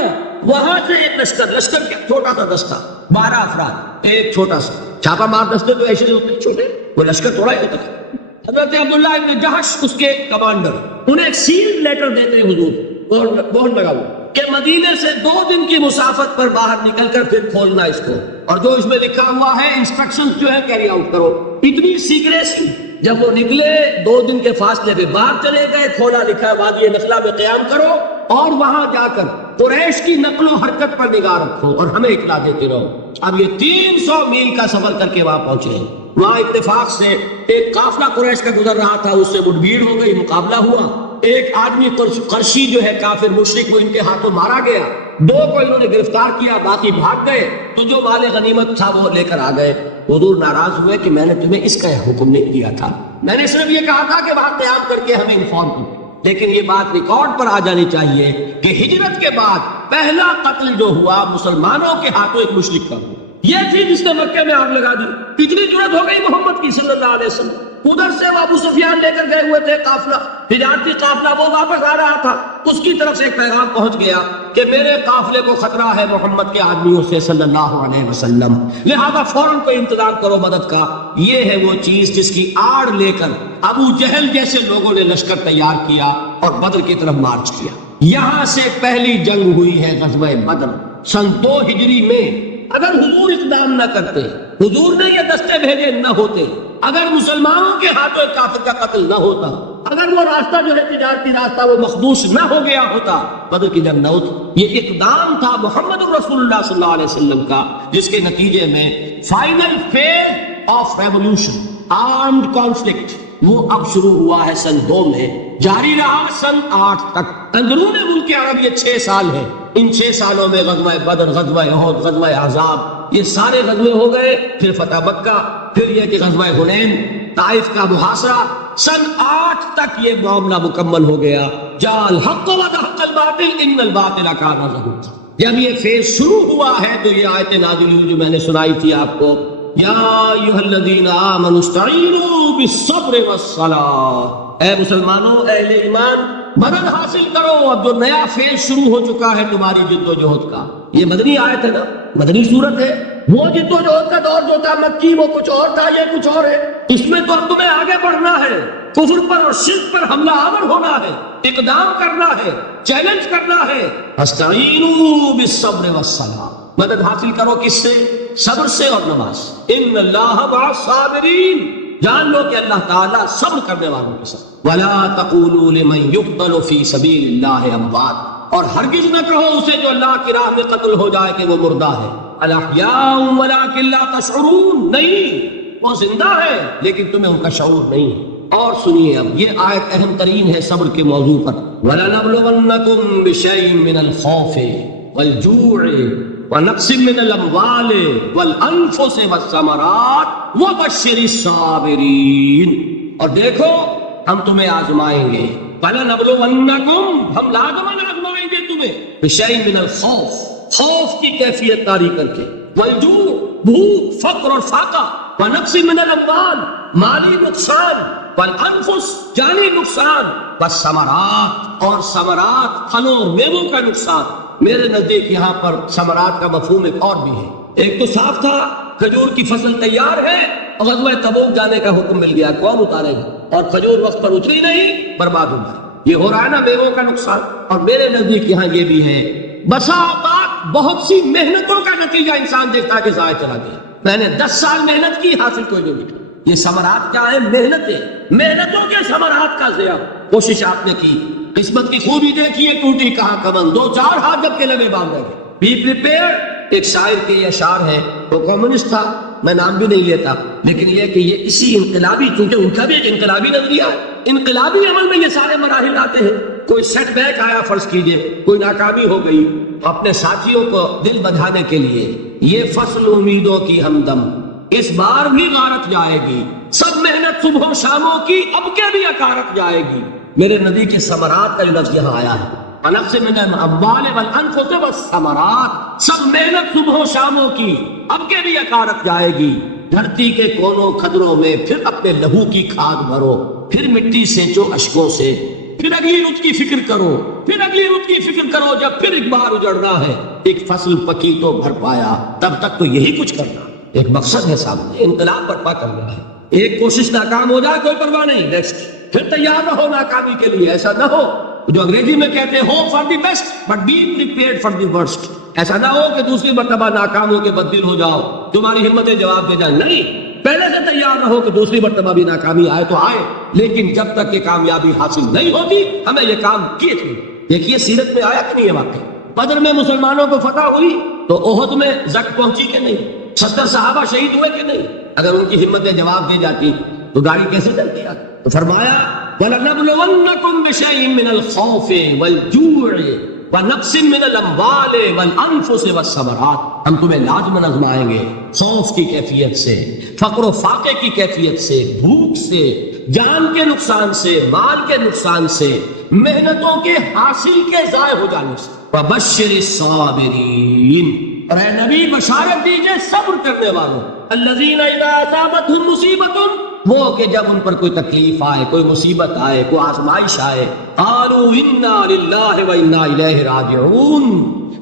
وہاں سے ایک لشکر کیا چھوٹا سا دستہ 12 افراد، ایک چھوٹا سا چھاپا مار دستے تو ایسے ہوتے ہیں چھوٹے، وہ لشکر تھوڑا ہی ہوتا ہے. حضرت عبداللہ ابن جہش اس کے کمانڈر، انہیں ایک سیلڈ لیٹر دیتے ہیں حضور، بہت لگا ہوا کہ مدینے سے 2 دن کی مسافت پر باہر نکل کر پھر کھولنا اس کو، اور جو اس میں لکھا ہوا ہے انسٹرکشنز جو ہے کیری آؤٹ کرو. اتنی سیکریسی. جب وہ نکلے 2 دن کے فاصلے پہ باہر چلے گئے، کھولا لکھا وادی نخلا میں قیام کرو اور وہاں جا کر قریش کی نقل و حرکت پر نگاہ رکھو اور ہمیں اطلاع دیتے رہو. اب یہ 300 میل کا سفر کر کے وہاں پہنچے ہیں. وہاں اتفاق سے ایک قافلہ قریش کا گزر رہا تھا، اس سے مٹ بھیڑ ہو گئی، مقابلہ ہوا. ایک آدمی قرشی جو ہے کافر مشرک، وہ ان کے ہاتھوں مارا گیا. 2 کو انہوں نے گرفتار کیا، باقی بھاگ گئے. تو جو مال غنیمت تھا وہ لے کر آ گئے. حضور ناراض ہوئے کہ میں نے تمہیں اس کا حکم نہیں دیا تھا، میں نے صرف یہ کہا تھا کہ وہاں قیام کر کے ہمیں انفارم کرو. لیکن یہ بات ریکارڈ پر آ جانی چاہیے کہ ہجرت کے بعد پہلا قتل جو ہوا مسلمانوں کے ہاتھوں ایک مشرک کا ہوا. یہ تھی جس نے مکے میں آگ لگا دی. اتنی ضرورت ہو گئی محمد کی صلی اللہ علیہ وسلم. ادھر سے وہ ابو سفیان لے کر گئے ہوئے تھے قافلہ، تجارتی قافلہ، وہ واپس آ رہا تھا. اس کی طرف سے ایک پیغام پہنچ گیا کہ میرے قافلے کو خطرہ ہے محمد کے آدمیوں سے صلی اللہ علیہ وسلم، لہذا فوراً کوئی انتظام کرو مدد کا. یہ ہے وہ چیز جس کی آڑ لے کر ابو جہل جیسے لوگوں نے لشکر تیار کیا اور بدر کی طرف مارچ کیا. یہاں سے پہلی جنگ ہوئی ہے غزوہ بدر سن 2 ہجری میں. اگر حضور اقدام نہ کرتے، حضور نے یہ دستے بھیجے نہ ہوتے، اگر مسلمانوں کے ہاتھوں ایک کافر کا قتل نہ ہوتا، اگر وہ راستہ جو ہے تجارتی راستہ وہ مخدوش نہ ہو گیا ہوتا، بدر کی جنگ نہ ہوتی. یہ اقدام تھا محمد رسول اللہ صلی اللہ علیہ وسلم کا، جس کے نتیجے میں final phase of revolution, armed conflict, وہ اب شروع ہوا ہے سن 2 میں، جاری رہا سن 8 تک. اندرون ملک عرب یہ 6 سال ہے. ان 6 سالوں میں غزوہ بدر، غزوہ احد، غزوہ احزاب، یہ سارے غزوے ہو گئے. پھر فتح مکہ، پھر یہ کہ غزوہ حنین، طائف کا محاصرہ. سن 8 تک یہ معاملہ مکمل ہو گیا. جاء الحق وزهق الباطل ان الباطل کان زهوقا. جب یہ فیز شروع ہوا ہے تو یہ آیت نازل ہوئی جو میں نے سنائی تھی آپ کو، یا ایھا الذین آمنوا استعینوا بالصبر والصلاۃ. اے مسلمانوں، اہل ایمان، مدد حاصل کرو. اب جو نیا فیز شروع ہو چکا ہے تمہاری جد و جہد کا، یہ مدنی آیت ہے نا، مدنی صورت ہے. وہ جد و جہد کا دور جو تھا مکی، وہ کچھ اور تھا، یہ کچھ اور ہے. اس میں تو اب تمہیں آگے بڑھنا ہے، کفر پر اور شرک پر حملہ آور ہونا ہے، اقدام کرنا ہے، چیلنج کرنا ہے. استعینوا بالصبر والصلاۃ. مدد حاصل کرو کس سے؟ صبر سے اور نماز. ان اللہ مع الصابرین. جان لو کہ اللہ تعالیٰ صبر کرنے والوں کے ساتھ. وَلَا تَقُولُوا لِمَنْ يُقْتَلُ فِي سَبِيلِ اللَّهِ أَمْوَاتٌ. اور ہرگز نہ کہو اسے جو اللہ کی راہ میں قتل ہو جائے کہ وہ مردہ ہے. الْأَحْيَاءُ وَلَكِنْ لَا تَشْعُرُونَ. نہیں، وہ زندہ ہے لیکن تمہیں ان کا شعور نہیں ہے. اور سنیے اب یہ آیت اہم ترین ہے صبر کے موضوع پر. وَلَنَبْلُوَنَّكُمْ بِشَيْءٍ مِّنَ الْخَوْفِ وَالْجُوعِ وَنَقْصٍ مِّنَ الْأَمْوَالِ وَالْأَنفُسِ وَالثَّمَرَاتِ وَبَشِّرِ الصَّابِرِينَ. اور دیکھو ہم تمہیں آزمائیں گے. وَلَنَبْلُوَنَّكُمْ، ہم لازماً آزمائیں گے تمہیں. بِشَيْءٍ مِّنَ الْخَوْفِ، خوف کی کیفیت طاری کر کے. وَالْجُوعِ، بھوک، فقر اور فاقہ. وَنَقْصٍ مِّنَ الْأَمْوَالِ، مالی نقصان. وَالْأَنفُسِ، جانی نقصان. وَالثَّمَرَاتِ، اور ثمرات، پھلوں اور میووں کا نقصان. میرے نزدیک یہاں پر ثمرات کا مفہوم ایک اور بھی ہے. ایک تو صاف تھا کھجور کی فصل تیار ہے اور غزوہ تبوک جانے کا حکم مل گیا، کون اتارے گا؟ اور کھجور وقت پر اتری نہیں، برباد ہو گئی. یہ ہو رہا ہے نا میووں کا نقصان. اور میرے نزدیک یہاں یہ بھی ہے، بسا اوقات بہت سی محنتوں کا نتیجہ انسان دیکھتا کہ ضائع چلا گیا. میں نے 10 سال محنت کی، حاصل کوئی نہیں ملا. یہ ثمرات کیا ہے؟ محنتیں، محنتوں کے ثمرات کا ضیاع. کوشش آپ نے کی، قسمت کی خوبی دیکھیے، ٹوٹی کہاں کمن، 2-4 ہاتھ جب کے لگے باندھ گئے. Be prepare. ایک شاعر کے یہ اشعار ہیں، وہ کمیونسٹ تھا، میں نام بھی نہیں لیتا، لیکن یہ کہ یہ اسی انقلابی، چونکہ ان کا بھی ایک انقلابی نظریہ ہے، انقلابی عمل میں یہ سارے مراحل آتے ہیں. کوئی سیٹ بیک آیا فرض کیجئے، کوئی ناکامی ہو گئی، اپنے ساتھیوں کو دل بڑھانے کے لیے یہ فصل امیدوں کی ہمدم اس بار بھی غارت جائے گی، سب محنت محنت صبح و شاموں کی اب کے بھی اکارت جائے گی. میرے نبی کے ثمرات کا جو لفظ یہاں آیا ہے، الگ سے من الاموال والانفس والثمرات، سب محنت صبح و شاموں کی اب کے بھی اکارت جائے گی. دھرتی کے کونوں کھدروں میں پھر اپنے لہو کی کھاد بھرو، پھر مٹی سینچو اشکوں سے، پھر اگلی رت کی فکر کرو، پھر اگلی رت کی فکر کرو. جب پھر ایک بار اجڑنا ہے، ایک فصل پکی تو بھر پایا، تب تک تو یہی کچھ کرنا. ایک مقصد ہے سامنے، انقلاب برپا کرنا ہے. ایک کوشش ناکام ہو جائے کوئی پرواہ نہیں، نیکسٹ. پھر تیار رہو ناکامی کے لیے. ایسا نہ ہو جو انگریزی میں کہتے ہیں hope for the best but be prepared for the worst. ایسا نہ ہو کہ دوسری مرتبہ ناکام ہو کے بددل ہو جاؤ، تمہاری ہمتیں جواب دے جائیں. نہیں، پہلے سے تیار رہو کہ دوسری مرتبہ بھی ناکامی آئے تو آئے، لیکن جب تک یہ کامیابی حاصل نہیں ہوتی ہمیں یہ کام کیے تھے. دیکھیے سیرت میں آیا کہ نہیں ہے واقعہ. بدر میں مسلمانوں کو فتح ہوئی تو احد میں زک پہنچی کہ نہیں؟ 70 صحابہ شہید ہوئے کہ نہیں؟ اگر ان کی ہمتیں جواب دے جاتی تو گاڑی کیسے چلتی آتی؟ تو فرمایا وَلَنَبْلُوَنَّكُمْ بِشَيْءٍ مِّنَ الْخَوْفِ وَالْجُوعِ وَنَقْصٍ مِّنَ الْأَمْوَالِ وَالْأَنفُسِ وَالثَّمَرَاتِ. ہم تمہیں لازماً آزمائیں گے خوف کی کیفیت سے، فقر و فاقے کی کیفیت سے، بھوک سے، جان کے نقصان سے، مال کے نقصان سے، محنتوں کے حاصل کے ضائع ہو جانے سے. وَبَشِّرِ الصَّابِرِينَ، اور اے نبی بشارت دیجئے صبر کرنے والوں. الذین اذا اصابتهم مصیبۃ، وہ کہ جب ان پر کوئی تکلیف آئے، کوئی مصیبت آئے، کوئی آزمائش آئے، قالوا انا للہ وانا الیہ راجعون،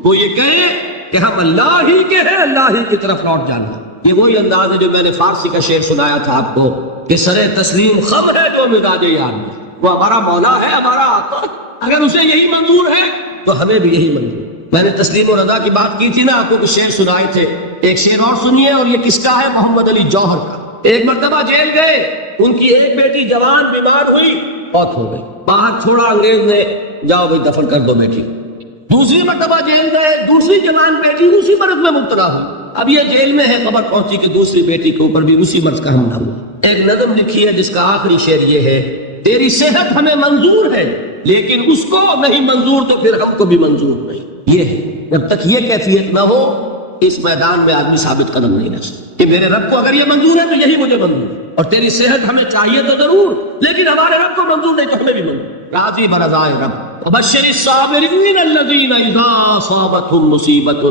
وہ یہ کہے کہ ہم اللہ ہی کے ہیں، اللہ ہی کی طرف لوٹ جانا. یہ وہی انداز ہے جو میں نے فارسی کا شعر سنایا تھا آپ کو کہ سر تسلیم خم ہے جو مزاج یار میں، وہ ہمارا مولا ہے، ہمارا آقا. اگر اسے یہی منظور ہے تو ہمیں بھی یہی منظور. میں نے تسلیم و رضا کی بات کی تھی نا، آپ کو کچھ شعر سنائے تھے. ایک شعر اور سنیے، اور یہ کس کا ہے؟ محمد علی جوہر کا. ایک مرتبہ جیل گئے، ان کی ایک بیٹی جوان بیمار ہوئی، موت ہو گئی. باہر چھوڑا انگریز نے، جاؤ بھائی دفن کر دو بیٹی. دوسری مرتبہ جیل گئے، دوسری جوان بیٹی اسی مرض میں مبتلا ہوئی. اب یہ جیل میں ہے، خبر پہنچی کہ دوسری بیٹی کے اوپر بھی اسی مرض کا حملہ ہوا. ایک نظم لکھی ہے جس کا آخری شعر یہ ہے: تیری صحت ہمیں منظور ہے لیکن اس کو نہیں منظور تو پھر ہم کو بھی منظور نہیں. یہ ہے، جب تک یہ کیفیت نہ ہو اس میدان میں آدمی ثابت قدم نہیں رہ سکتا کہ میرے رب کو اگر یہ منظور ہے تو یہی مجھے منظور ہے. اور تیری صحت ہمیں چاہیے تو ضرور، لیکن ہمارے رب کو منظور نہیں تو ہمیں بھی منظور. راضی برضائے رب. وبشر الصابرین الذین اذا اصابتهم مصیبۃ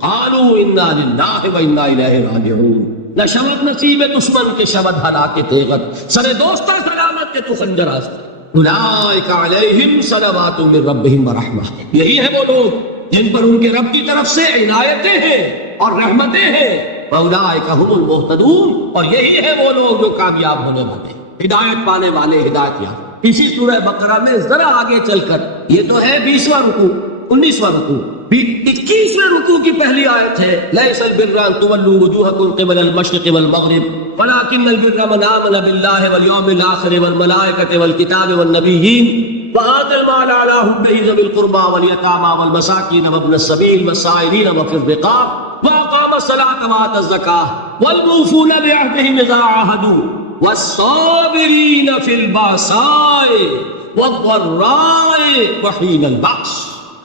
قالوا انا للہ وانا الیہ راجعون. نہ شبد نصیب دشمن کے شبد ہلاک تیغت، سر دوستہ سلامت کے تو خنجر آستہ. اولئک علیہم صلوات من ربہم ورحمہ، یہی ہے وہ لوگ جن پر ان کے رب کی طرف سے عنایتیں ہیں اور رحمتیں ہیں. اولئک ھم المہتدون، اور یہی ہے وہ لوگ جو کامیاب ہونے والے، ہدایت پانے والے، ہدایت یافتہ. اسی سورہ بقرہ میں ذرا آگے چل کر، یہ تو ہے 20واں رکوع، 19واں رکوع، 21ویں رکوع کی پہلی آیت ہے: لیس البر ان تولوا وجوہکم قبل المشرق والمغرب ولکن البر من آمن باللہ والیوم الآخر والملائکۃ والکتاب والنبیین وآتى المال على حبه ذوي القربى واليتامى والمساكين وابن السبيل والسائلين وفي الرقاب وأقام الصلاة وآتى الزكاة والموفون بعهدهم إذا عاهدوا والصابرين في البأساء والضراء وحين البأس.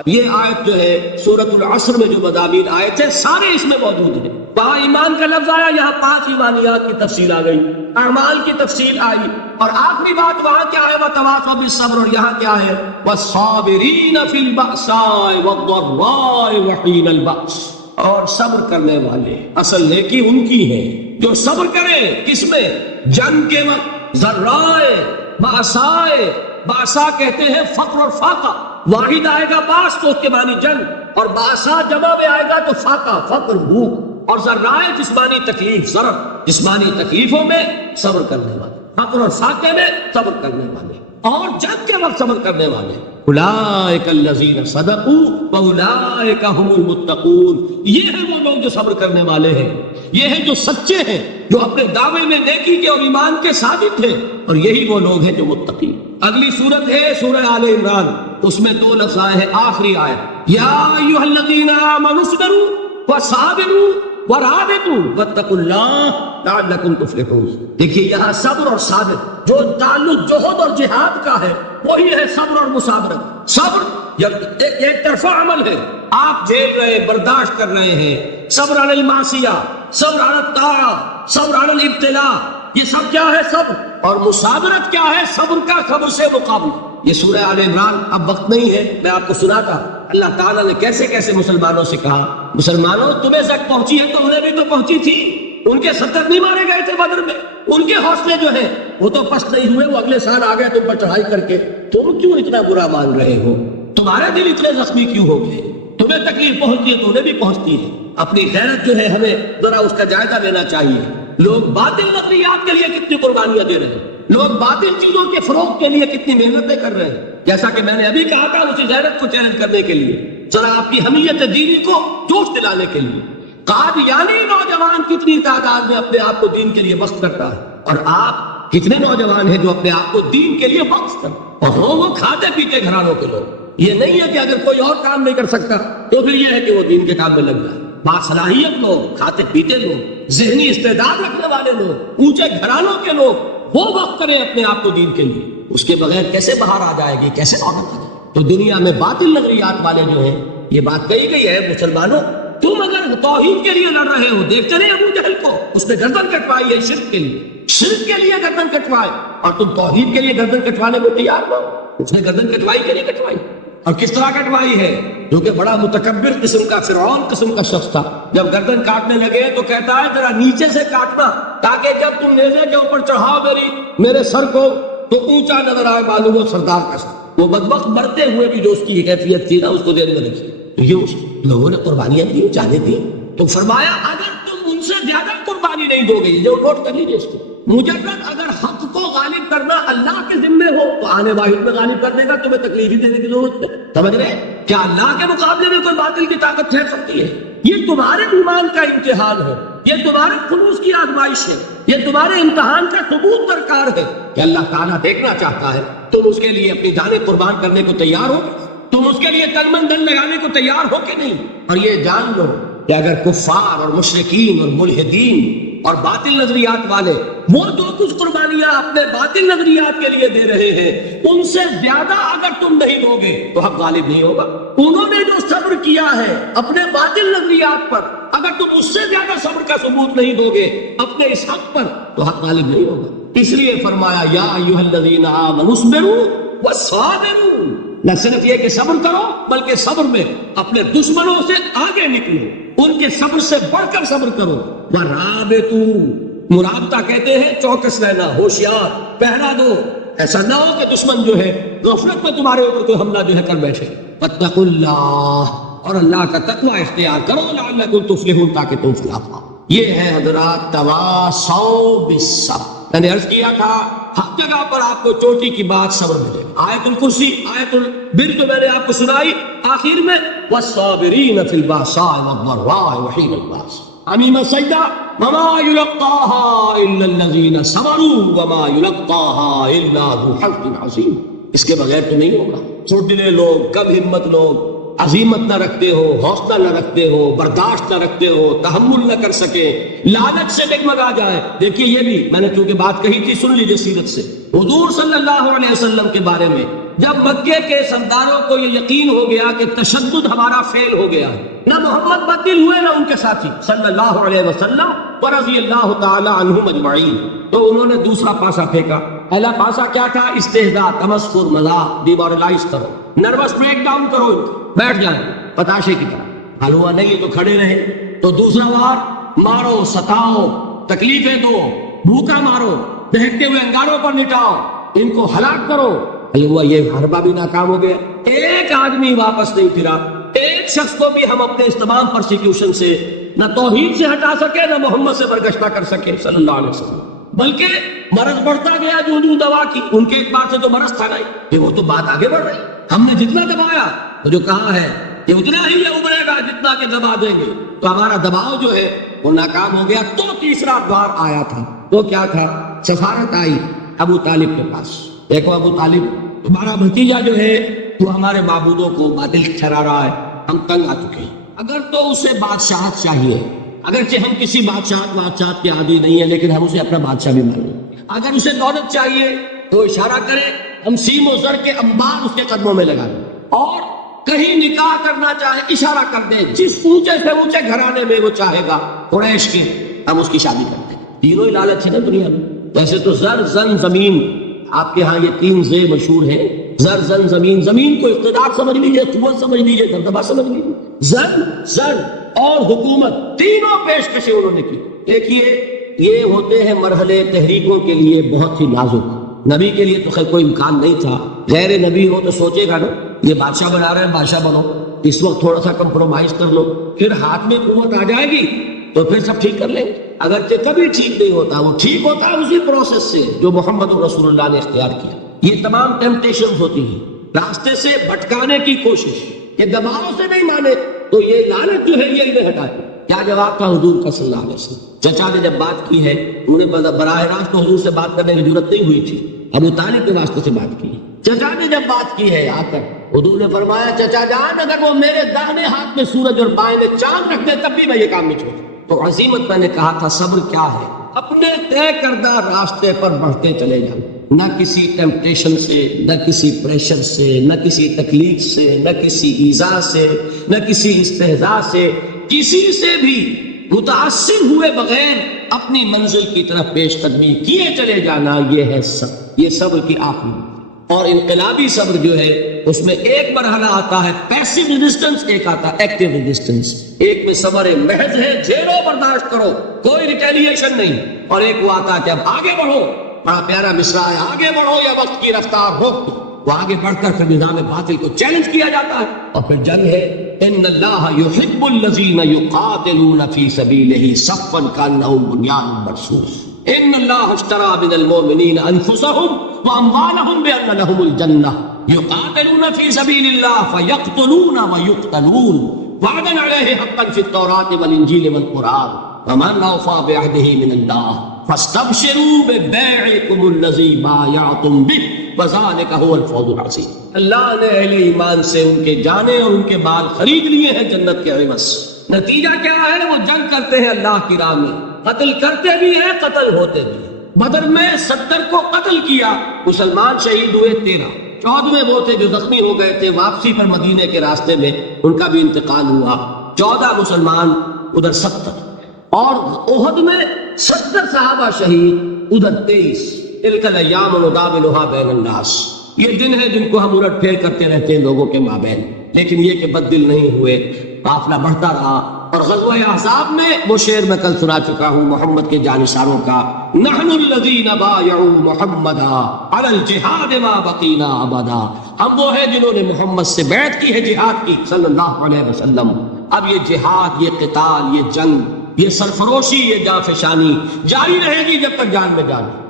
یہ آیت جو ہے سورۃ العصر میں جو مضامین آئے تھے سارے اس میں موجود ہیں. وہاں ایمان کا لفظ آیا، یہاں 5 ایمانیات کی تفصیل آ گئی، اعمال کی تفصیل آئی، اور آخری بات وہاں کیا ہے؟ وَتَوَاصَوْا بِالصَّبْرِ، اور یہاں کیا ہے؟ وَالصَّابِرِينَ فِي الْبَأْسَاءِ وَالضَّرَّاءِ وَحِينَ الْبَأْسِ. اور صبر کرنے والے، اصل نیکی ان کی ہے جو صبر کریں. کس میں؟ جنگ کے وقت. ذرائے، بأسائے، باسا کہتے ہیں فقر اور فاقہ. واحد آئے گا باس تو اس کے معنی جنگ، اور باسا جمع میں آئے گا تو فاقہ، فقر، بھوک. اور ذرائے جسمانی تکلیف، ضرر، جسمانی تکلیفوں میں صبر کرنے والے، فقر اور فاقے میں صبر کرنے والے، اور جنگ کے وقت صبر کرنے والے. اولئک الذین صدقوا واولئک ھم المتقون. یہ ہیں وہ لوگ جو صبر کرنے والے ہیں، یہ ہیں جو سچے ہیں، جو اپنے دعوے میں نیکی کے اور ایمان کے ثابت ہیں، اور یہی وہ لوگ ہیں جو متقی. اگلی صورت ہے سورہ آل عمران، اس میں 2 لفظ آئے ہیں. آخری آیت: یا ایھا الذین آمنوا اصبروا وصابروا ورابطوا واتقوا اللہ لعلکم تفلحون. دیکھیے یہاں صبر اور صابر جو تعلق جہد اور جہاد کا ہے وہی ہے صبر اور مصابرت. صبر ایک طرفہ عمل ہے، آپ جھیل رہے، برداشت کر رہے ہیں. صبر علی المعصیہ، صبر علی الطاعہ، صبر علی الابتلاء، یہ سب کیا ہے؟ صبر. اور مصابرت کیا ہے؟ صبر کا صبر سے مقابلہ. یہ سورہ آل عمران. اب وقت نہیں ہے، میں آپ کو سناتا اللہ تعالیٰ نے کیسے کیسے مسلمانوں سے کہا. مسلمانوں تمہیں تک پہنچی ہے تو انہیں بھی تو پہنچی تھی. ان کے 70 نہیں مارے گئے تھے بدر میں. ان کے حوصلے جو ہیں وہ تو پست نہیں ہوئے، وہ اگلے سال آ گئے تم پر چڑھائی کر کے. تم کیوں اتنا برا مان رہے ہو؟ تمہارے دل اتنے زخمی کیوں ہو گئے؟ تمہیں تکلیف پہنچتی ہے تو انہیں بھی پہنچتی ہے. اپنی غیرت جو ہے ہمیں ذرا اس کا جائزہ لینا چاہیے. لوگ باطل نظریات کے لیے کتنی قربانیاں دے رہے ہیں، لوگ باطل چیزوں کے فروغ کے لیے کتنی محنتیں کر رہے ہیں. جیسا کہ میں نے ابھی کہا تھا، اسی غیرت کو چیلنج کرنے کے لیے، ذرا آپ کی حمیت دینی کو جوش دلانے کے لیے. قادیانی نوجوان کتنی تعداد میں اپنے آپ کو دین کے لیے وقف کرتا ہے، اور آپ کتنے نوجوان ہیں جو اپنے آپ کو دین کے لیے وقف کرتے ہیں، اور وہ کھاتے پیتے گھرانوں کے لوگ. یہ نہیں ہے کہ اگر کوئی اور کام نہیں کر سکتا تو پھر یہ ہے کہ وہ دین کے کام میں لگ جائے. باصلاحیت لوگ، کھاتے پیتے لوگ، ذہنی استعداد رکھنے والے لوگ، اونچے گھرانوں کے لوگ وہ وقف کریں اپنے آپ کو دین کے لیے. اس کے بغیر کیسے باہر آ جائے گی، کیسے عورت آ جائے؟ تو دنیا میں باطل نظریات والے جو ہیں، یہ بات کہی گئی ہے مسلمانوں، تم اگر توحید کے لیے لڑ رہے ہو، دیکھتے نہیں ابو جہل کو، اس نے گردن کٹوائی ہے شرک کے لیے، شرک کے لیے گردن کٹوائے، اور تم توحید کے لیے گردن کٹوانے کو تیار ہو. اس نے گردن کٹوائی کہ نہیں کٹوائی؟ اور کس طرح کٹوائی ہے؟ جو کہ بڑا متکبر قسم کا، فرعون قسم کا شخص تھا. جب گردن کاٹنے لگے تو کہتا ہے ذرا نیچے سے کاٹنا، تاکہ جب تم نیزے کے اوپر چڑھاؤ میرے سر کو تو اونچا نظر آئے، معلوم ہو سردار کا سر. وہ بدبخت مرتے ہوئے بھی جو اس کی کیفیت تھی نا، اس کو ذہن میں رکھیے. تو یہ لوگوں نے قربانیاں دی، جانے دی. تو فرمایا اگر تم ان سے زیادہ قربانی نہیں دو گے، جو نوٹ کر لیجیے اس کو، مجرد اگر حق کو غالب کرنا اللہ کے ذمے ہو تو آنے واحد میں غالب کر دے گا، تمہیں تکلیف ہی دینے کی ضرورت ہے. سمجھ رہے؟ کیا اللہ کے مقابلے میں کوئی باطل کی طاقت ٹھہر سکتی ہے؟ یہ تمہارے ایمان کا امتحان ہے، یہ تمہارے خلوص کی آزمائش ہے، یہ تمہارے امتحان کا ثبوت درکار ہے کہ اللہ تعالیٰ دیکھنا چاہتا ہے تم اس کے لیے اپنی جانیں قربان کرنے کو تیار ہو، تم اس کے لیے تن من دھن لگانے کو تیار ہو کہ نہیں. اور یہ جان لو کہ اگر کفار اور مشرکین اور ملحدین اور باطل نظریات والے وہ جو کچھ قربانیاں اپنے باطل نظریات کے لیے دے رہے ہیں، ان سے زیادہ اگر تم نہیں دو گے تو حق غالب نہیں ہوگا. انہوں نے جو صبر کیا ہے اپنے باطل نظریات پر، اگر تم اس سے زیادہ صبر کا ثبوت نہیں دو گے اپنے اس حق پر تو حق غالب نہیں ہوگا. اس لیے فرمایا یا ایھا الذین آمنوا اصبروا وصابروا. نہ صرف یہ کہ صبر کرو، بلکہ صبر میں اپنے دشمنوں سے آگے نکلو، ان کے صبر سے بڑھ کر صبر کرو. وَرَابِطُوا، مرابطہ کہتے ہیں چوکس رہنا، ہوشیار، پہرا دو. ایسا نہ ہو کہ دشمن جو ہے غفلت میں تمہارے اوپر کوئی حملہ جو ہے کر بیٹھے. وَاتَّقُوا اللَّهَ، اور اللہ کا تقوی اختیار کرو، لعلکم تفلحون، تاکہ تم فلاح پاؤ. یہ ہے حضرات تواصوا بالصبر. میں نے عرض کیا تھا ہر جگہ پر آپ کو چوٹی کی بات صبر ملے. آیت الکرسی، آیت البر جو میں نے آپ کو سنائی، آخر میں والصابرین فی البأساء والضراء وحین البأس. عمیم سجدہ وما یلقاها الا الذین صبروا وما یلقاها الا ذو حظ عظیم. اس کے بغیر تو نہیں ہوگا. چھوٹے لوگ، کم ہمت لوگ، عزیمت نہ رکھتے ہو، حوصلہ نہ رکھتے ہو، برداشت نہ رکھتے ہو، تحمل نہ کر سکے، لالچ سے ڈگمگا جائے. دیکھیے یہ بھی میں نے چونکہ بات کہی تھی، سن لیجیے سیرت سے. حضور صلی اللہ علیہ وسلم کے بارے میں جب مکے کے سرداروں کو یہ یقین ہو گیا کہ تشدد ہمارا فیل ہو گیا، نہ محمد بدل ہوئے نہ ان کے ساتھی صلی اللہ علیہ وسلم ورضی اللہ تعالی عنہم اجمعین، تو انہوں نے دوسرا پاسا پھینکا. پہلا پاسا کیا تھا؟ استہزاء، تمسخر، مذاق، ڈیمورلائز کرو، نروس بریک ڈاؤن کرو، بیٹھ جائیں پتاشے کی طرح. حل ہوا نہیں تو کھڑے رہے. تو دوسرا وار مارو، ستاؤ، تکلیفیں دو، بھوکا مارو، دہکتے ہوئے انگاروں پر لٹاؤ، ان کو ہلاک کرو. حل ہوا، یہ حربہ بھی ناکام ہو گیا. ایک آدمی واپس نہیں پھرا. ایک شخص کو بھی ہم اپنے اس تمام پرسیکیوشن سے نہ توحید سے ہٹا سکے، نہ محمد سے برگشتہ کر سکے صلی اللہ علیہ وسلم. بلکہ مرض بڑھتا گیا جو دوا کی. ان کے اعتبار سے تو مرض تھا نہیں، کہ وہ تو بات آگے بڑھ رہی. ہم نے جتنا دبایا تو جو کہا ہے کہ اتنا ہی یہ ابھرے گا جتنا کہ دبا دیں گے. تو ہمارا دباؤ جو ہے وہ ناکام ہو گیا. تو تیسرا بار آیا تھا. تو کیا تھا؟ سفارت آئی ابو طالب کے پاس. دیکھو ابو طالب، تمہارا بھتیجا جو ہے وہ ہمارے معبودوں کو باطل ٹھہرا رہا ہے، ہم تنگ آ چکے ہیں. اگر تو اسے بادشاہت چاہیے، اگرچہ ہم کسی بادشاہت کے عادی نہیں ہیں، لیکن ہم اسے اپنا بادشاہ بھی مانیں. اگر اسے دولت چاہیے تو اشارہ کرے، ہم سیم و زر کے انبار اس کے قدموں میں لگا دیں. اور کہیں نکاح کرنا چاہے اشارہ کر دیں، جس اونچے سے اونچے گھرانے میں وہ چاہے گا قریش کے، ہم اس کی شادی کر دیں. تینوں ہی لالچ ہے نا دنیا میں. ویسے تو زر زن زمین، آپ کے ہاں یہ 3 زے مشہور ہیں، زر زن زمین، زمین کو اقتدار سمجھ لیجئے، قوت سمجھ لیجئے، دبدبہ سمجھ لیجئے، زر اور حکومت، تینوں پیشکشیں انہوں نے کی۔ دیکھیے یہ ہوتے ہیں مرحلے تحریکوں کے لیے بہت ہی نازک، نبی کے لیے تو خیر کوئی امکان نہیں تھا، غیر نبی ہو تو سوچے گا نا یہ بادشاہ بنا رہے ہیں، بادشاہ بنو، اس وقت تھوڑا سا کمپرومائز کر لو، پھر ہاتھ میں قوت آ جائے گی تو پھر سب ٹھیک کر لیں گے۔ اگرچہ کبھی ٹھیک نہیں ہوتا، وہ ٹھیک ہوتا ہے اسی پروسیس سے جو محمد رسول اللہ نے اختیار کیا۔ یہ تمام ٹیمپٹیشنز ہوتی ہیں، راستے سے بھٹکانے کی کوشش، کہ دباؤ سے نہیں مانے تو یہ لعنت جو ہے یہ انہیں ہٹائے۔ کیا جواب تھا حضور کا صلی اللہ علیہ وسلم؟ چچا نے جب بات کی ہے، انہیں براہ راست حضور سے بات کرنے کی ضرورت نہیں ہوئی تھی، ابو طالب کے واسطے سے بات کی۔ چچا نے جب بات کی ہے آ کر، حضور نے فرمایا چچا جان اگر وہ میرے داہنے ہاتھ میں سورج اور بائیں میں چاند رکھ دے تب بھی میں یہ کام نہیں چھوڑتا۔ تو عزیمت میں نے کہا تھا صبر کیا ہے، اپنے طے کردہ راستے پر بڑھتے چلے جاؤ، نہ کسی ٹیمپٹیشن سے، نہ کسی پریشر سے، نہ کسی تکلیف سے، نہ کسی ایذا سے، نہ کسی استہزاء سے، کسی سے بھی متاثر ہوئے بغیر اپنی منزل کی طرف پیش قدمی کیے چلے جانا، یہ ہے صبر۔ یہ صبر کی آخری اور انقلابی صبر جو ہے اس میں ایک مرحلہ آتا ہے پیسو ریزسٹنس، ایک آتا ہے ایکٹیو ریزسٹنس۔ ایک میں صبر محض ہے، جھیلو برداشت کرو، کوئی ریٹیلیشن نہیں، اور ایک وہ آتا ہے کہ اب آگے بڑھو، بڑا پیارا مصرع ہے، آگے بڑھو یا وقت کی رفتار روک دو۔ وہ آگے بڑھ کر پھر نظام باطل کو چیلنج کیا جاتا ہے، اور پھر جنگ ہے۔ ان اللہ یحب الذین یقاتلون فی سبیلہ صفا کانہم بنیان مرصوص۔ ان اللہ اشتری من المؤمنین انفسهم واموالهم بان لهم الجنہ یقاتلون فی سبیل اللہ فیقتلون ویقتلون وعدا علیہ حقا فی التوراۃ والانجیل والقرآن ومن اوفی بعہدہ من اللہ فاستبشروا ببیعکم الذی بایعتم بہ وذلک هو الفوز العظیم۔ اللہ نے اہل ایمان سے ان کے جانیں اور ان کے مال خرید لیے ہیں جنت کے عوض۔ نتیجہ کیا ہے؟ وہ جنگ کرتے ہیں اللہ کی راہ میں، قتل کرتے بھی ہیں، قتل ہوتے بھی ہیں۔ بدر میں 70 کو قتل کیا، مسلمان شہید ہوئے 13، 14 وہ تھے جو زخمی ہو گئے تھے، واپسی پر مدینے کے راستے میں ان کا بھی انتقال ہوا، 14 مسلمان ادھر 70، اور احد میں 70 صحابہ شہید ادھر 23۔ تلک الایام نداولها بین الناس، یہ دن ہے جن کو ہم الٹ پھیر کرتے رہتے ہیں لوگوں کے مابین، لیکن یہ کہ بد دل نہیں ہوئے، قافلہ بڑھتا رہا۔ اور غزوہ احزاب میں وہ شعر میں کل سنا چکا ہوں محمد کے جانثاروں کا، نحن الذین بایعوا محمدا علی الجہاد ما بقینا ابدا، ہم وہ ہیں جنہوں نے محمد سے بیعت کی ہے جہاد کی صلی اللہ علیہ وسلم۔ اب یہ جہاد، یہ قتال، یہ جنگ، یہ سرفروشی، یہ جانفشانی جاری رہے گی جب تک جان میں جان ہے۔